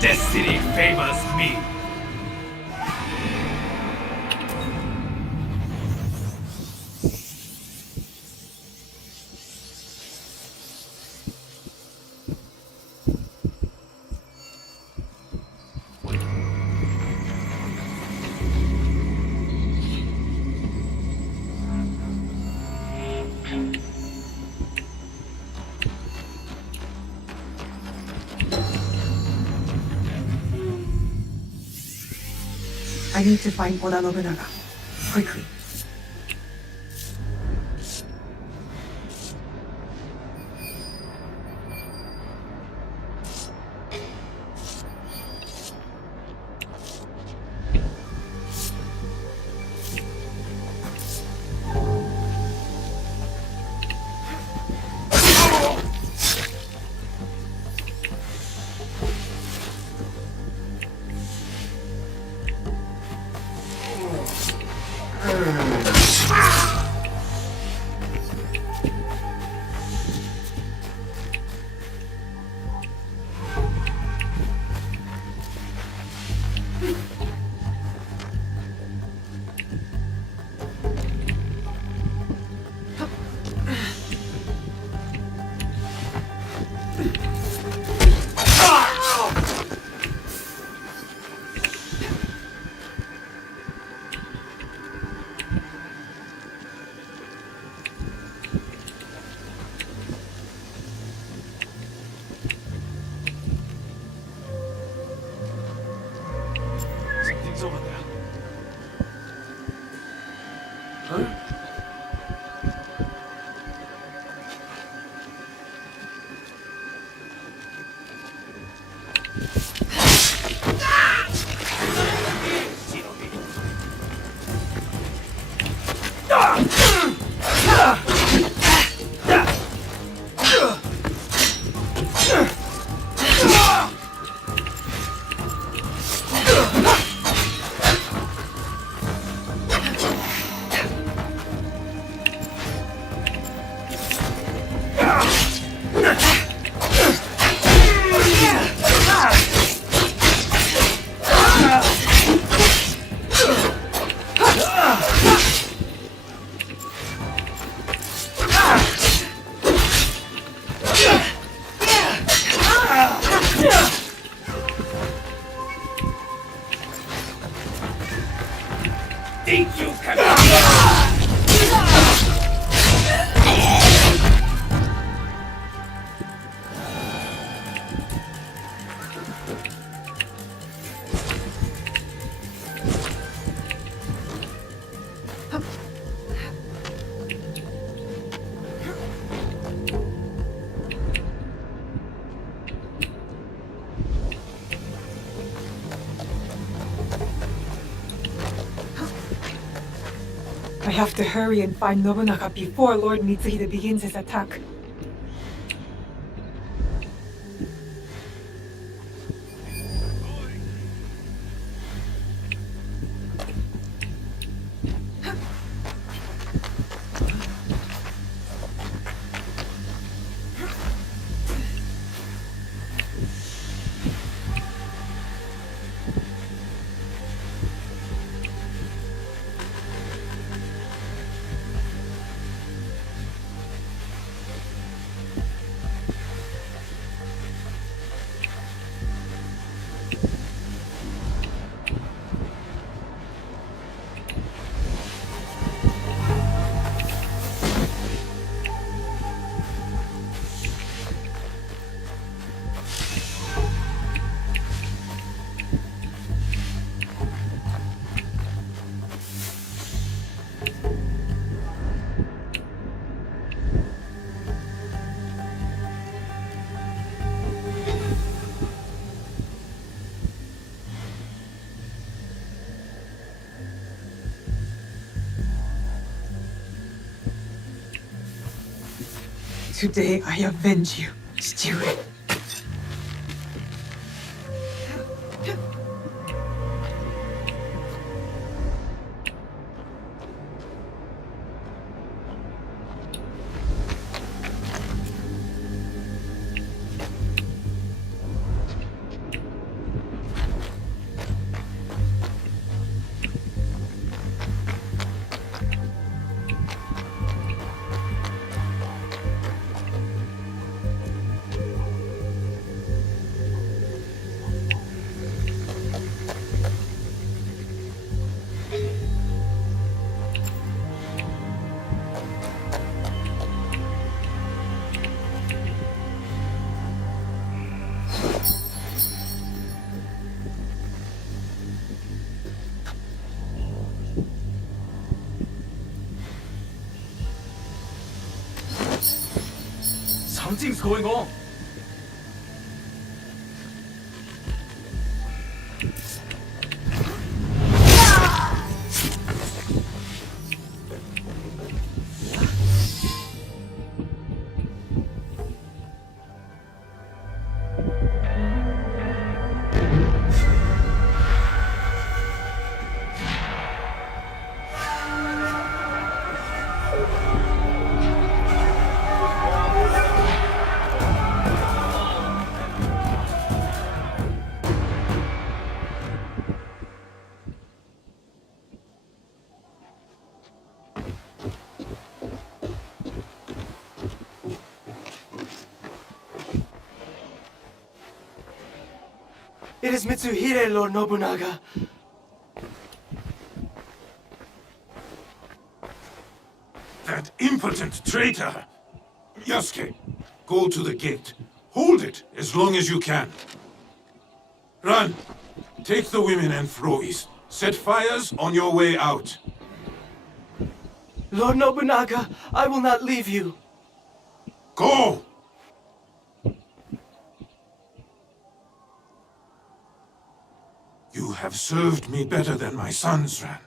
Destiny favors me. I need to find Oda Nobunaga. Quickly. Something's over there. Huh? Think you can... I have to hurry and find Nobunaga before Lord Mitsuhide begins his attack. Today I avenge you, Stewie. Something's going on. It is Mitsuhide, Lord Nobunaga. That impotent traitor! Yasuke, go to the gate. Hold it as long as you can. Run! Take the women and Frois. Set fires on your way out. Lord Nobunaga, I will not leave you. Go! You have served me better than my sons, Ran.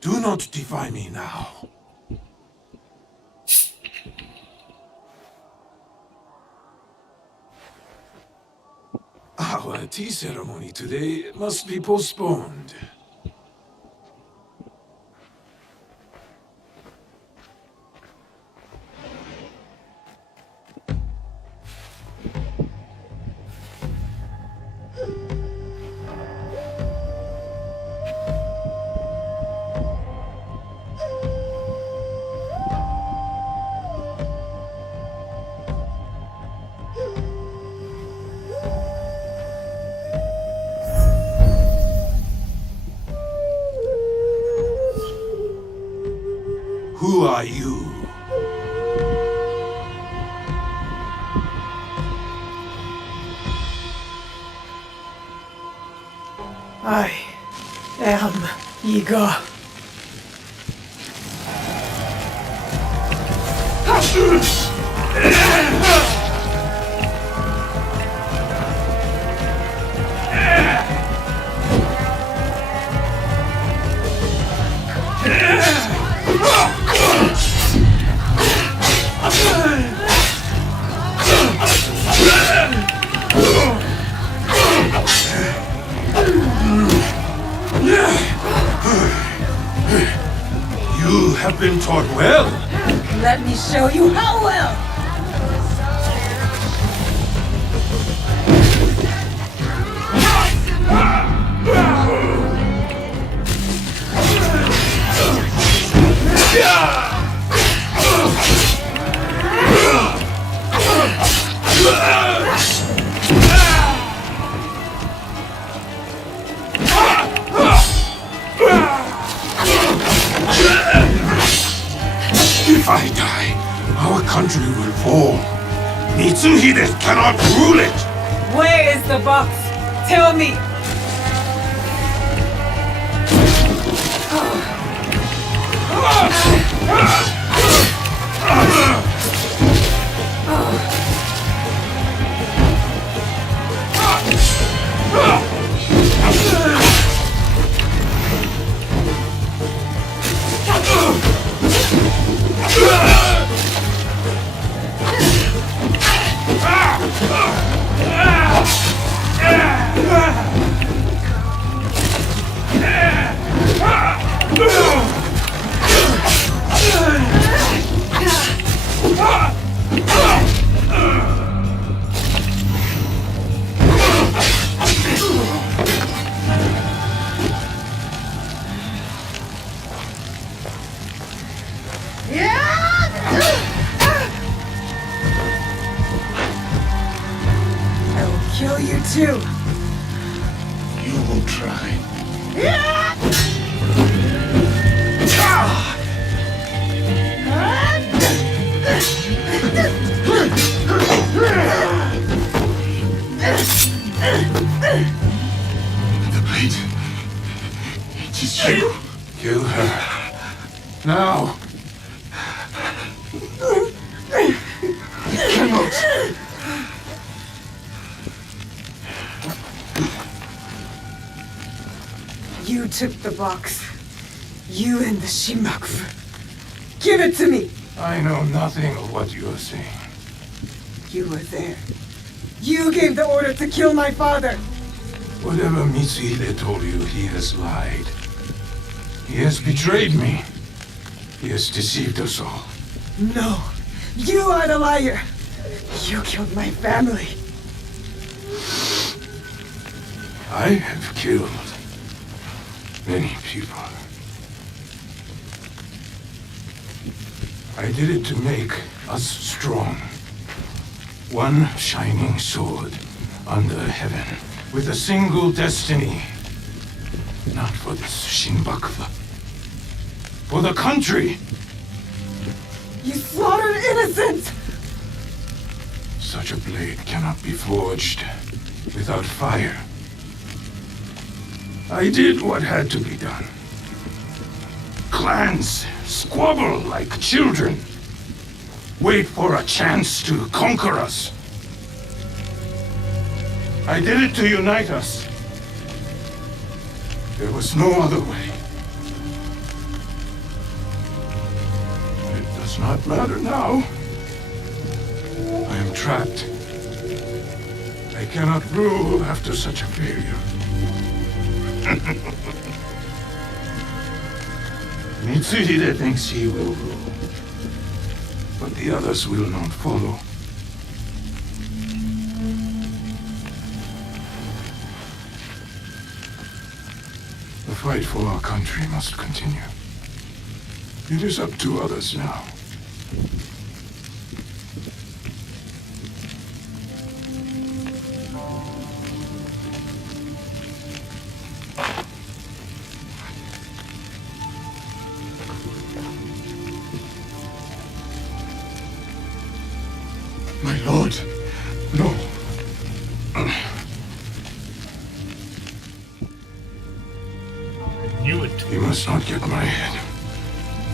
Do not defy me now. Our tea ceremony today must be postponed. Who are you? I am Iga. You have been taught well. Let me show you how well. If I die, our country will fall. Mitsuhide cannot rule it. Where is the box? Tell me. kill you too. You will try. The blade. It is you. Kill her. Now. You cannot. You took the box. You and the Shimaku. Give it to me! I know nothing of what you are saying. You were there. You gave the order to kill my father! Whatever Mitsuhide told you, he has lied. He has betrayed me. He has deceived us all. No! You are the liar! You killed my family! I have killed many people. I did it to make us strong. One shining sword under heaven, with a single destiny. Not for this Shinbakuba. For the country! You slaughtered innocents! Such a blade cannot be forged without fire. I did what had to be done. Clans squabble like children. Wait for a chance to conquer us. I did it to unite us. There was no other way. It does not matter now. I am trapped. I cannot rule after such a failure. Mitsuhide thinks he will rule, but the others will not follow. The fight for our country must continue. It is up to others now. My lord, no. Knew it. You must not get my head.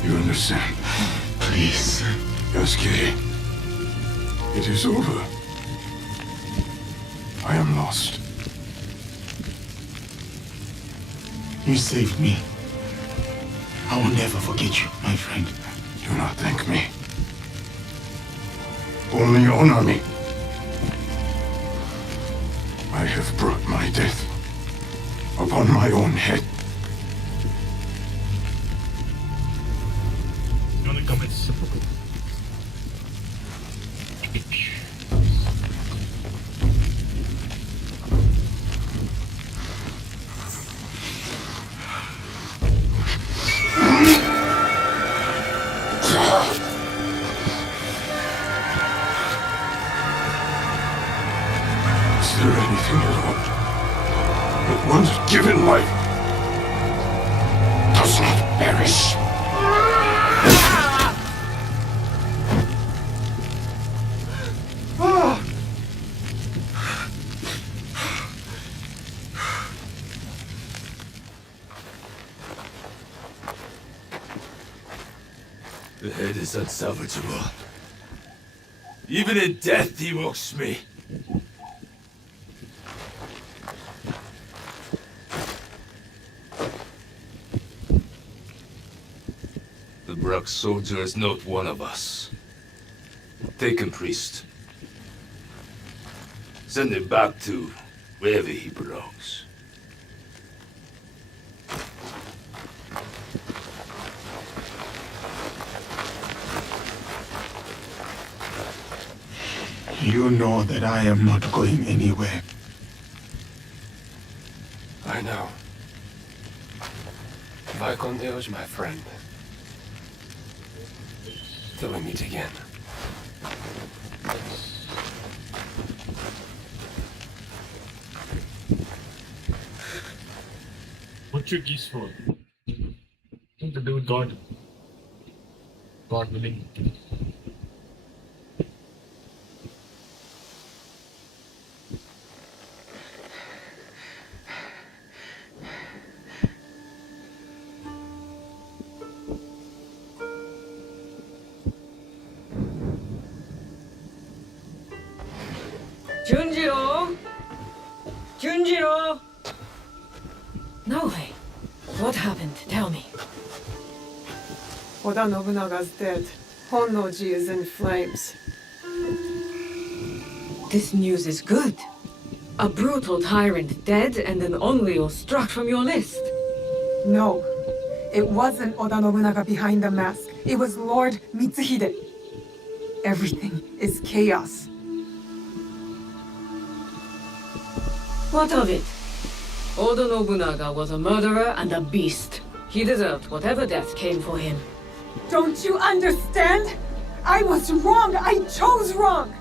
You understand? Please. Yasuke, it is over. I am lost. You saved me. I will never forget you, my friend. Do not thank me. Only honor me. I have brought my death upon my own head. Is there anything at all that one's given life does not perish? The head is unsalvageable. Even in death, he mocks me. The Brack soldier is not one of us. Take him, priest. Send him back to wherever he belongs. You know that I am not going anywhere. I know. Vicon Eoj, my friend. Till we meet again. took his phone. Something to do with God. God willing. Junjiro! Junjiro! No way. What happened? Tell me. Oda Nobunaga's dead. Honnoji is in flames. This news is good. A brutal tyrant dead and an Onryo struck from your list. No. It wasn't Oda Nobunaga behind the mask. It was Lord Mitsuhide. Everything is chaos. What of it? Oda Nobunaga was a murderer and a beast. He deserved whatever death came for him. Don't you understand? I was wrong. I chose wrong.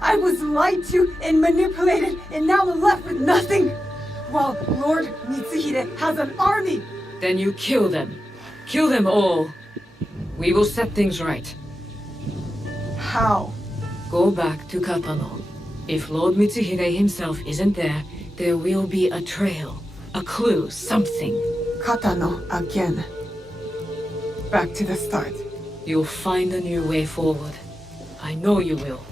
I was lied to and manipulated, and now I'm left with nothing. While Lord Mitsuhide has an army. Then you kill them. Kill them all. We will set things right. How? Go back to Katano. If Lord Mitsuhide himself isn't there, there will be a trail, a clue, something. Katano again. Back to the start. You'll find a new way forward. I know you will.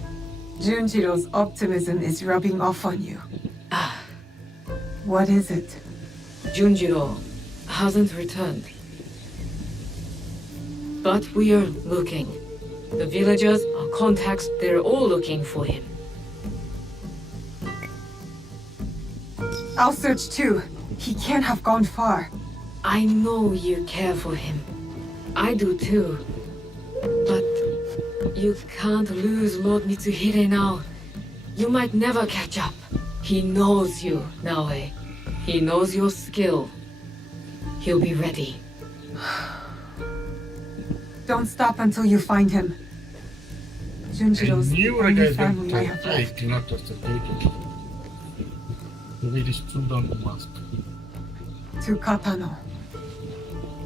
Junjiro's optimism is rubbing off on you. Ah. What is it? Junjiro hasn't returned. But we are looking. The villagers, our contacts, they're all looking for him. I'll search too. He can't have gone far. I know you care for him. I do too. But you can't lose Lord Mitsuhide now. You might never catch up. He knows you, Naoe. He knows your skill. He'll be ready. Don't stop until you find him. Junjiro's the only family I have I left. do not trust the taking. The way it is true down the mask. To Katano.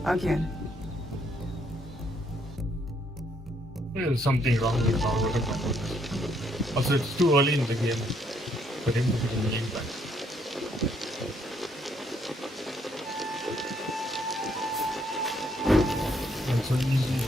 Again. There's something wrong with Naruto. Also, it's too early in the game for him to be the main guy. And so easy.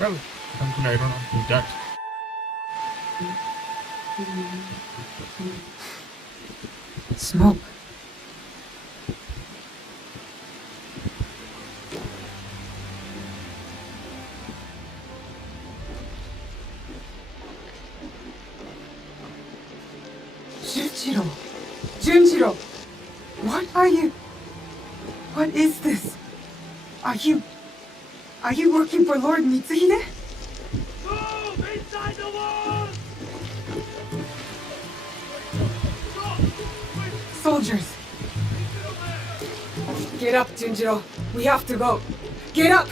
Well, thankfully I don't have to do that. Smoke. Junjiro. Junjiro. What are you? What is this? Are you working for Lord Mitsuhide? Move inside the walls! Soldiers. Get up, Junjiro. We have to go. Get up!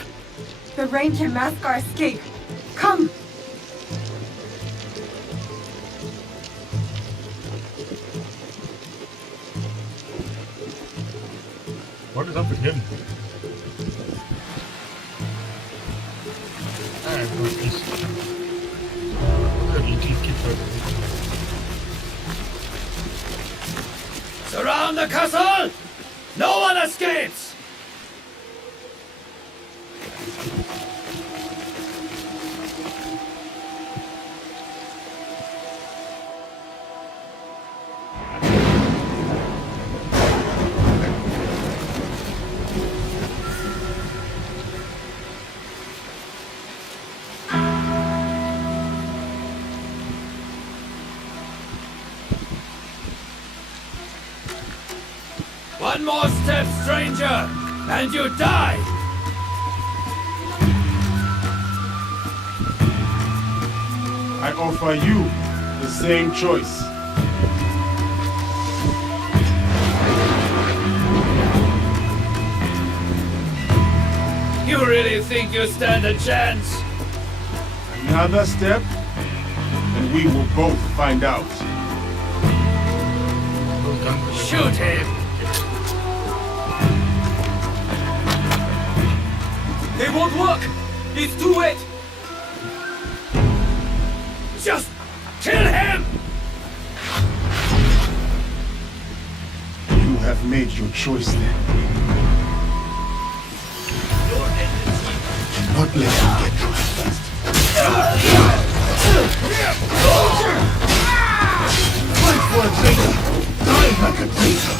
The rain can mask our escape. Come! What is up with him? I have no peace. A little kid. Surround the castle! No one escapes! One more step, stranger, and you die! I offer you the same choice. You really think you stand a chance? Another step, and we will both find out. Shoot him! They won't work! It's too late! Just kill him! You have made your choice then. Do not let him get you first. Fight for a traitor! Die like a traitor!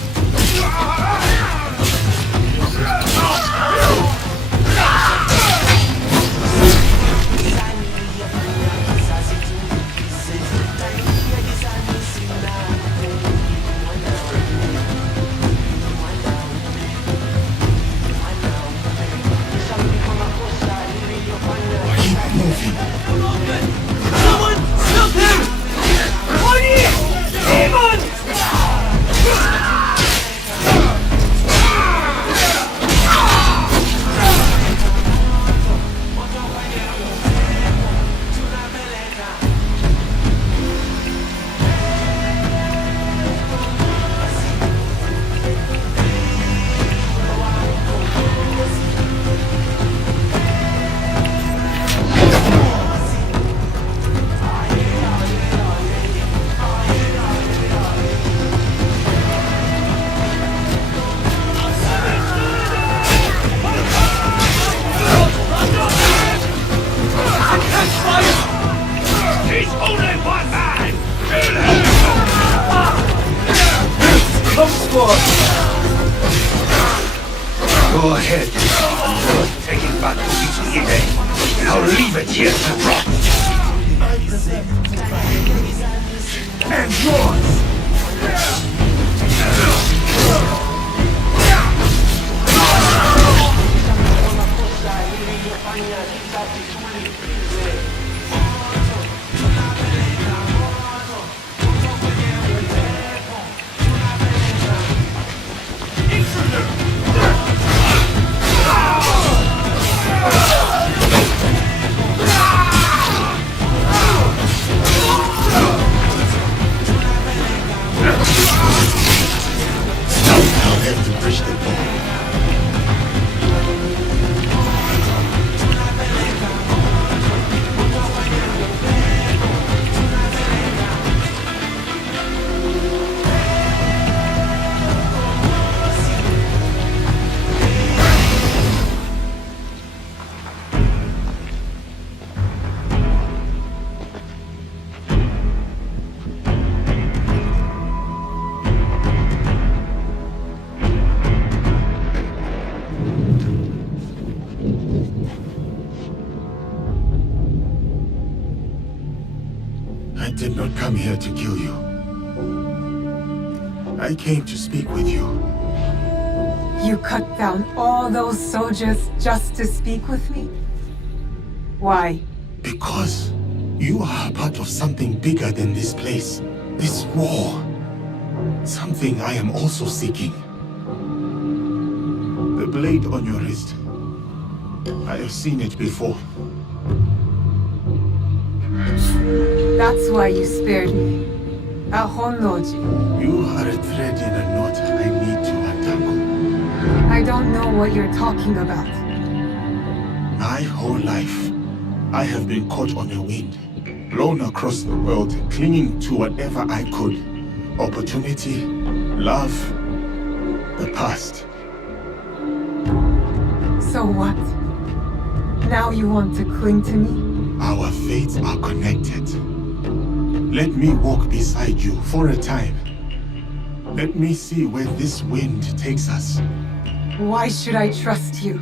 Someone stop him! Oni! Demon! He's only one man! Kill him! Comes for Go ahead. Take it back to Mitsuhide. I'll leave it here to rot. And yours! I'll have to bridge the gap. I did not come here to kill you. I came to speak with you. You cut down all those soldiers just to speak with me? Why? Because you are a part of something bigger than this place. This war. Something I am also seeking. The blade on your wrist. I have seen it before. That's why you spared me. At Honnoji. You are a thread in a knot I need to untangle. I don't know what you're talking about. My whole life, I have been caught on a wind, blown across the world, clinging to whatever I could. Opportunity, love, the past. So what? Now you want to cling to me? Our fates are connected. Let me walk beside you for a time. Let me see where this wind takes us. Why should I trust you?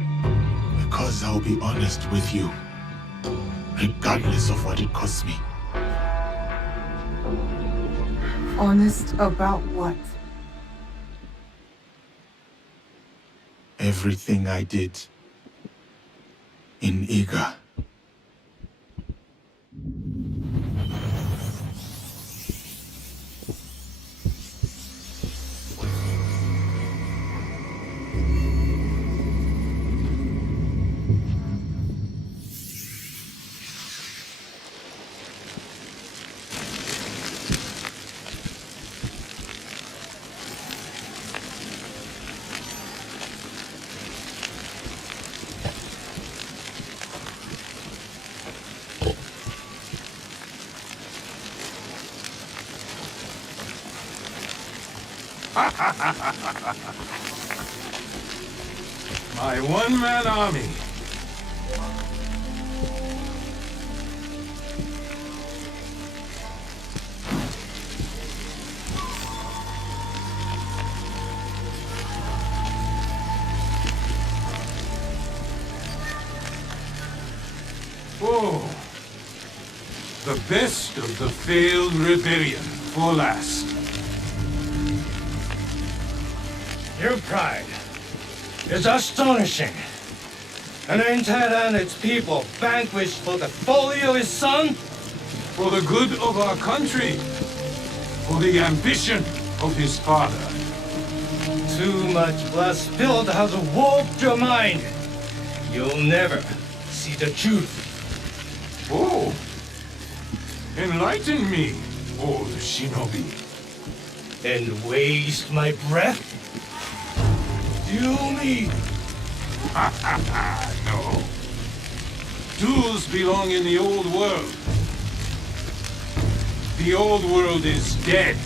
Because I'll be honest with you, regardless of what it costs me. Honest about what? Everything I did in Iga. My one-man army. Oh, the best of the failed rebellion for last. Your pride is astonishing. An entire and its people vanquished for the folly of his son? For the good of our country. For the ambition of his father. Too much blood spilled has warped your mind. You'll never see the truth. Oh, enlighten me, old shinobi. And waste my breath? Duel me. No. Duels belong in the old world. The old world is dead.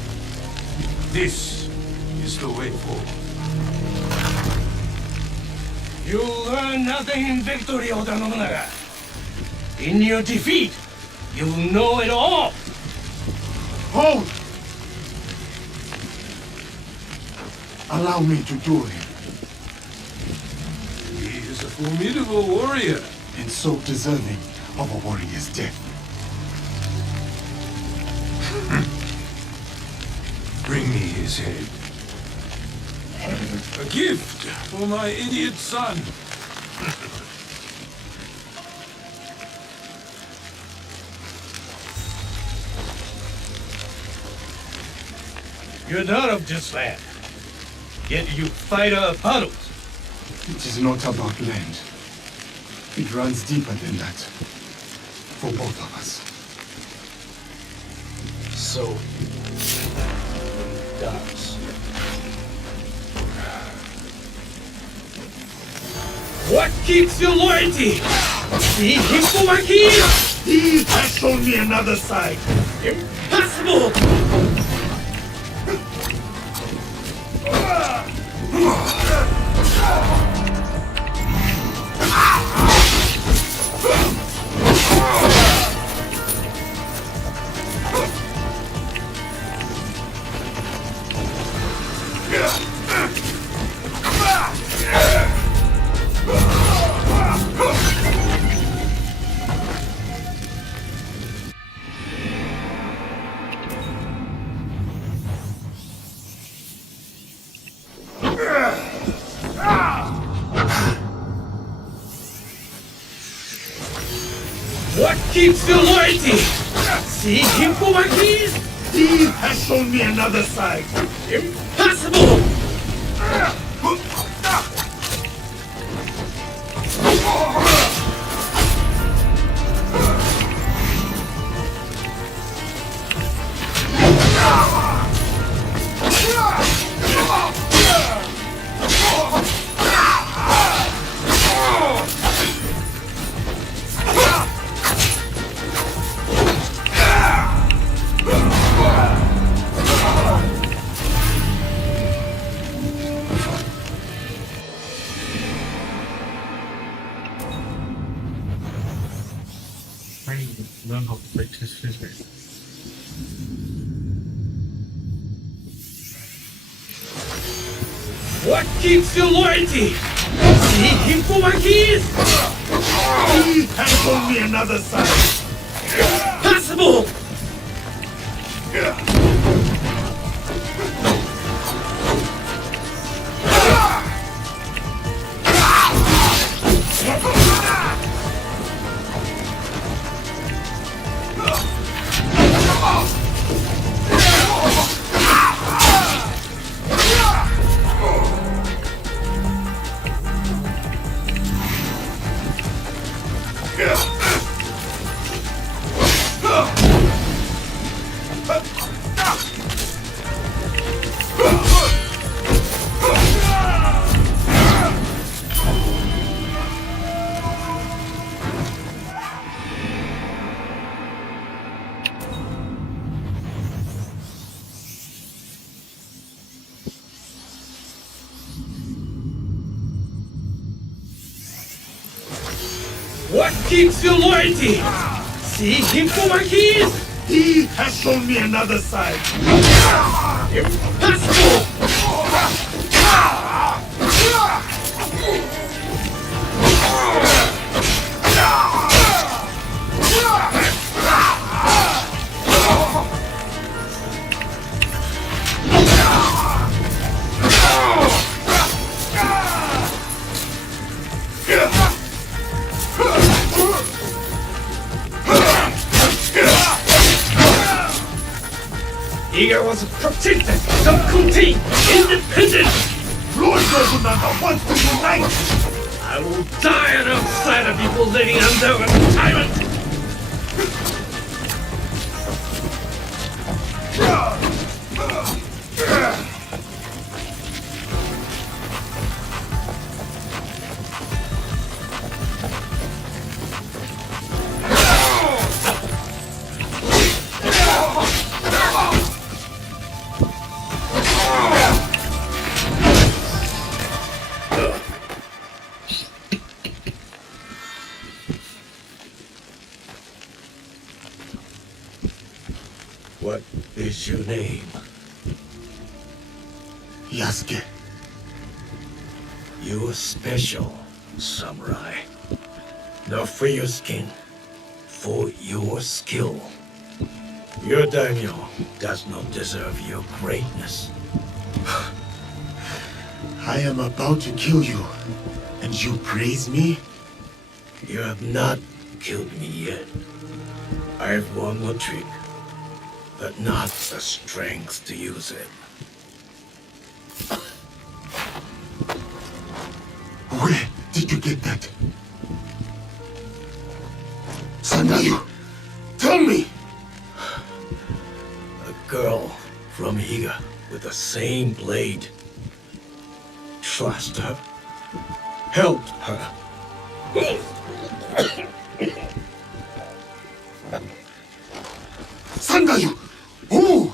This is the way forward. You'll learn nothing in victory, Oda Nobunaga. In your defeat, you'll know it all. Hold! Allow me to duel him. He is a formidable warrior. And so deserving of a warrior's death. Bring me his head. A gift for my idiot son. You're not of this land. Yet you fight our battles. It is not about land. It runs deeper than that. For both of us. So does. What keeps your loyalty? The Hikomaki? He has shown me another side. Impossible! What keeps your loyalty? See Hikomaki? He has shown me another side. Impossible! Learn how to break his fingers. What keeps your loyalty? See Hikomaki? He has shown me another side. Impossible! What keeps your loyalty? See him for my keys? He has shown me another side. Impossible! Iga was protected, self-contained, independent. Lord Nobunaga wants to unite. I will die on outside of people living under a tyrant. What is your name? Yasuke. You are special, samurai. Not for your skin, for your skill. Your daimyo does not deserve your greatness. I am about to kill you, and you praise me? You have not killed me yet. I have one more trick, but not the strength to use it. Where did you get that? Sandayu, tell me! A girl from Iga with the same blade. Trust her. Help her. Sandayu! Who?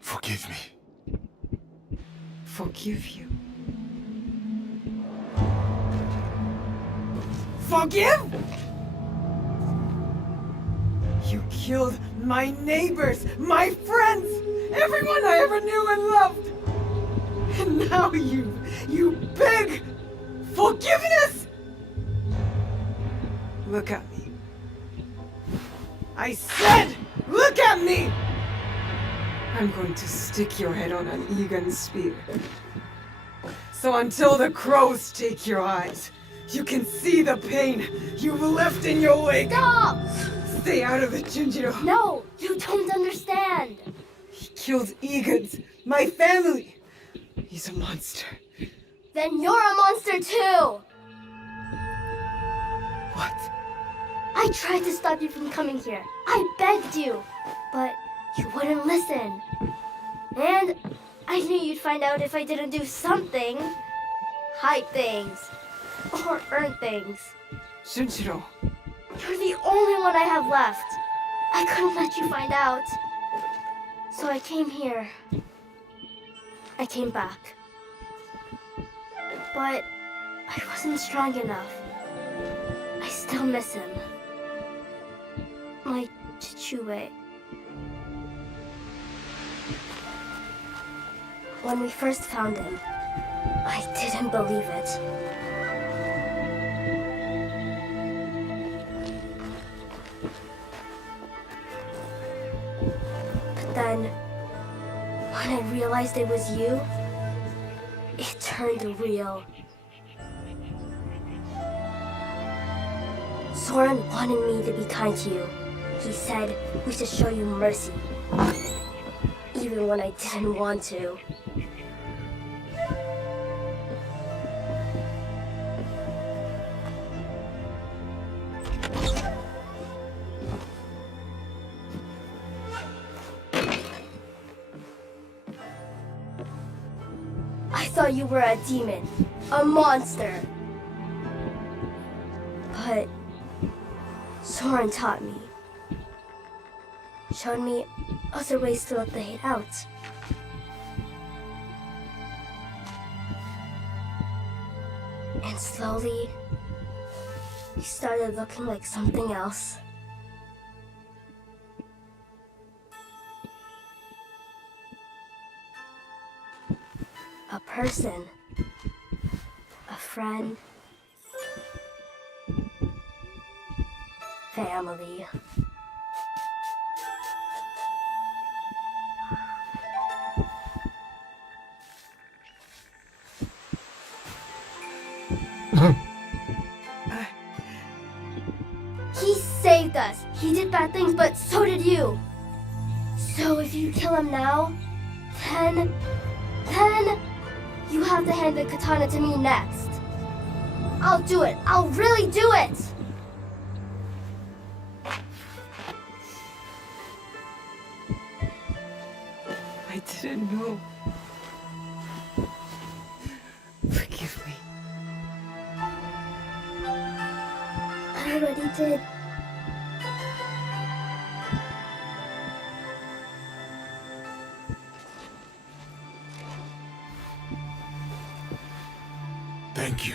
Forgive me. Forgive you. Forgive? You killed my neighbors, my friends, everyone I ever knew and loved. And now you beg forgiveness? Look at me. I said, look at me! I'm going to stick your head on an Egan spear. So until the crows take your eyes, you can see the pain you've left in your wake. Stop! Stay out of it, Junjiro. No, you don't understand. He killed Egans, my family. He's a monster. Then you're a monster too. What? I tried to stop you from coming here. I begged you, but you wouldn't listen. And I knew you'd find out if I didn't do something. Hide things. Or earn things. Junjiro. You're the only one I have left. I couldn't let you find out. So I came here. I came back. But I wasn't strong enough. I still miss him. My Chichue. When we first found him, I didn't believe it. But then, when I realized it was you, it turned real. Soren wanted me to be kind to you. He said we should show you mercy, even when I didn't want to. thought you were a demon, a monster. But Soren taught me. Showed me other ways to let the hate out. And slowly, he started looking like something else. A person. A friend. Family. He saved us. He did bad things, but so did you. So if you kill him now, then you have to hand the katana to me next. I'll do it. I'll really do it. I didn't know. Forgive me. I already did. Thank you.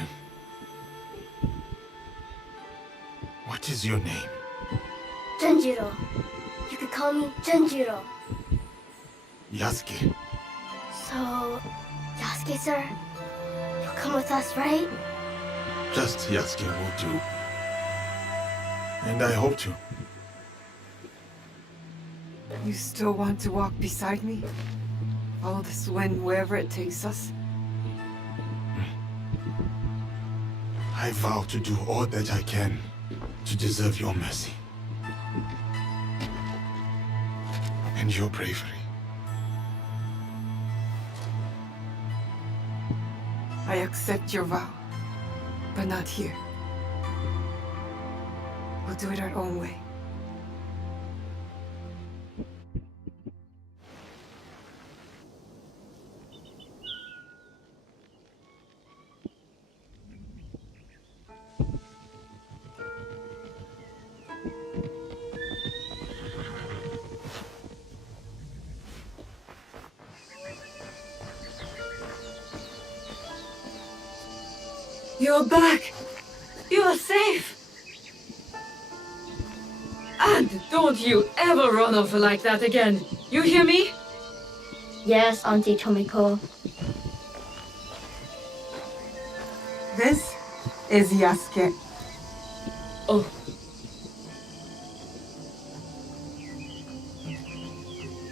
What is your name? Junjiro. You could call me Junjiro. Yasuke. So, Yasuke, sir, you'll come with us, right? Just Yasuke will do. And I hope to. You still want to walk beside me? Follow this wind wherever it takes us? I vow to do all that I can to deserve your mercy. And your bravery. I accept your vow, but not here. We'll do it our own way. You're back! You're safe! And don't you ever run off like that again! You hear me? Yes, Auntie Tomiko. This is Yasuke. Oh.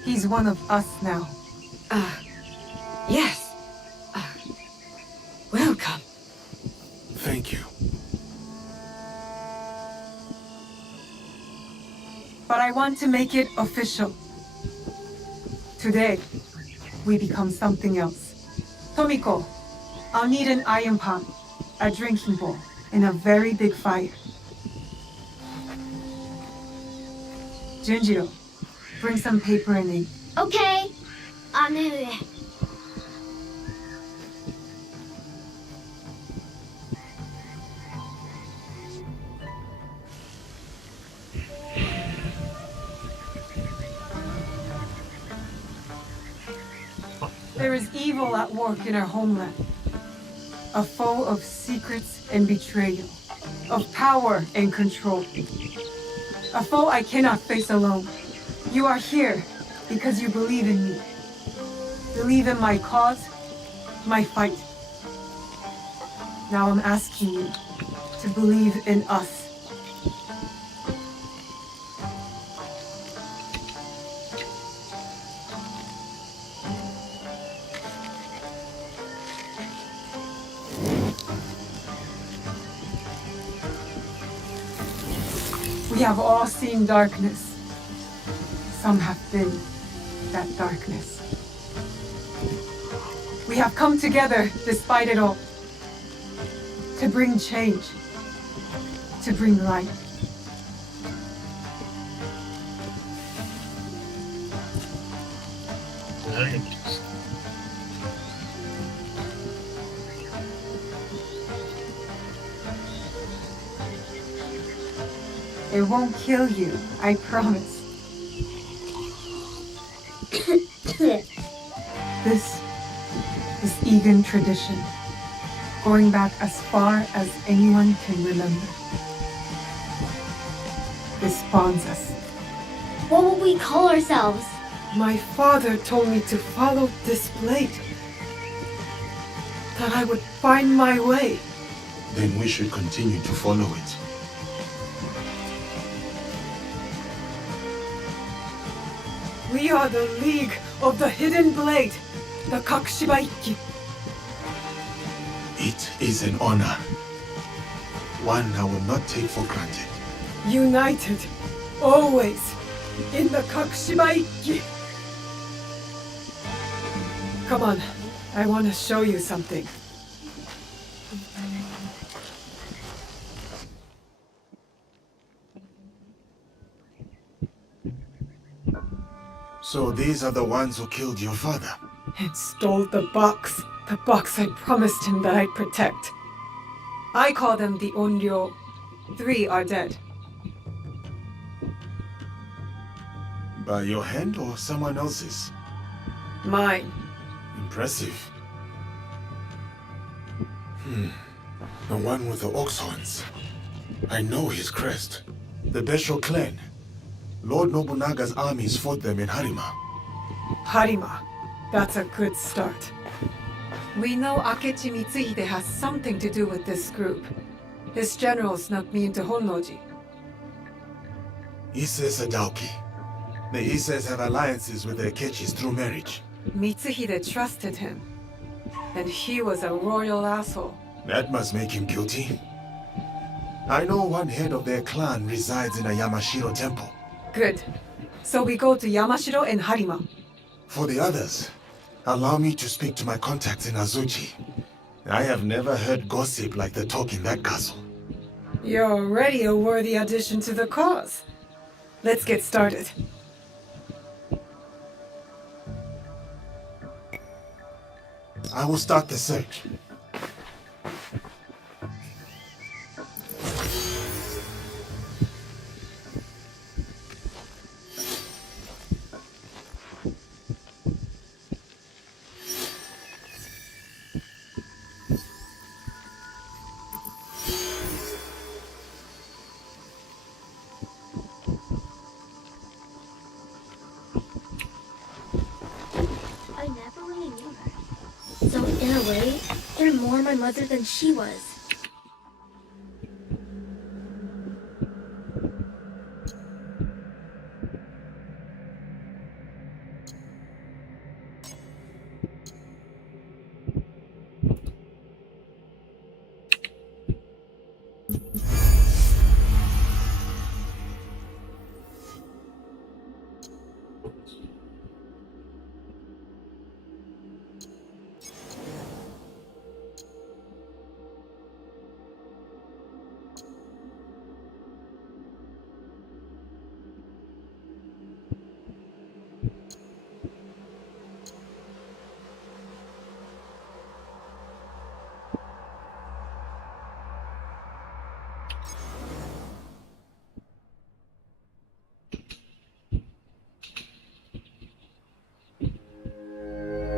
He's one of us now. Yes. Welcome. Thank you. But I want to make it official. Today, we become something else. Tomiko, I'll need an iron pot, a drinking bowl, and a very big fire. Junjiro, bring some paper and ink. Okay. Ane. There is evil at work in our homeland. A foe of secrets and betrayal, of power and control. A foe I cannot face alone. You are here because you believe in me. Believe in my cause, my fight. Now I'm asking you to believe in us. We have all seen darkness. Some have been that darkness. We have come together despite it all. To bring change. To bring light. It won't kill you, I promise. This is Egan tradition, going back as far as anyone can remember. This bonds us. What will we call ourselves? My father told me to follow this blade, that I would find my way. Then we should continue to follow it. We are the League of the Hidden Blade, the Kakushibaiki. It is an honor. One I will not take for granted. United, always, in the Kakushibaiki. Come on, I want to show you something. So these are the ones who killed your father? And stole the box I promised him that I'd protect. I call them the Onryo. 3 are dead. By your hand or someone else's? Mine. Impressive. The one with the ox horns. I know his crest. The Besho clan. Lord Nobunaga's armies fought them in Harima. Harima. That's a good start. We know Akechi Mitsuhide has something to do with this group. His general snuck me into Honnoji. Ise Sadauki. The Ises have alliances with the Akechis through marriage. Mitsuhide trusted him. And he was a royal asshole. That must make him guilty. I know one head of their clan resides in a Yamashiro temple. Good. So we go to Yamashiro and Harima. For the others, allow me to speak to my contacts in Azuchi. I have never heard gossip like the talk in that castle. You're already a worthy addition to the cause. Let's get started. I will start the search. I never really knew her. So in a way, you're more my mother than she was.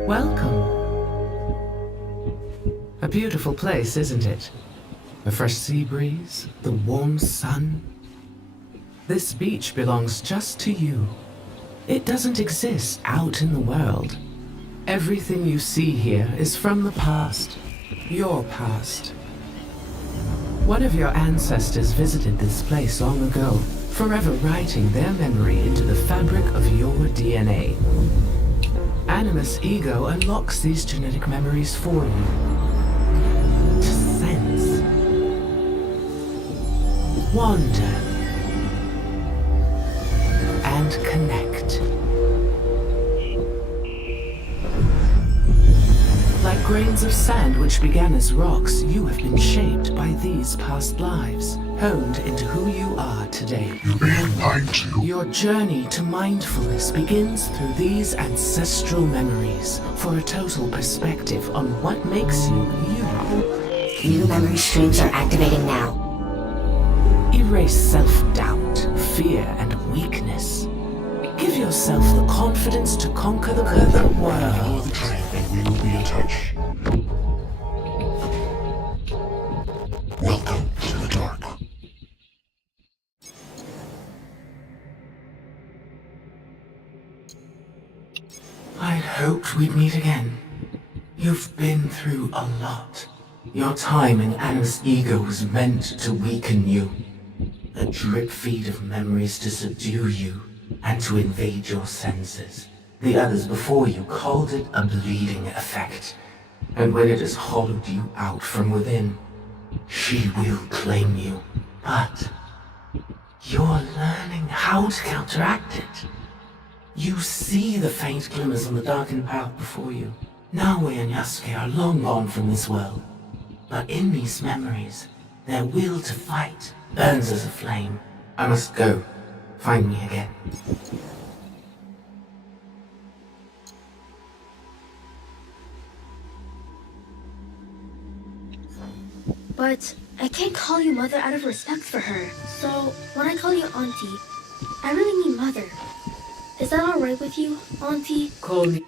Welcome. A beautiful place, isn't it? A fresh sea breeze, the warm sun. This beach belongs just to you. It doesn't exist out in the world. Everything you see here is from the past. Your past. One of your ancestors visited this place long ago, forever writing their memory into the fabric of your DNA. Animus Ego unlocks these genetic memories for you. To sense. Wander. And connect. Like grains of sand which began as rocks, you have been shaped by these past lives, honed into who you are today. You're being lied to. Your journey to mindfulness begins through these ancestral memories for a total perspective on what makes you you. New memory streams are activating now. Erase self-doubt. fear and weakness. Give yourself the confidence to conquer the world. The train and we will be in touch. Welcome to the dark. I'd hoped we'd meet again. You've been through a lot. Your time in Anna's ego was meant to weaken you. A drip feed of memories to subdue you and to invade your senses. The others before you called it a bleeding effect. And when it has hollowed you out from within, she will claim you. But you're learning how to counteract it. You see the faint glimmers on the darkened path before you. Naoe and Yasuke are long gone from this world. But in these memories, their will to fight burns as a flame. I must go. Find me again. But I can't call you mother out of respect for her. So when I call you auntie, I really mean mother. Is that alright with you, auntie? Call me.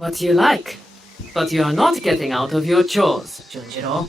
What you like. But you are not getting out of your chores, Junjiro.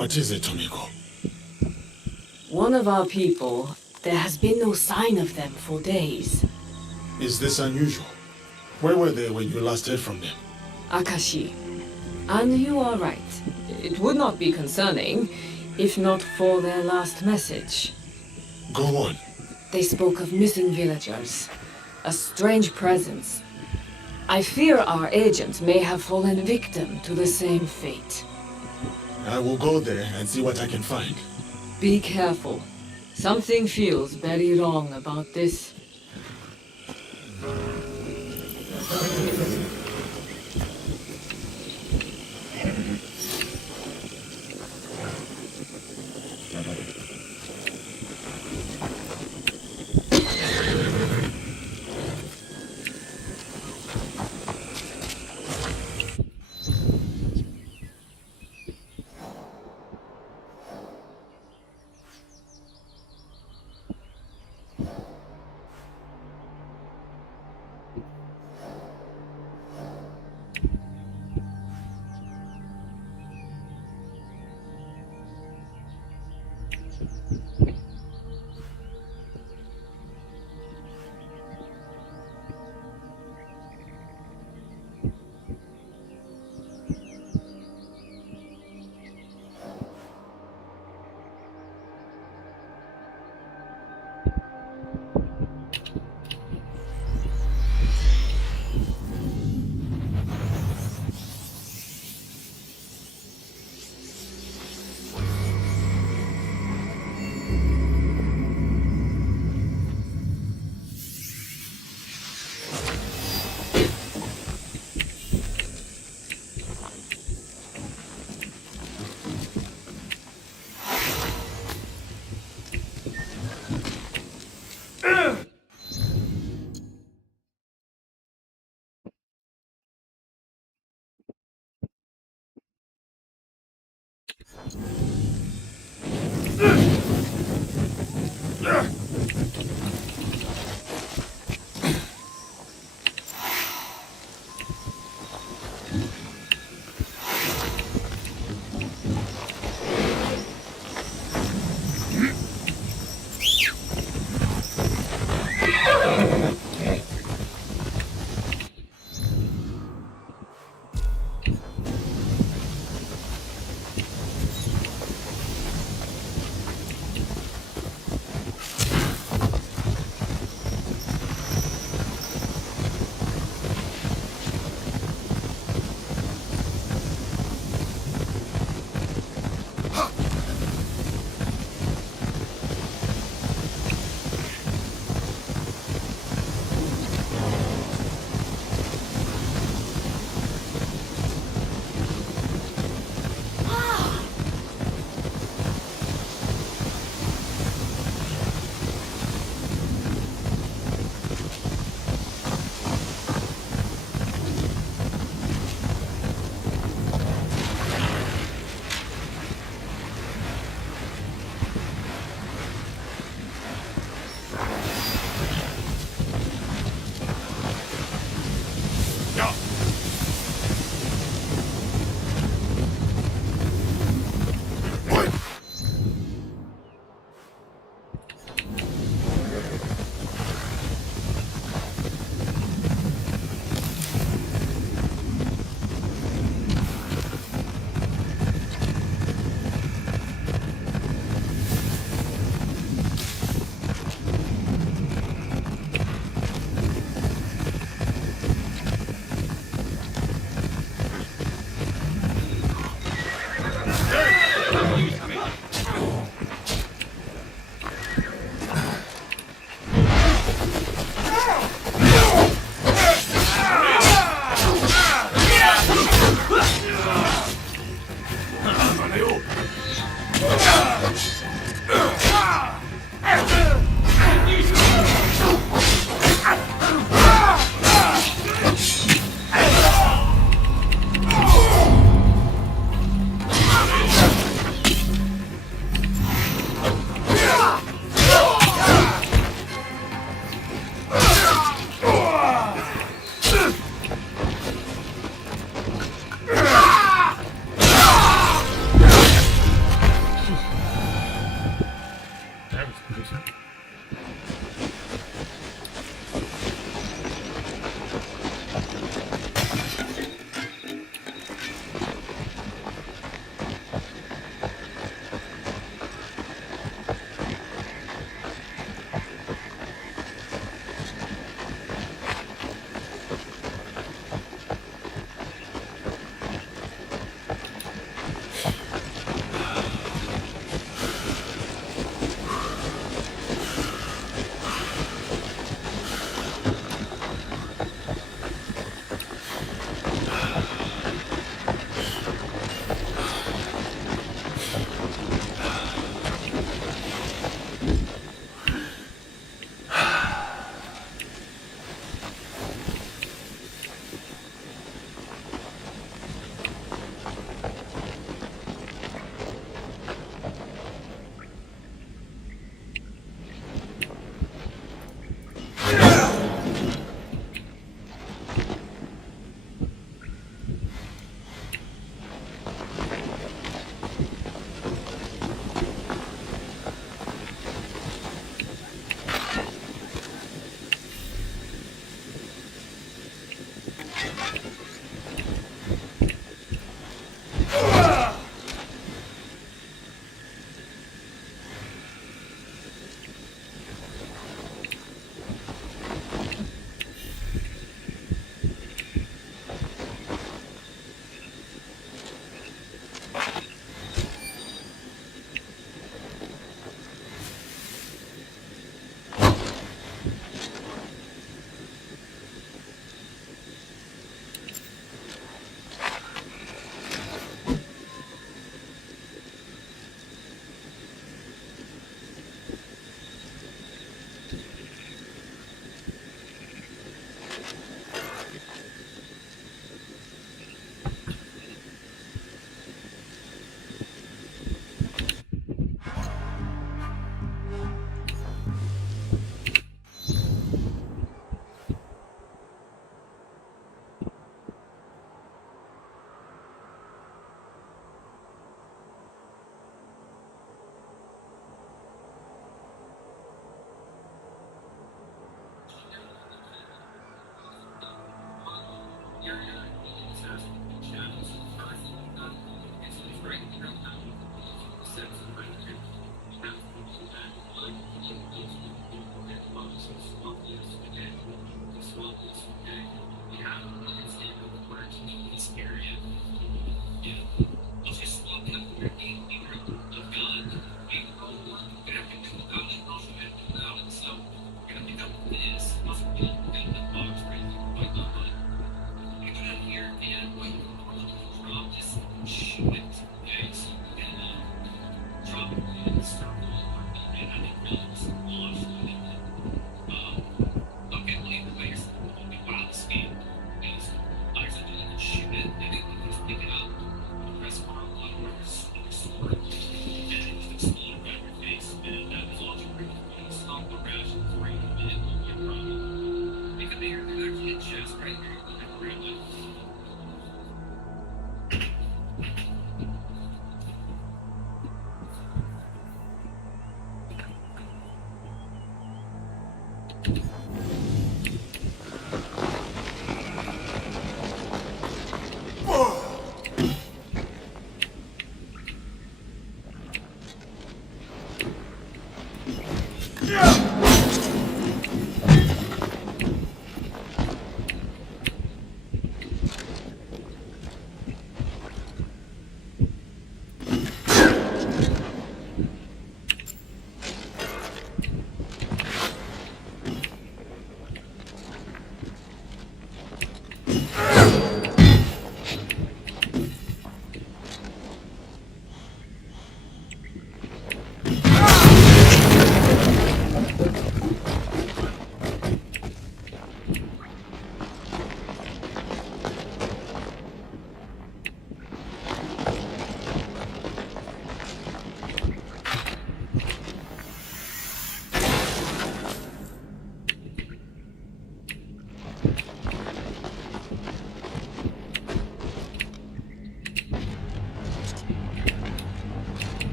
What is it, Tomiko? One of our people, there has been no sign of them for days. Is this unusual? Where were they when you last heard from them? Akashi. And you are right. It would not be concerning, if not for their last message. Go on. They spoke of missing villagers. A strange presence. I fear our agent may have fallen victim to the same fate. I will go there and see what I can find. Be careful. Something feels very wrong about this.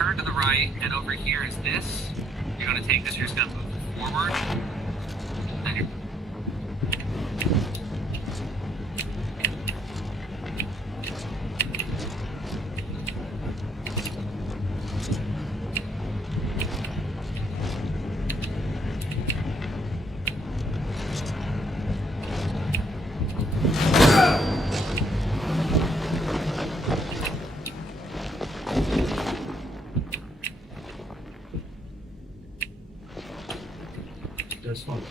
turn to the right, and over here is this. You're going to take this, you're just going to move forward. And you're That's fine.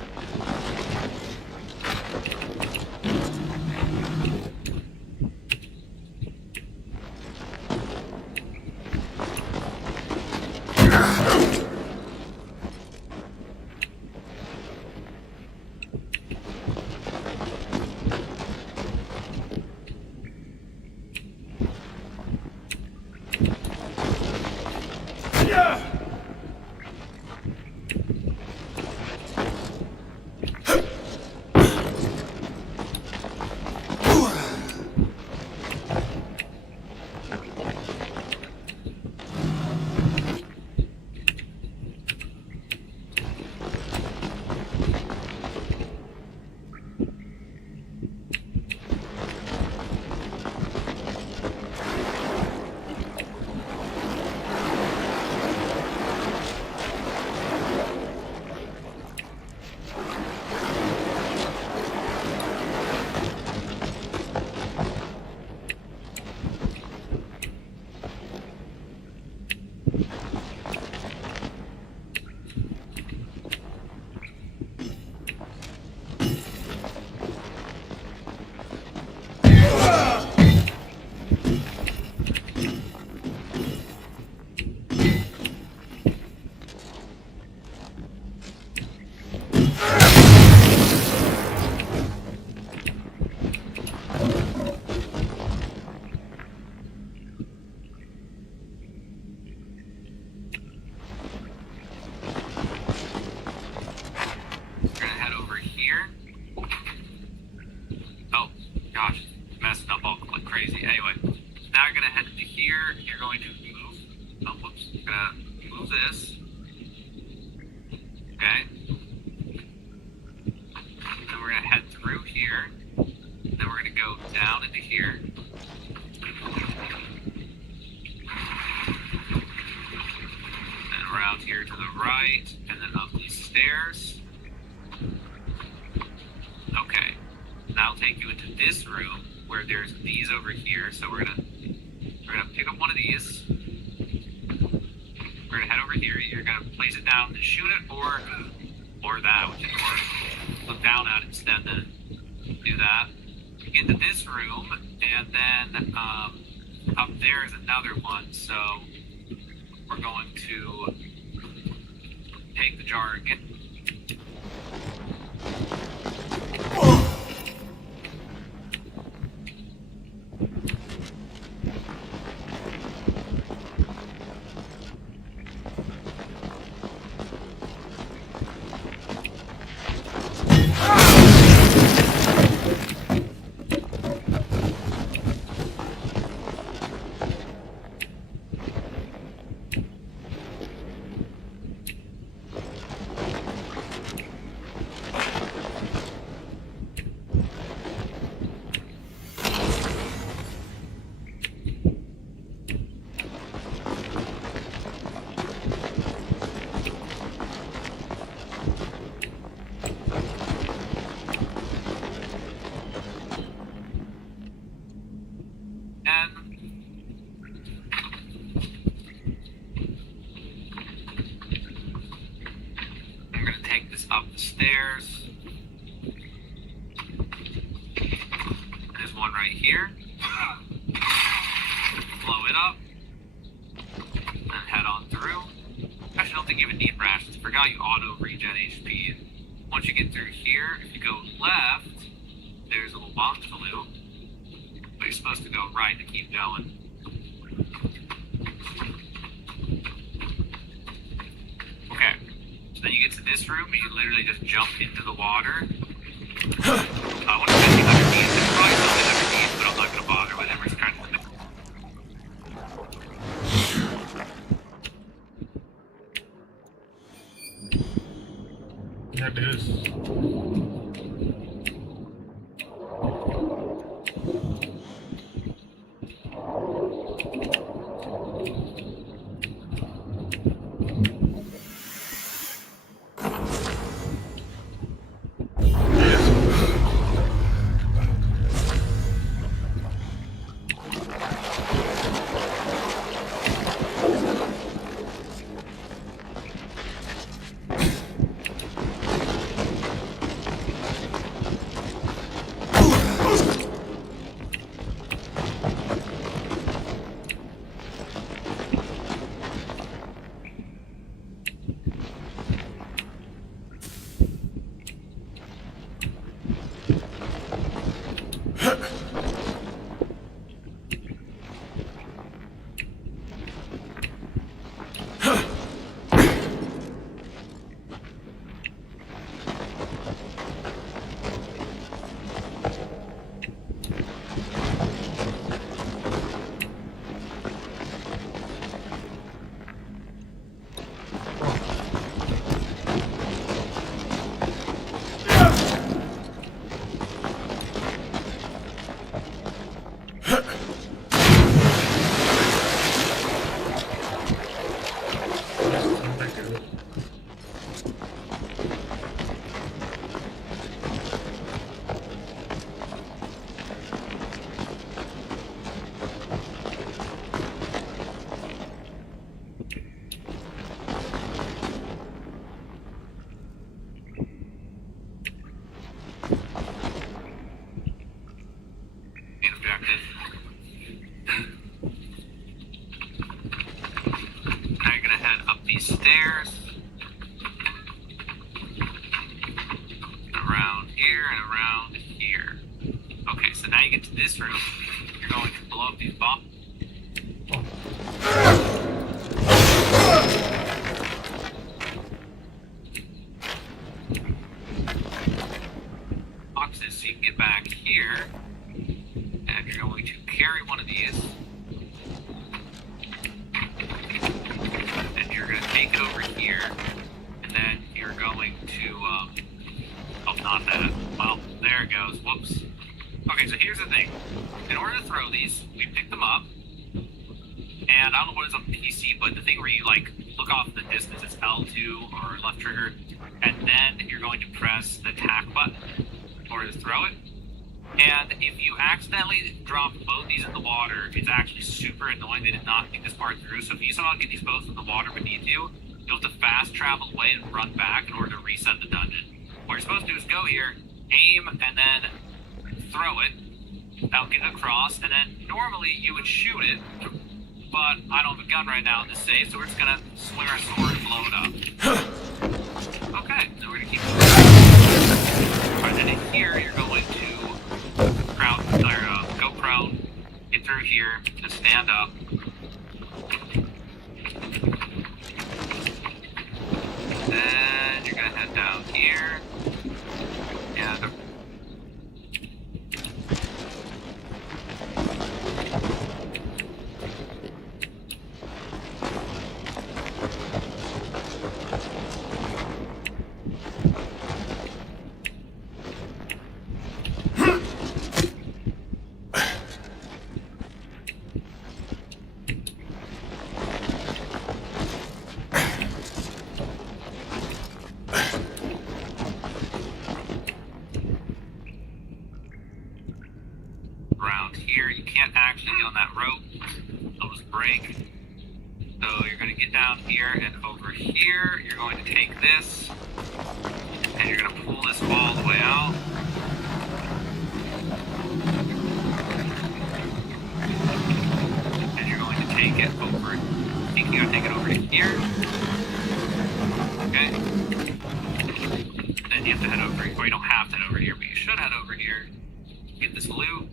up the stairs. There's one right here. Blow it up. And head on through. Actually, I don't think you even need rations. I forgot you auto regen HP. Once you get through here, if you go left, there's a little box to loot. But you're supposed to go right to keep going. Okay. So then you get to this room, and you literally just jump into the water. I want to see underneath. There's probably something underneath, but I'm not going to bother with it. We're just trying to... That is. Stairs around here and around here. Okay, so now you get to this room. You're going to blow up these bombs. Boxes so you can get back here, and you're going to carry one of these. Take it over here, and then you're going to, oh, not that. Well, there it goes. Whoops. Okay, so here's the thing. In order to throw these, we pick them up, and I don't know what is on PC, but the thing where you, like, look off the distance, it's L2 or left trigger, and then you're going to press the attack button in order to throw it. And if you accidentally drop both these in the water, it's actually super annoying. They did not think this part through. So if you somehow get these both in the water beneath you, you'll have to fast travel away and run back in order to reset the dungeon. What you're supposed to do is go here, aim, and then throw it. That'll get across, and then normally you would shoot it, but I don't have a gun right now in this save, so we're just gonna swing our sword and blow it up. Okay, now we're gonna keep moving. Alright, then in here, you're going to go prone, get through here, just stand up. Then you're gonna head down here, and around here, you can't actually get on that rope, it'll just break. So you're going to get down here, and over here, you're going to take this, here. Okay. Then you have to head over, or you don't have to head over here, but you should head over here. Get this loot.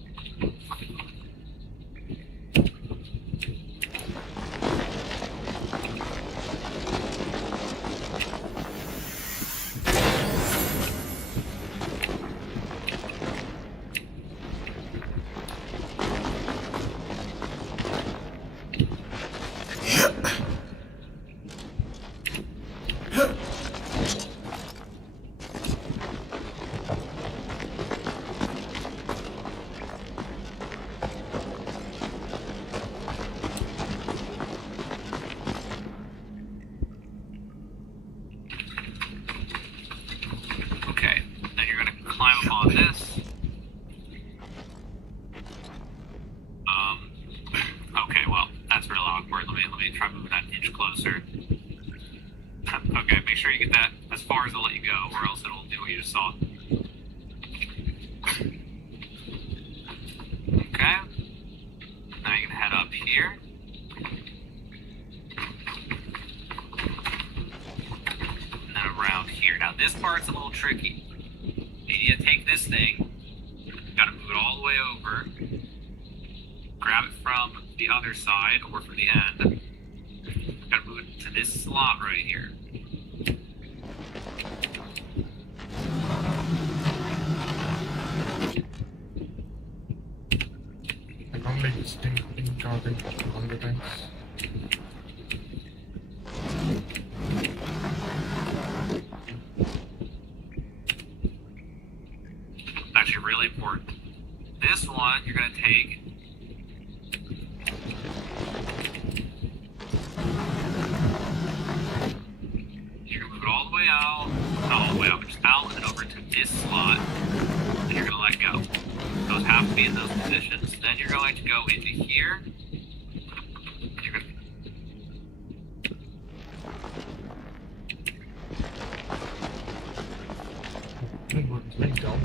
Okay, then you're gonna climb up on this. Okay, well, that's real awkward. Let me try moving that inch closer. Okay, make sure you get that as far as it'll let you go, or else it'll do what you just saw. Okay. Now you can head up here. And then around here. Now this part's a little tricky. You need to take this thing, gotta move it all the way over, grab it from the other side or from the end, gotta move it to this slot right here. I don't like this thing in garbage on the tanks. Actually really important. This one you're gonna take. You're gonna move it all the way out, not all the way out, but just out and over to this slot, and you're gonna let go. Those have to be in those positions. Then you're going to go into here. You're gonna go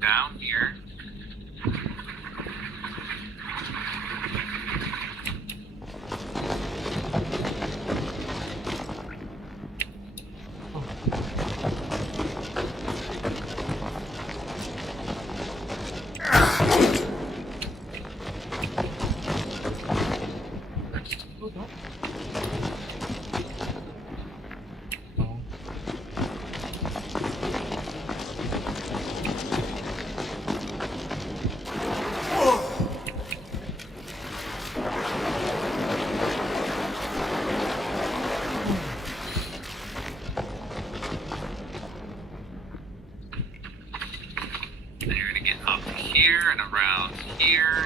down here. Then you're gonna get up here and around here.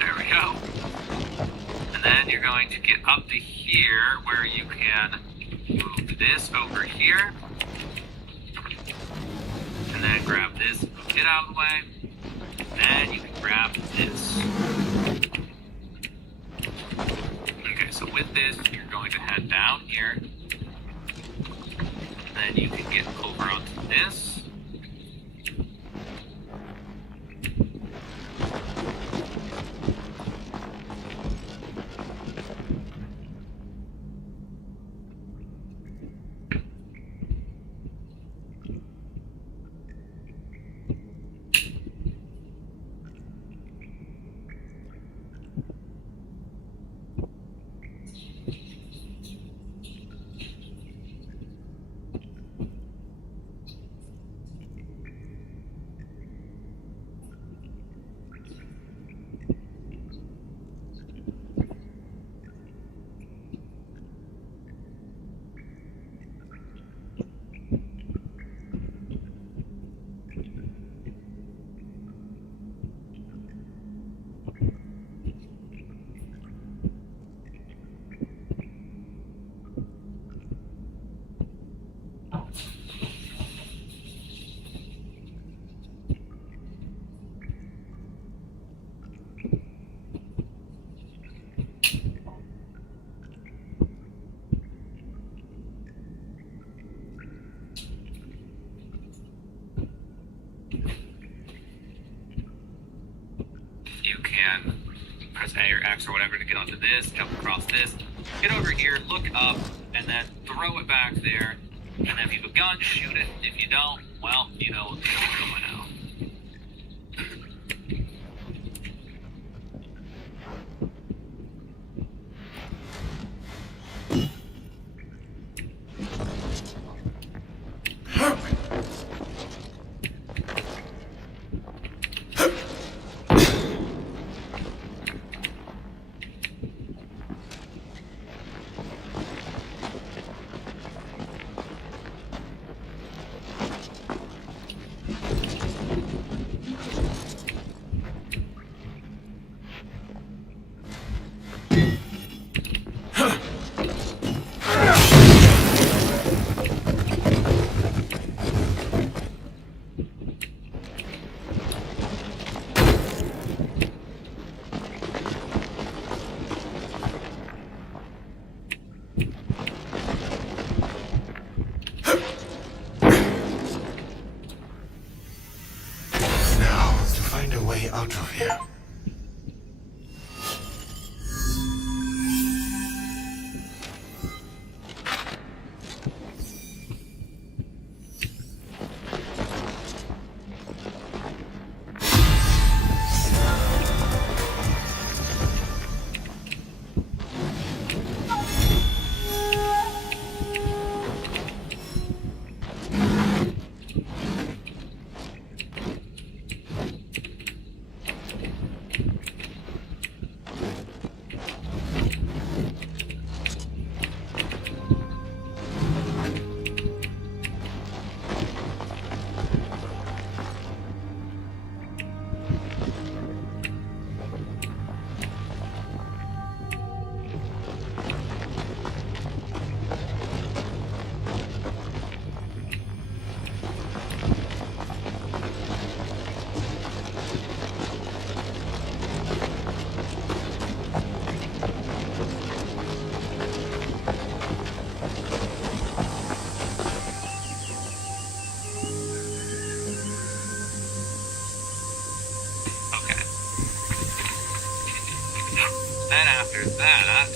There we go. And then you're going to get up to here where you can move this over here. And then grab this, get out of the way. Then you can grab this. Okay, so with this, you're going to head down here. Then you can get over onto this. can press A or X or whatever to get onto this, jump across this, get over here, look up, and then throw it back there. And then if you have a gun, shoot it. If you don't, well, you know what's going on now. Out of here. Then after that...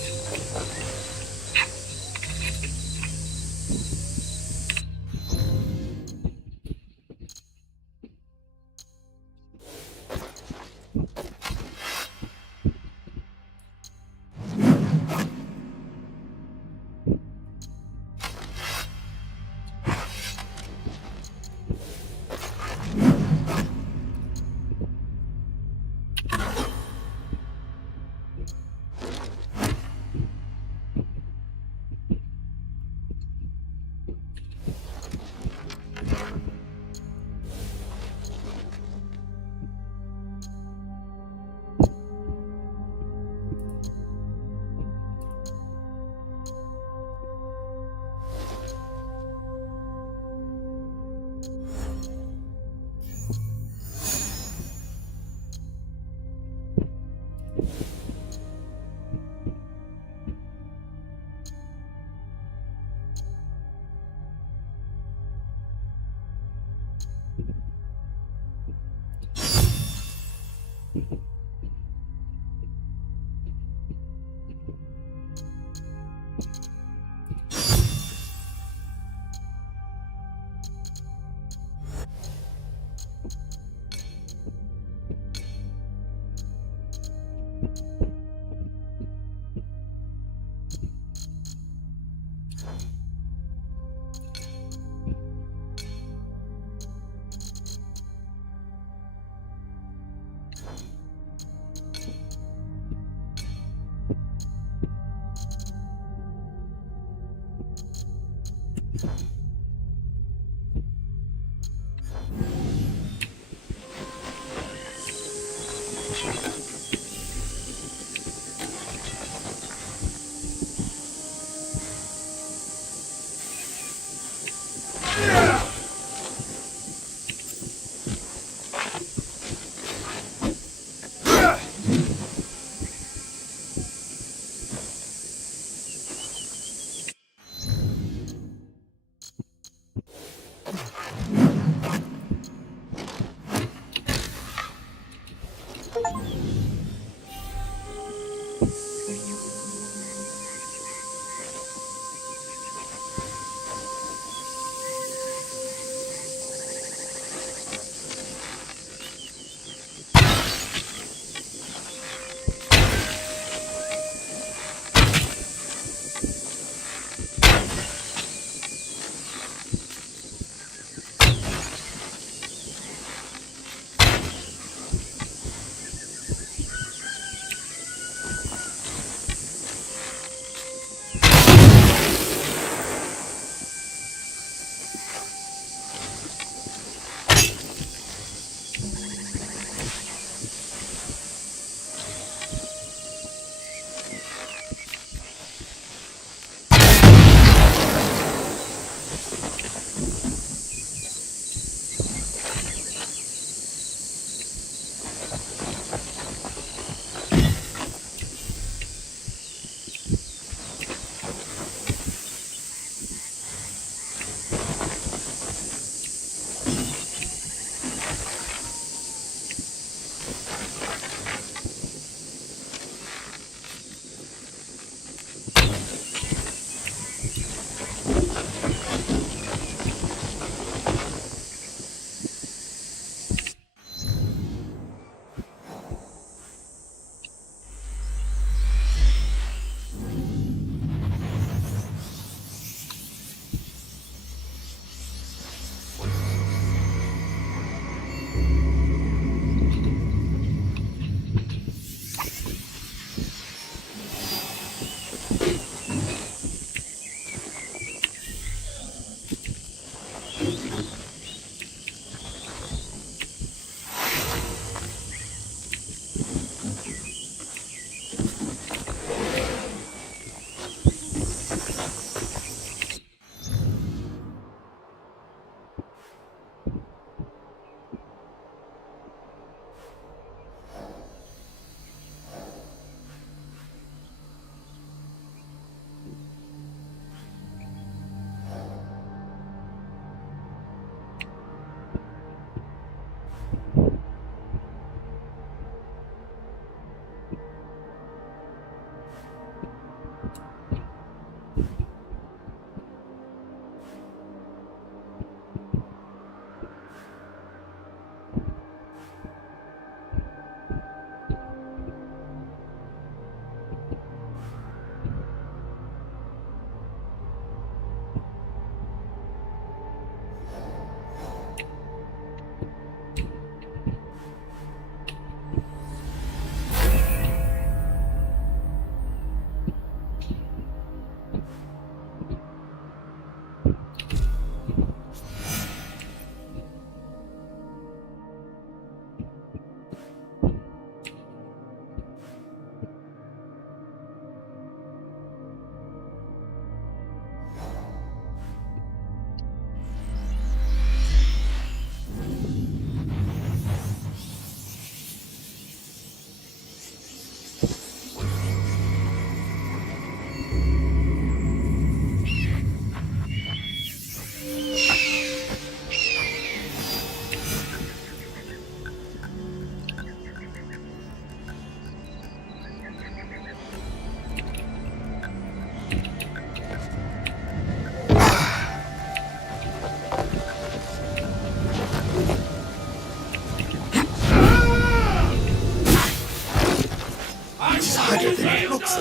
It is harder than it looks.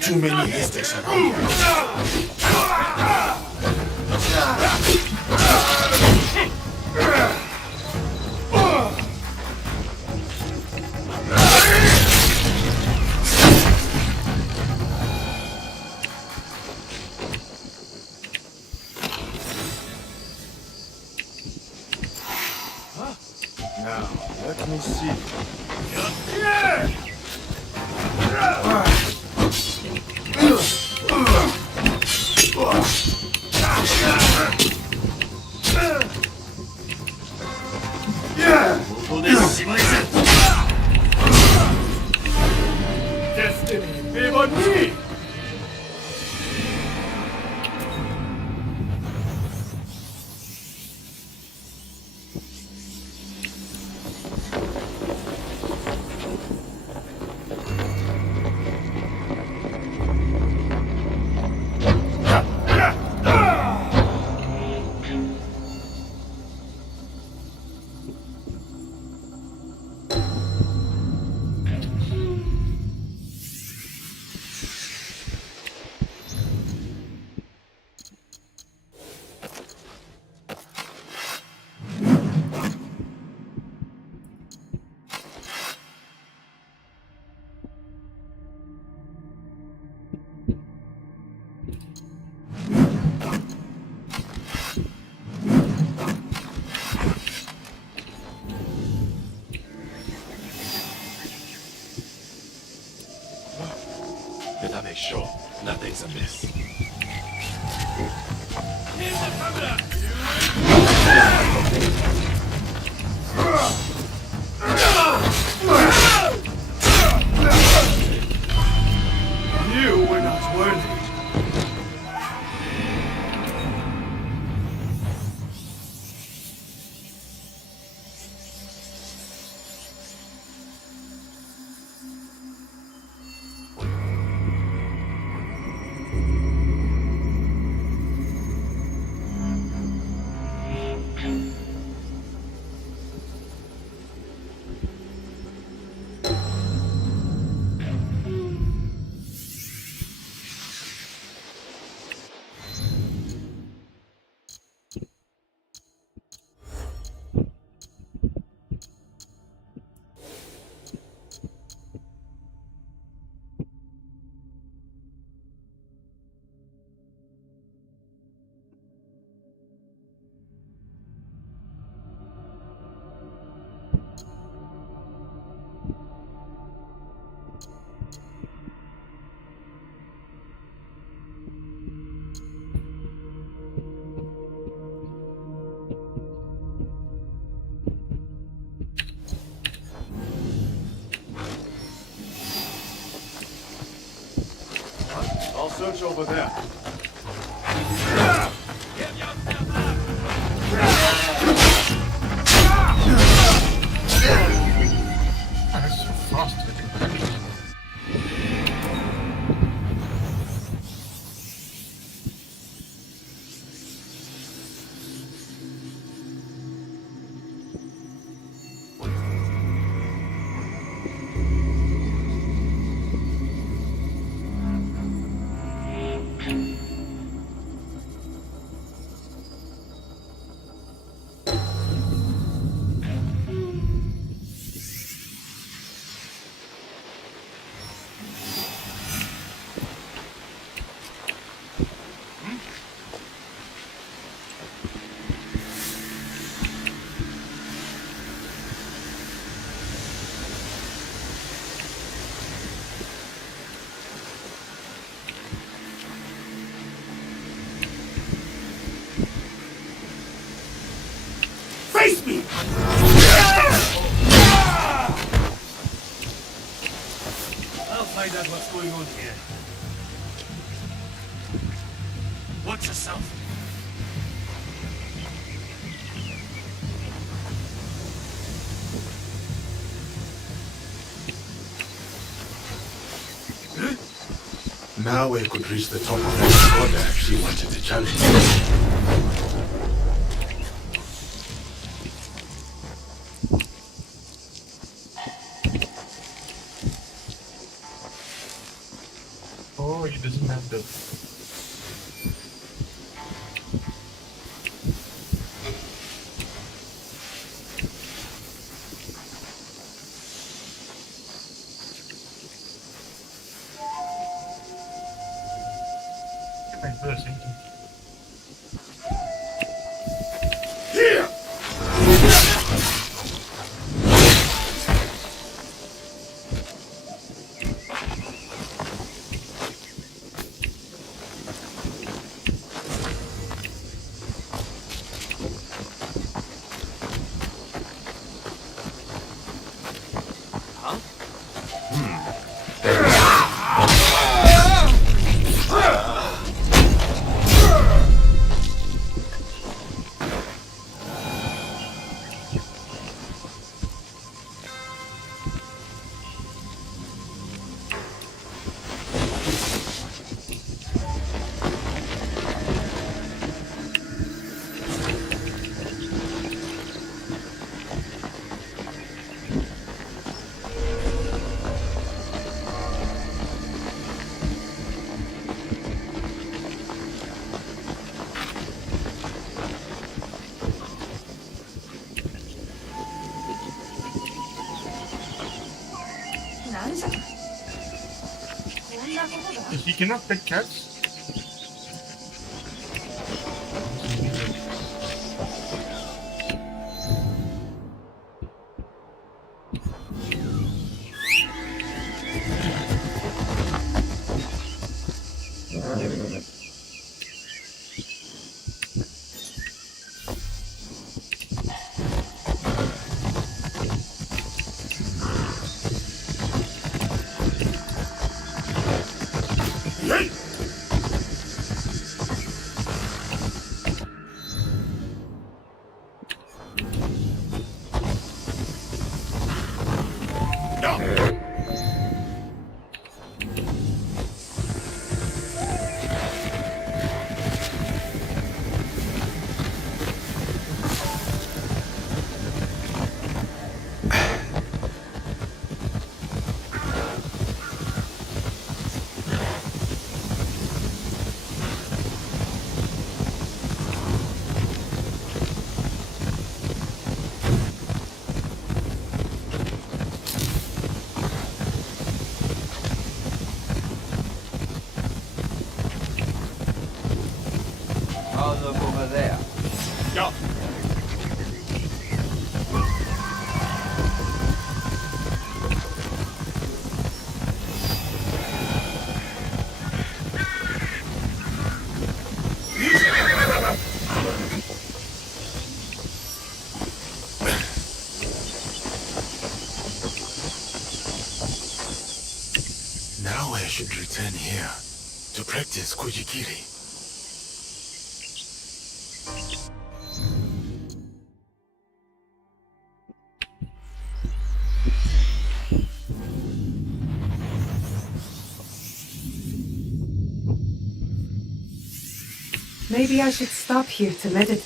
Too many haystacks around Now, let me see. Destiny, favor me! Better make sure nothing's amiss. You were not worthy. I'll search over there. That's so fast. find out what's going on here. Watch yourself. Now I could reach the top of that ladder if she wanted to challenge me. Oh, he doesn't have the. Here! He cannot pet cats? I'll look over there. Yeah. Now I should return here to practice Kujikiri. Maybe I should stop here to meditate.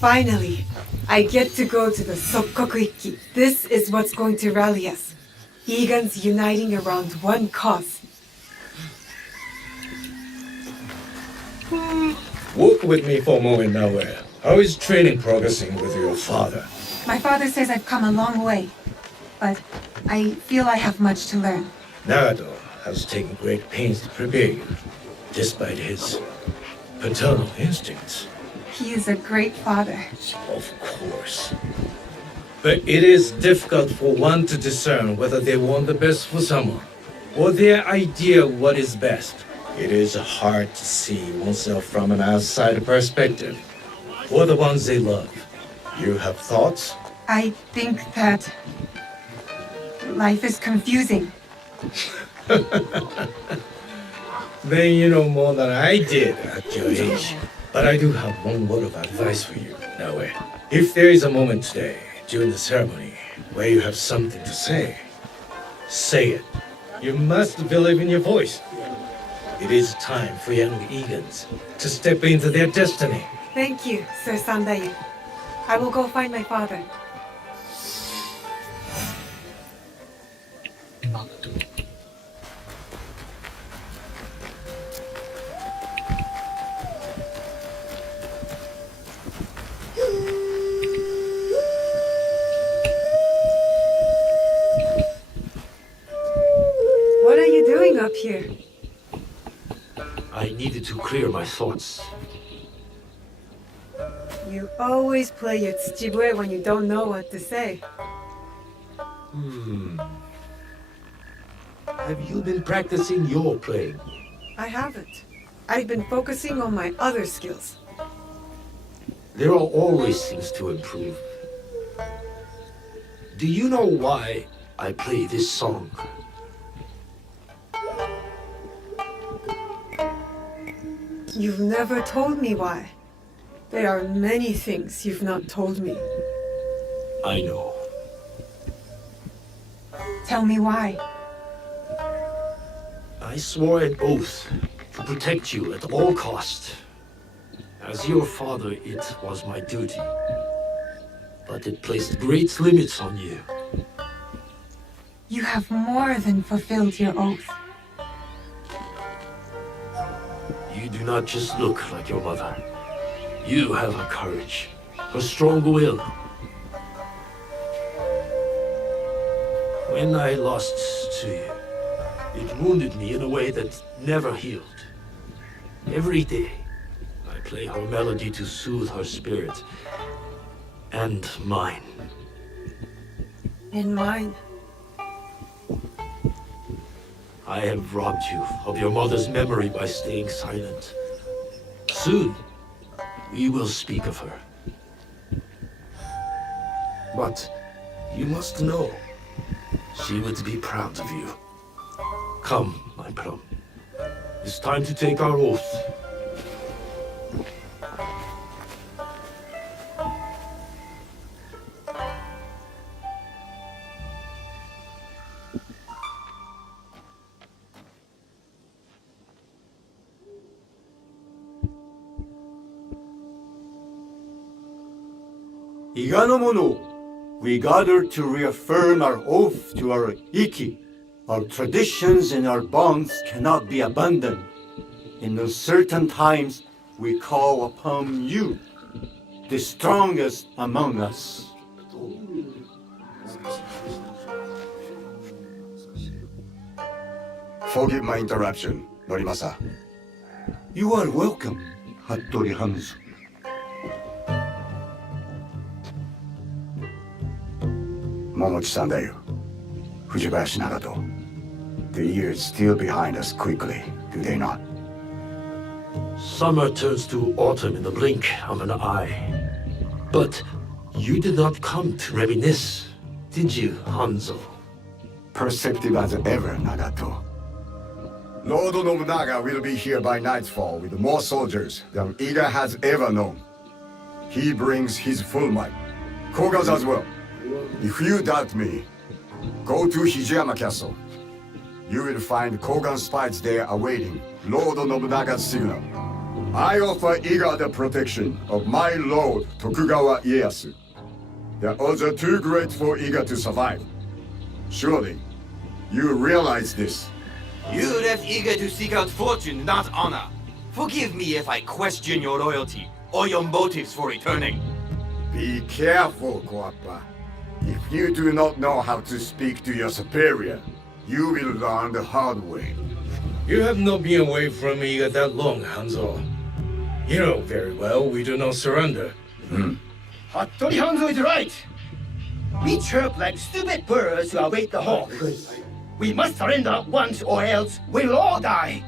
Finally, I get to go to the Sokkoku-Ikki. This is what's going to rally us. Egans uniting around one cause. Walk with me for a moment, Naoe. How is training progressing with your father? My father says I've come a long way, but I feel I have much to learn. Nagado has taken great pains to prepare you, despite his paternal instincts. He is a great father. Of course. But it is difficult for one to discern whether they want the best for someone, or their idea of what is best. It is hard to see oneself from an outside perspective, or the ones they love. You have thoughts? I think that life is confusing. Then you know more than I did at your age. But I do have one word of advice for you, Naoe. If there is a moment today, during the ceremony, where you have something to say it. You must believe in your voice. It is time for young Egans to step into their destiny. Thank you, Sir Sandayu. I will go find my father. What are you doing up here? I needed to clear my thoughts. You always play your tsuchibue when you don't know what to say. Have you been practicing your playing? I haven't. I've been focusing on my other skills. There are always things to improve. Do you know why I play this song? You've never told me why. There are many things you've not told me. I know. Tell me why. I swore an oath to protect you at all cost. As your father, it was my duty. But it placed great limits on you. You have more than fulfilled your oath. You do not just look like your mother. You have a courage, a strong will. When I lost to you, it wounded me in a way that never healed. Every day, I play her melody to soothe her spirit. And mine. And mine. I have robbed you of your mother's memory by staying silent. Soon, we will speak of her. But you must know, she would be proud of you. Come, my plum. It's time to take our oath. Iganomono, we gather to reaffirm our oath to our Ikki. Our traditions and our bonds cannot be abandoned. In uncertain times, we call upon you, the strongest among us. Forgive my interruption, Norimasa. You are welcome, Hattori Hanzo. Momochi Sandayu, Fujibayashi Nagato. The years steal behind us quickly, do they not? Summer turns to autumn in the blink of an eye. But you did not come to reminisce, did you, Hanzo? Perceptive as ever, Nagato. Lord Nobunaga will be here by nightfall with more soldiers than Iga has ever known. He brings his full might. Koga's as well. If you doubt me, go to Hijiyama Castle. You will find Kogan spies there awaiting Lord Nobunaga's signal. I offer Iga the protection of my lord Tokugawa Ieyasu. The odds are too great for Iga to survive. Surely, you realize this. You left Iga to seek out fortune, not honor. Forgive me if I question your loyalty or your motives for returning. Be careful, Guapa. If you do not know how to speak to your superior, you will learn the hard way. You have not been away from Iga that long, Hanzo. You know very well we do not surrender. Hattori Hanzo is right. We chirp like stupid birds to await the hawk. We must surrender at once or else we'll all die.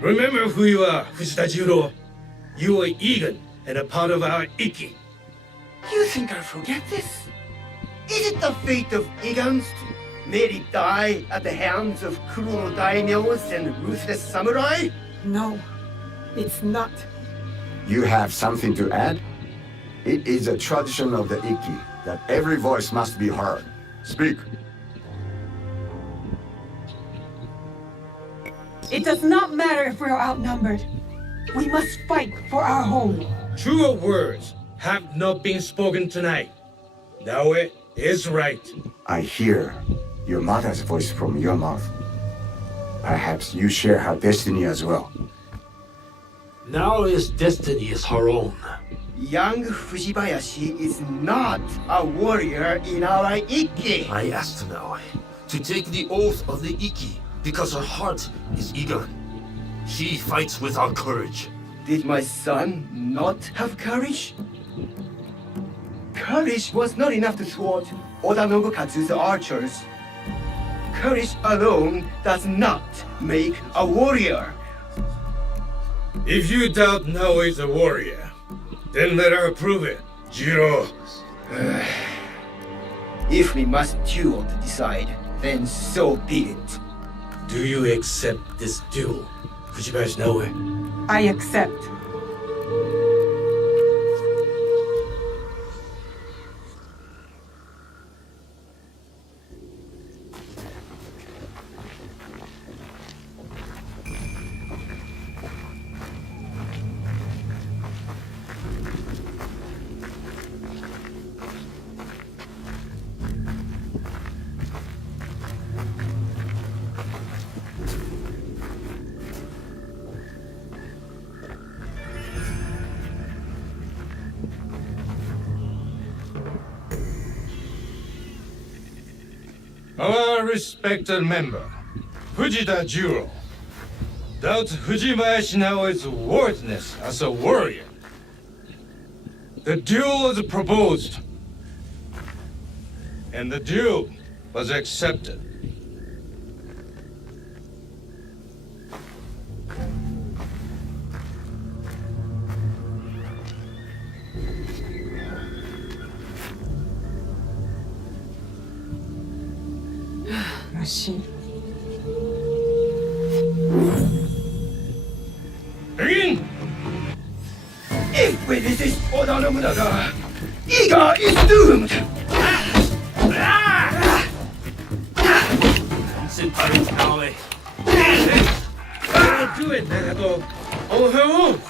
Remember who you are, Fujita Jiro. You are Egan and a part of our Ikki. You think I'll forget this? Is it the fate of Igans to merely die at the hands of cruel daimyos and ruthless samurai? No, it's not. You have something to add? It is a tradition of the Ikki that every voice must be heard. Speak. It does not matter if we are outnumbered. We must fight for our home. Truer words have not been spoken tonight. Naoe is right. I hear your mother's voice from your mouth. Perhaps you share her destiny as well. Naoe's destiny is her own. Young Fujibayashi is not a warrior in our Ikki. I asked Naoe to take the oath of the Ikki because her heart is Igan. She fights without courage. Did my son not have courage? Courage was not enough to thwart Oda Nobukatsu's archers. Courage alone does not make a warrior. If you doubt Naoe is a warrior, then let her prove it, Jiro. If we must duel to decide, then so be it. Do you accept this duel, Fujibayashi Naoe? I accept. Our respected member, Fujita Jiro, doubts Fujibayashi Naoe's worthiness as a warrior. The duel was proposed, and the duel was accepted. Rashi. Begin! If we resist Oda Nobunaga, Iga is doomed! Senpai Naoe. I'll do it, Nagato, on her own.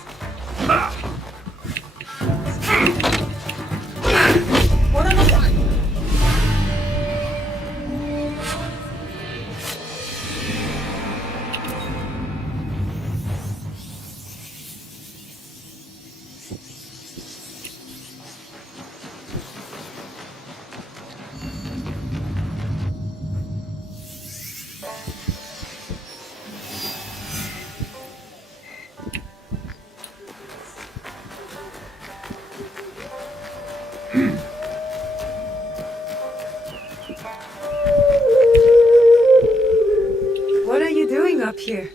What are you doing up here?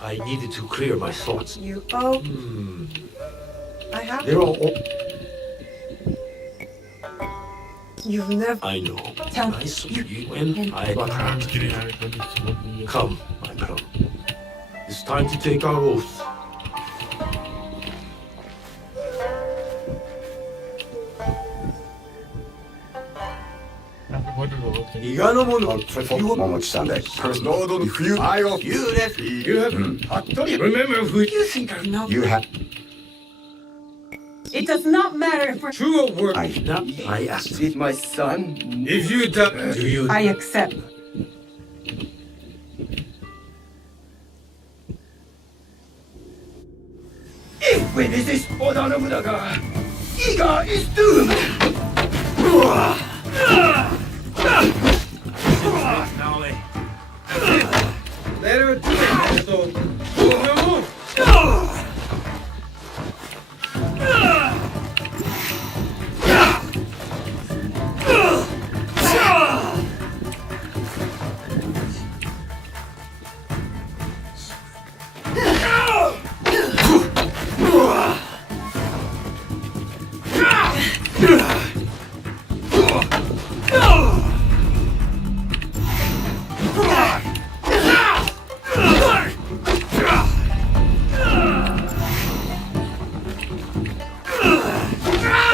I needed to clear my thoughts. You I have. They're all. You've never. I know. Tell Nice of you and I can't. Come, my girl. It's time to take our oath. what is the whole thing? 伊賀の者 Momochi-san, first Lord, if you, I of You left. You have remember who You think I know? you have. It does not matter if we're. true word. I asked it, my son. If you do you I accept. If we resist Oda Nobunaga, Iga is doomed! Naoe. let her do it, Minato.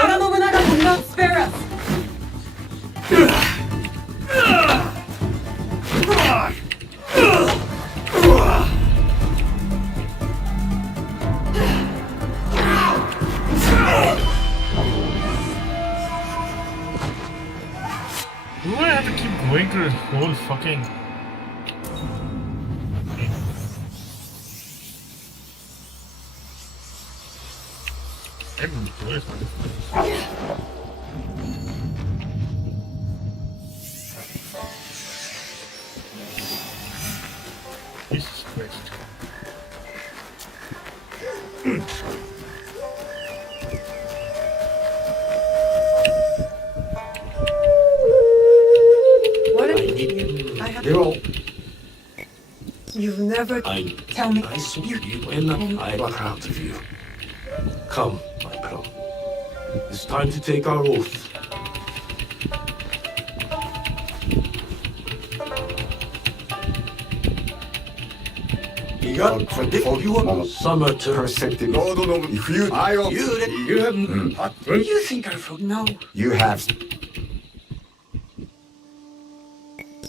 Oda Nobunaga will not spare us. Do I have to keep going through this whole fucking... I'm curious about this. Jesus Christ. What if you? I have. You've never. Tell me. I saw you and I got out of you. Come, my bro. It's time to take our oath. Iga, if you want summer to Perceptive Lord, if you, I of You have You think I don't know? you have.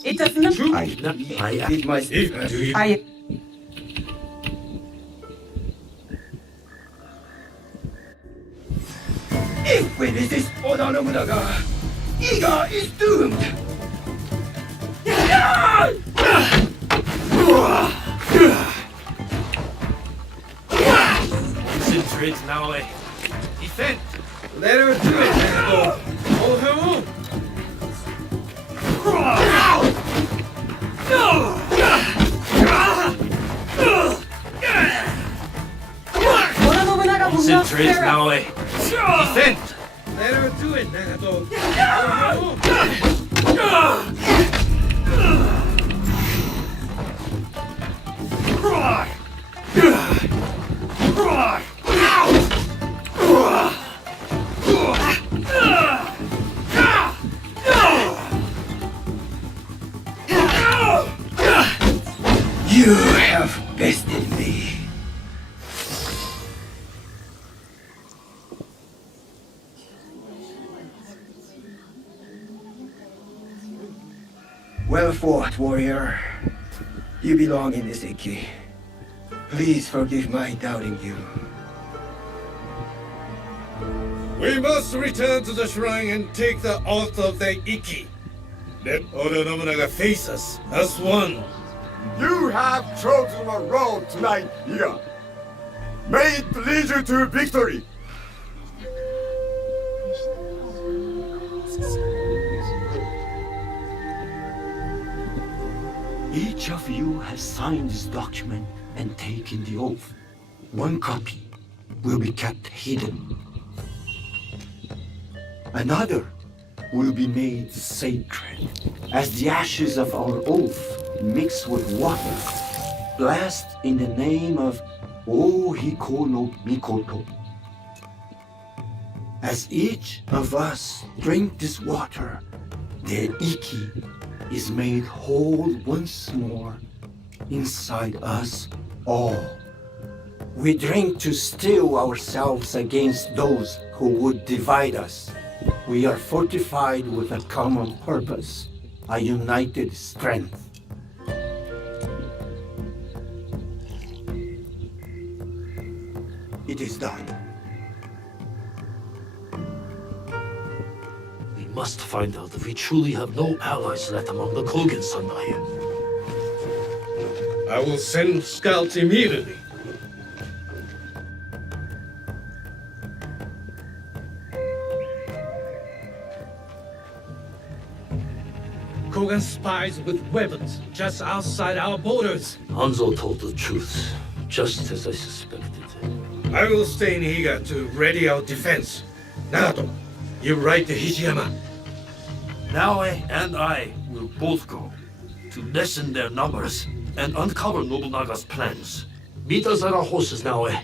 It does not. I did my if do you I. If we resist Oda Nobunaga, Iga is doomed! Concentrate, Naoe. Defend. let her do it, Minato. Hold her move. Oda Nobunaga will not Concentrate, spare us. Naoe. Defend. Let her do it, Minato. Hold her move. You have bested me. Well fought, warrior. You belong in this Iki. Please forgive my doubting you. We must return to the shrine and take the oath of the Iki. Let Oda Nobunaga face us as one. You have chosen a road tonight, Iga. May it lead you to victory. Each of you has signed this document and taken the oath. One copy will be kept hidden. Another will be made sacred as the ashes of our oath mixed with water, blessed in the name of Ohiko no Mikoto. As each of us drink this water, the Iki is made whole once more inside us all. We drink to steel ourselves against those who would divide us. We are fortified with a common purpose. a united strength. It is done. We must find out if we truly have no allies left among the Kogan Sanai. I will send scouts immediately. Kogan spies with weapons just outside our borders. Hanzo told the truth, just as I suspected. I will stay in Higa to ready our defense. Nagato, you ride to Hishiyama. Naoe and I will both go to lessen their numbers and uncover Nobunaga's plans. Meet us at our horses, Naoe.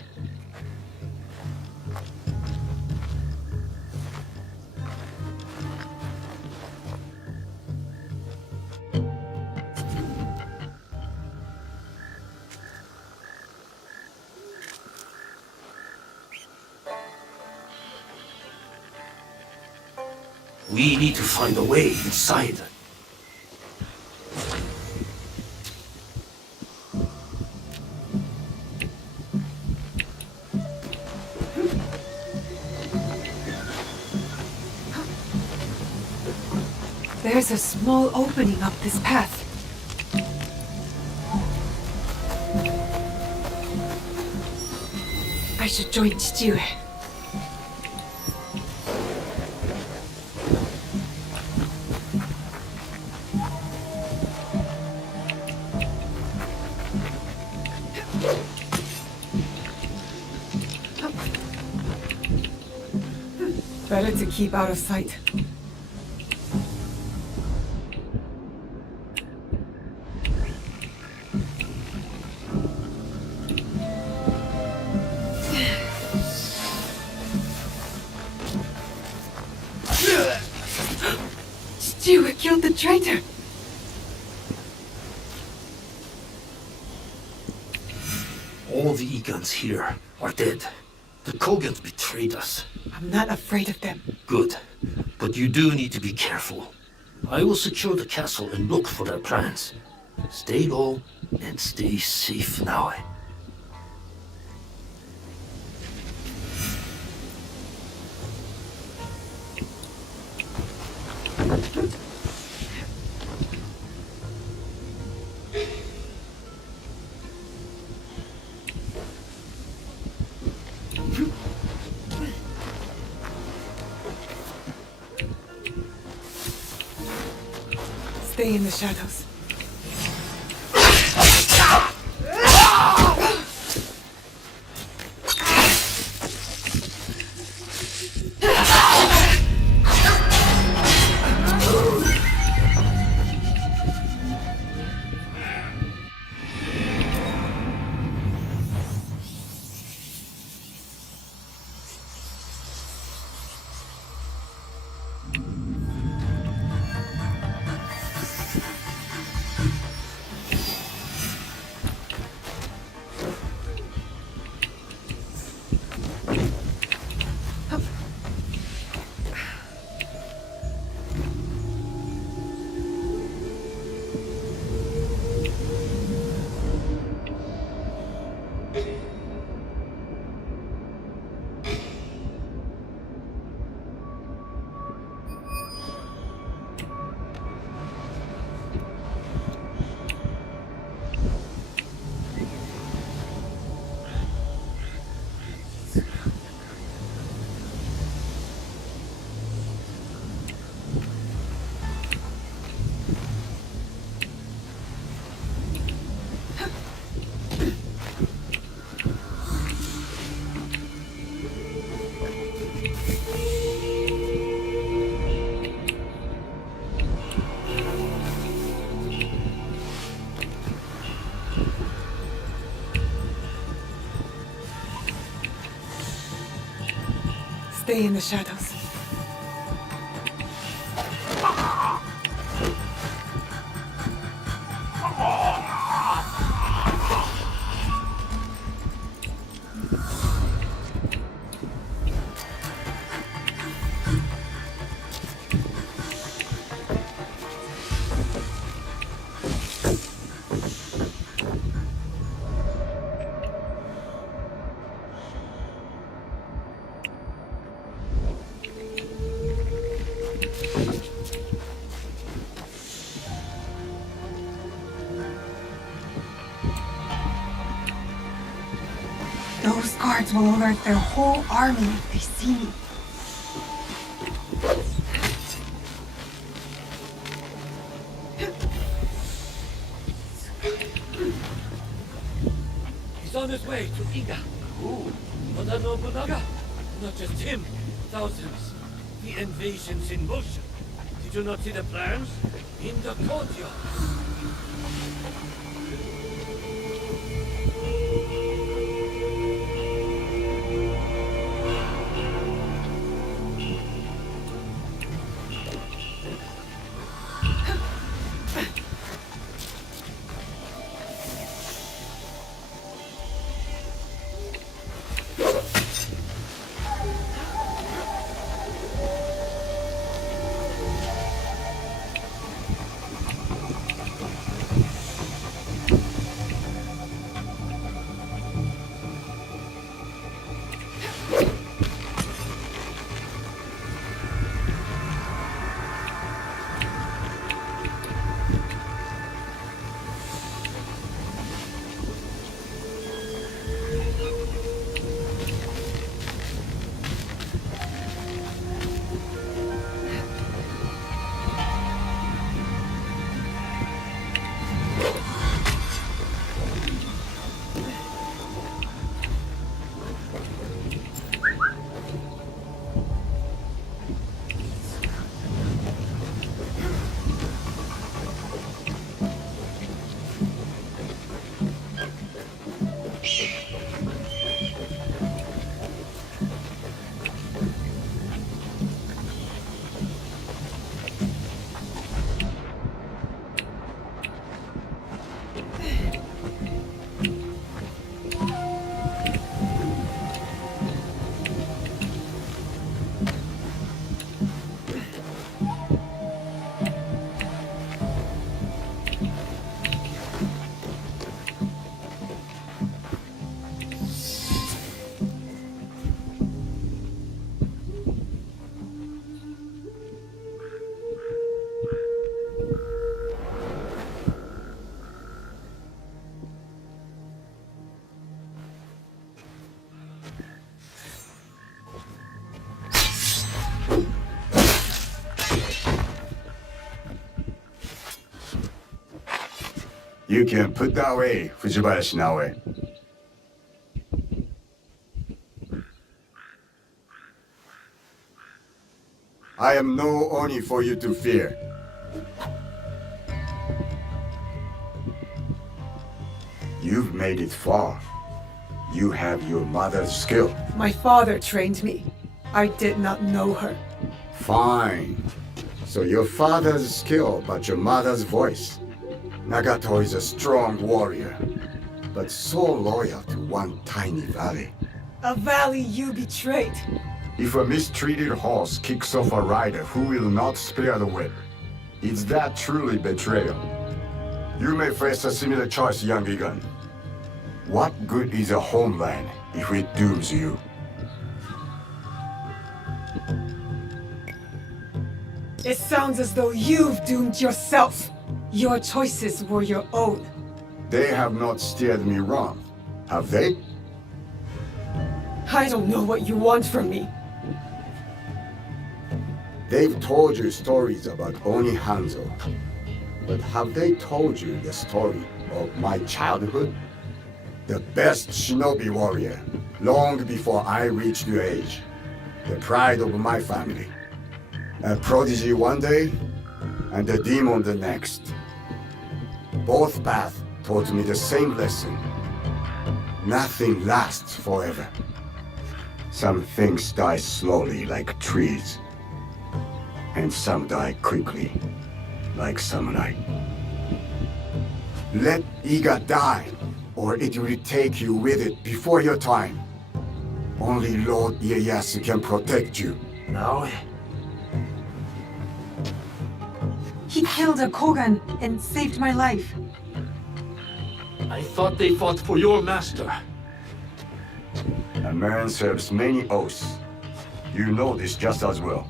We need to find a way inside. There's a small opening up this path. I should join Chichiue. Better to keep out of sight. Chichiue killed the traitor! All the Igans here are dead. The Kogans betrayed us. I'm not afraid of them. Good. But you do need to be careful. I will secure the castle and look for their plans. Stay low and stay safe now. Stay in the shadows. Stay in the shadows. Those guards will alert their whole army if they see me. He's on his way to Iga. Who? Oda Nobunaga? Not just him. Thousands. The invasion's in motion. Did you not see the plans? In the courtyard. You can put that away, Fujibayashi Naoe. I am no Oni for you to fear. You've made it far. You have your mother's skill. My father trained me. I did not know her. Fine. So your father's skill, but your mother's voice. Nagato is a strong warrior, but so loyal to one tiny valley. A valley you betrayed. If a mistreated horse kicks off a rider who will not spare the whip, is that truly betrayal? You may face a similar choice, young Egan. What good is a homeland if it dooms you? It sounds as though you've doomed yourself. Your choices were your own. They have not steered me wrong, have they? I don't know what you want from me. They've told you stories about Oni Hanzo, but have they told you the story of my childhood? The best shinobi warrior, long before I reached your age. The pride of my family. A prodigy one day, and a demon the next. Both paths taught me the same lesson. Nothing lasts forever. Some things die slowly like trees, and some die quickly like samurai. Let Iga die, or it will take you with it before your time. Only Lord Ieyasu can protect you. Now, he killed a Kogan and saved my life. I thought they fought for your master. A man serves many oaths. You know this just as well.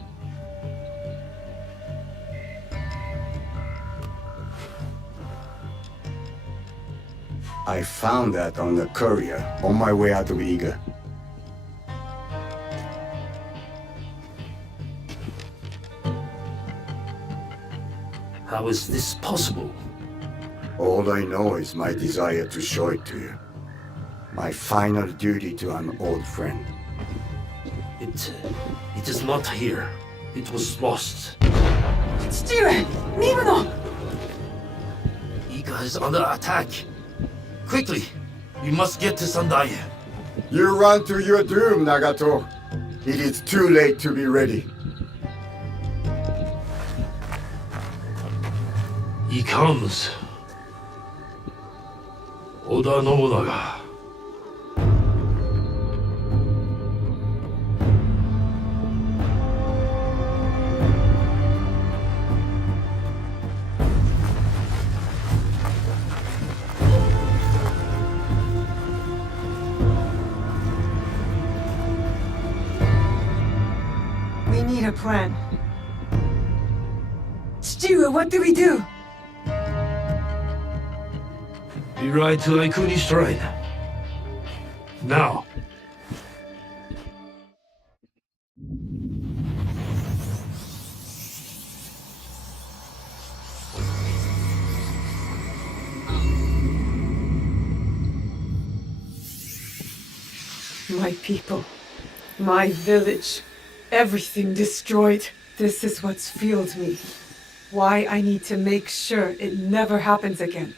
I found that on the courier on my way out of Iga. How is this possible? All I know is my desire to show it to you. My final duty to an old friend. It is not here. It was lost. 父上、ミムノ。 Iga is under attack. Quickly, we must get to Sandai. You run to your doom, Nagato. It is too late to be ready. He comes. Oda Nobunaga. We need a plan. Chichiru, what do we do? We ride to Aikuni Shrine. Now. My people, my village, everything destroyed. This is what's fueled me. Why I need to make sure it never happens again.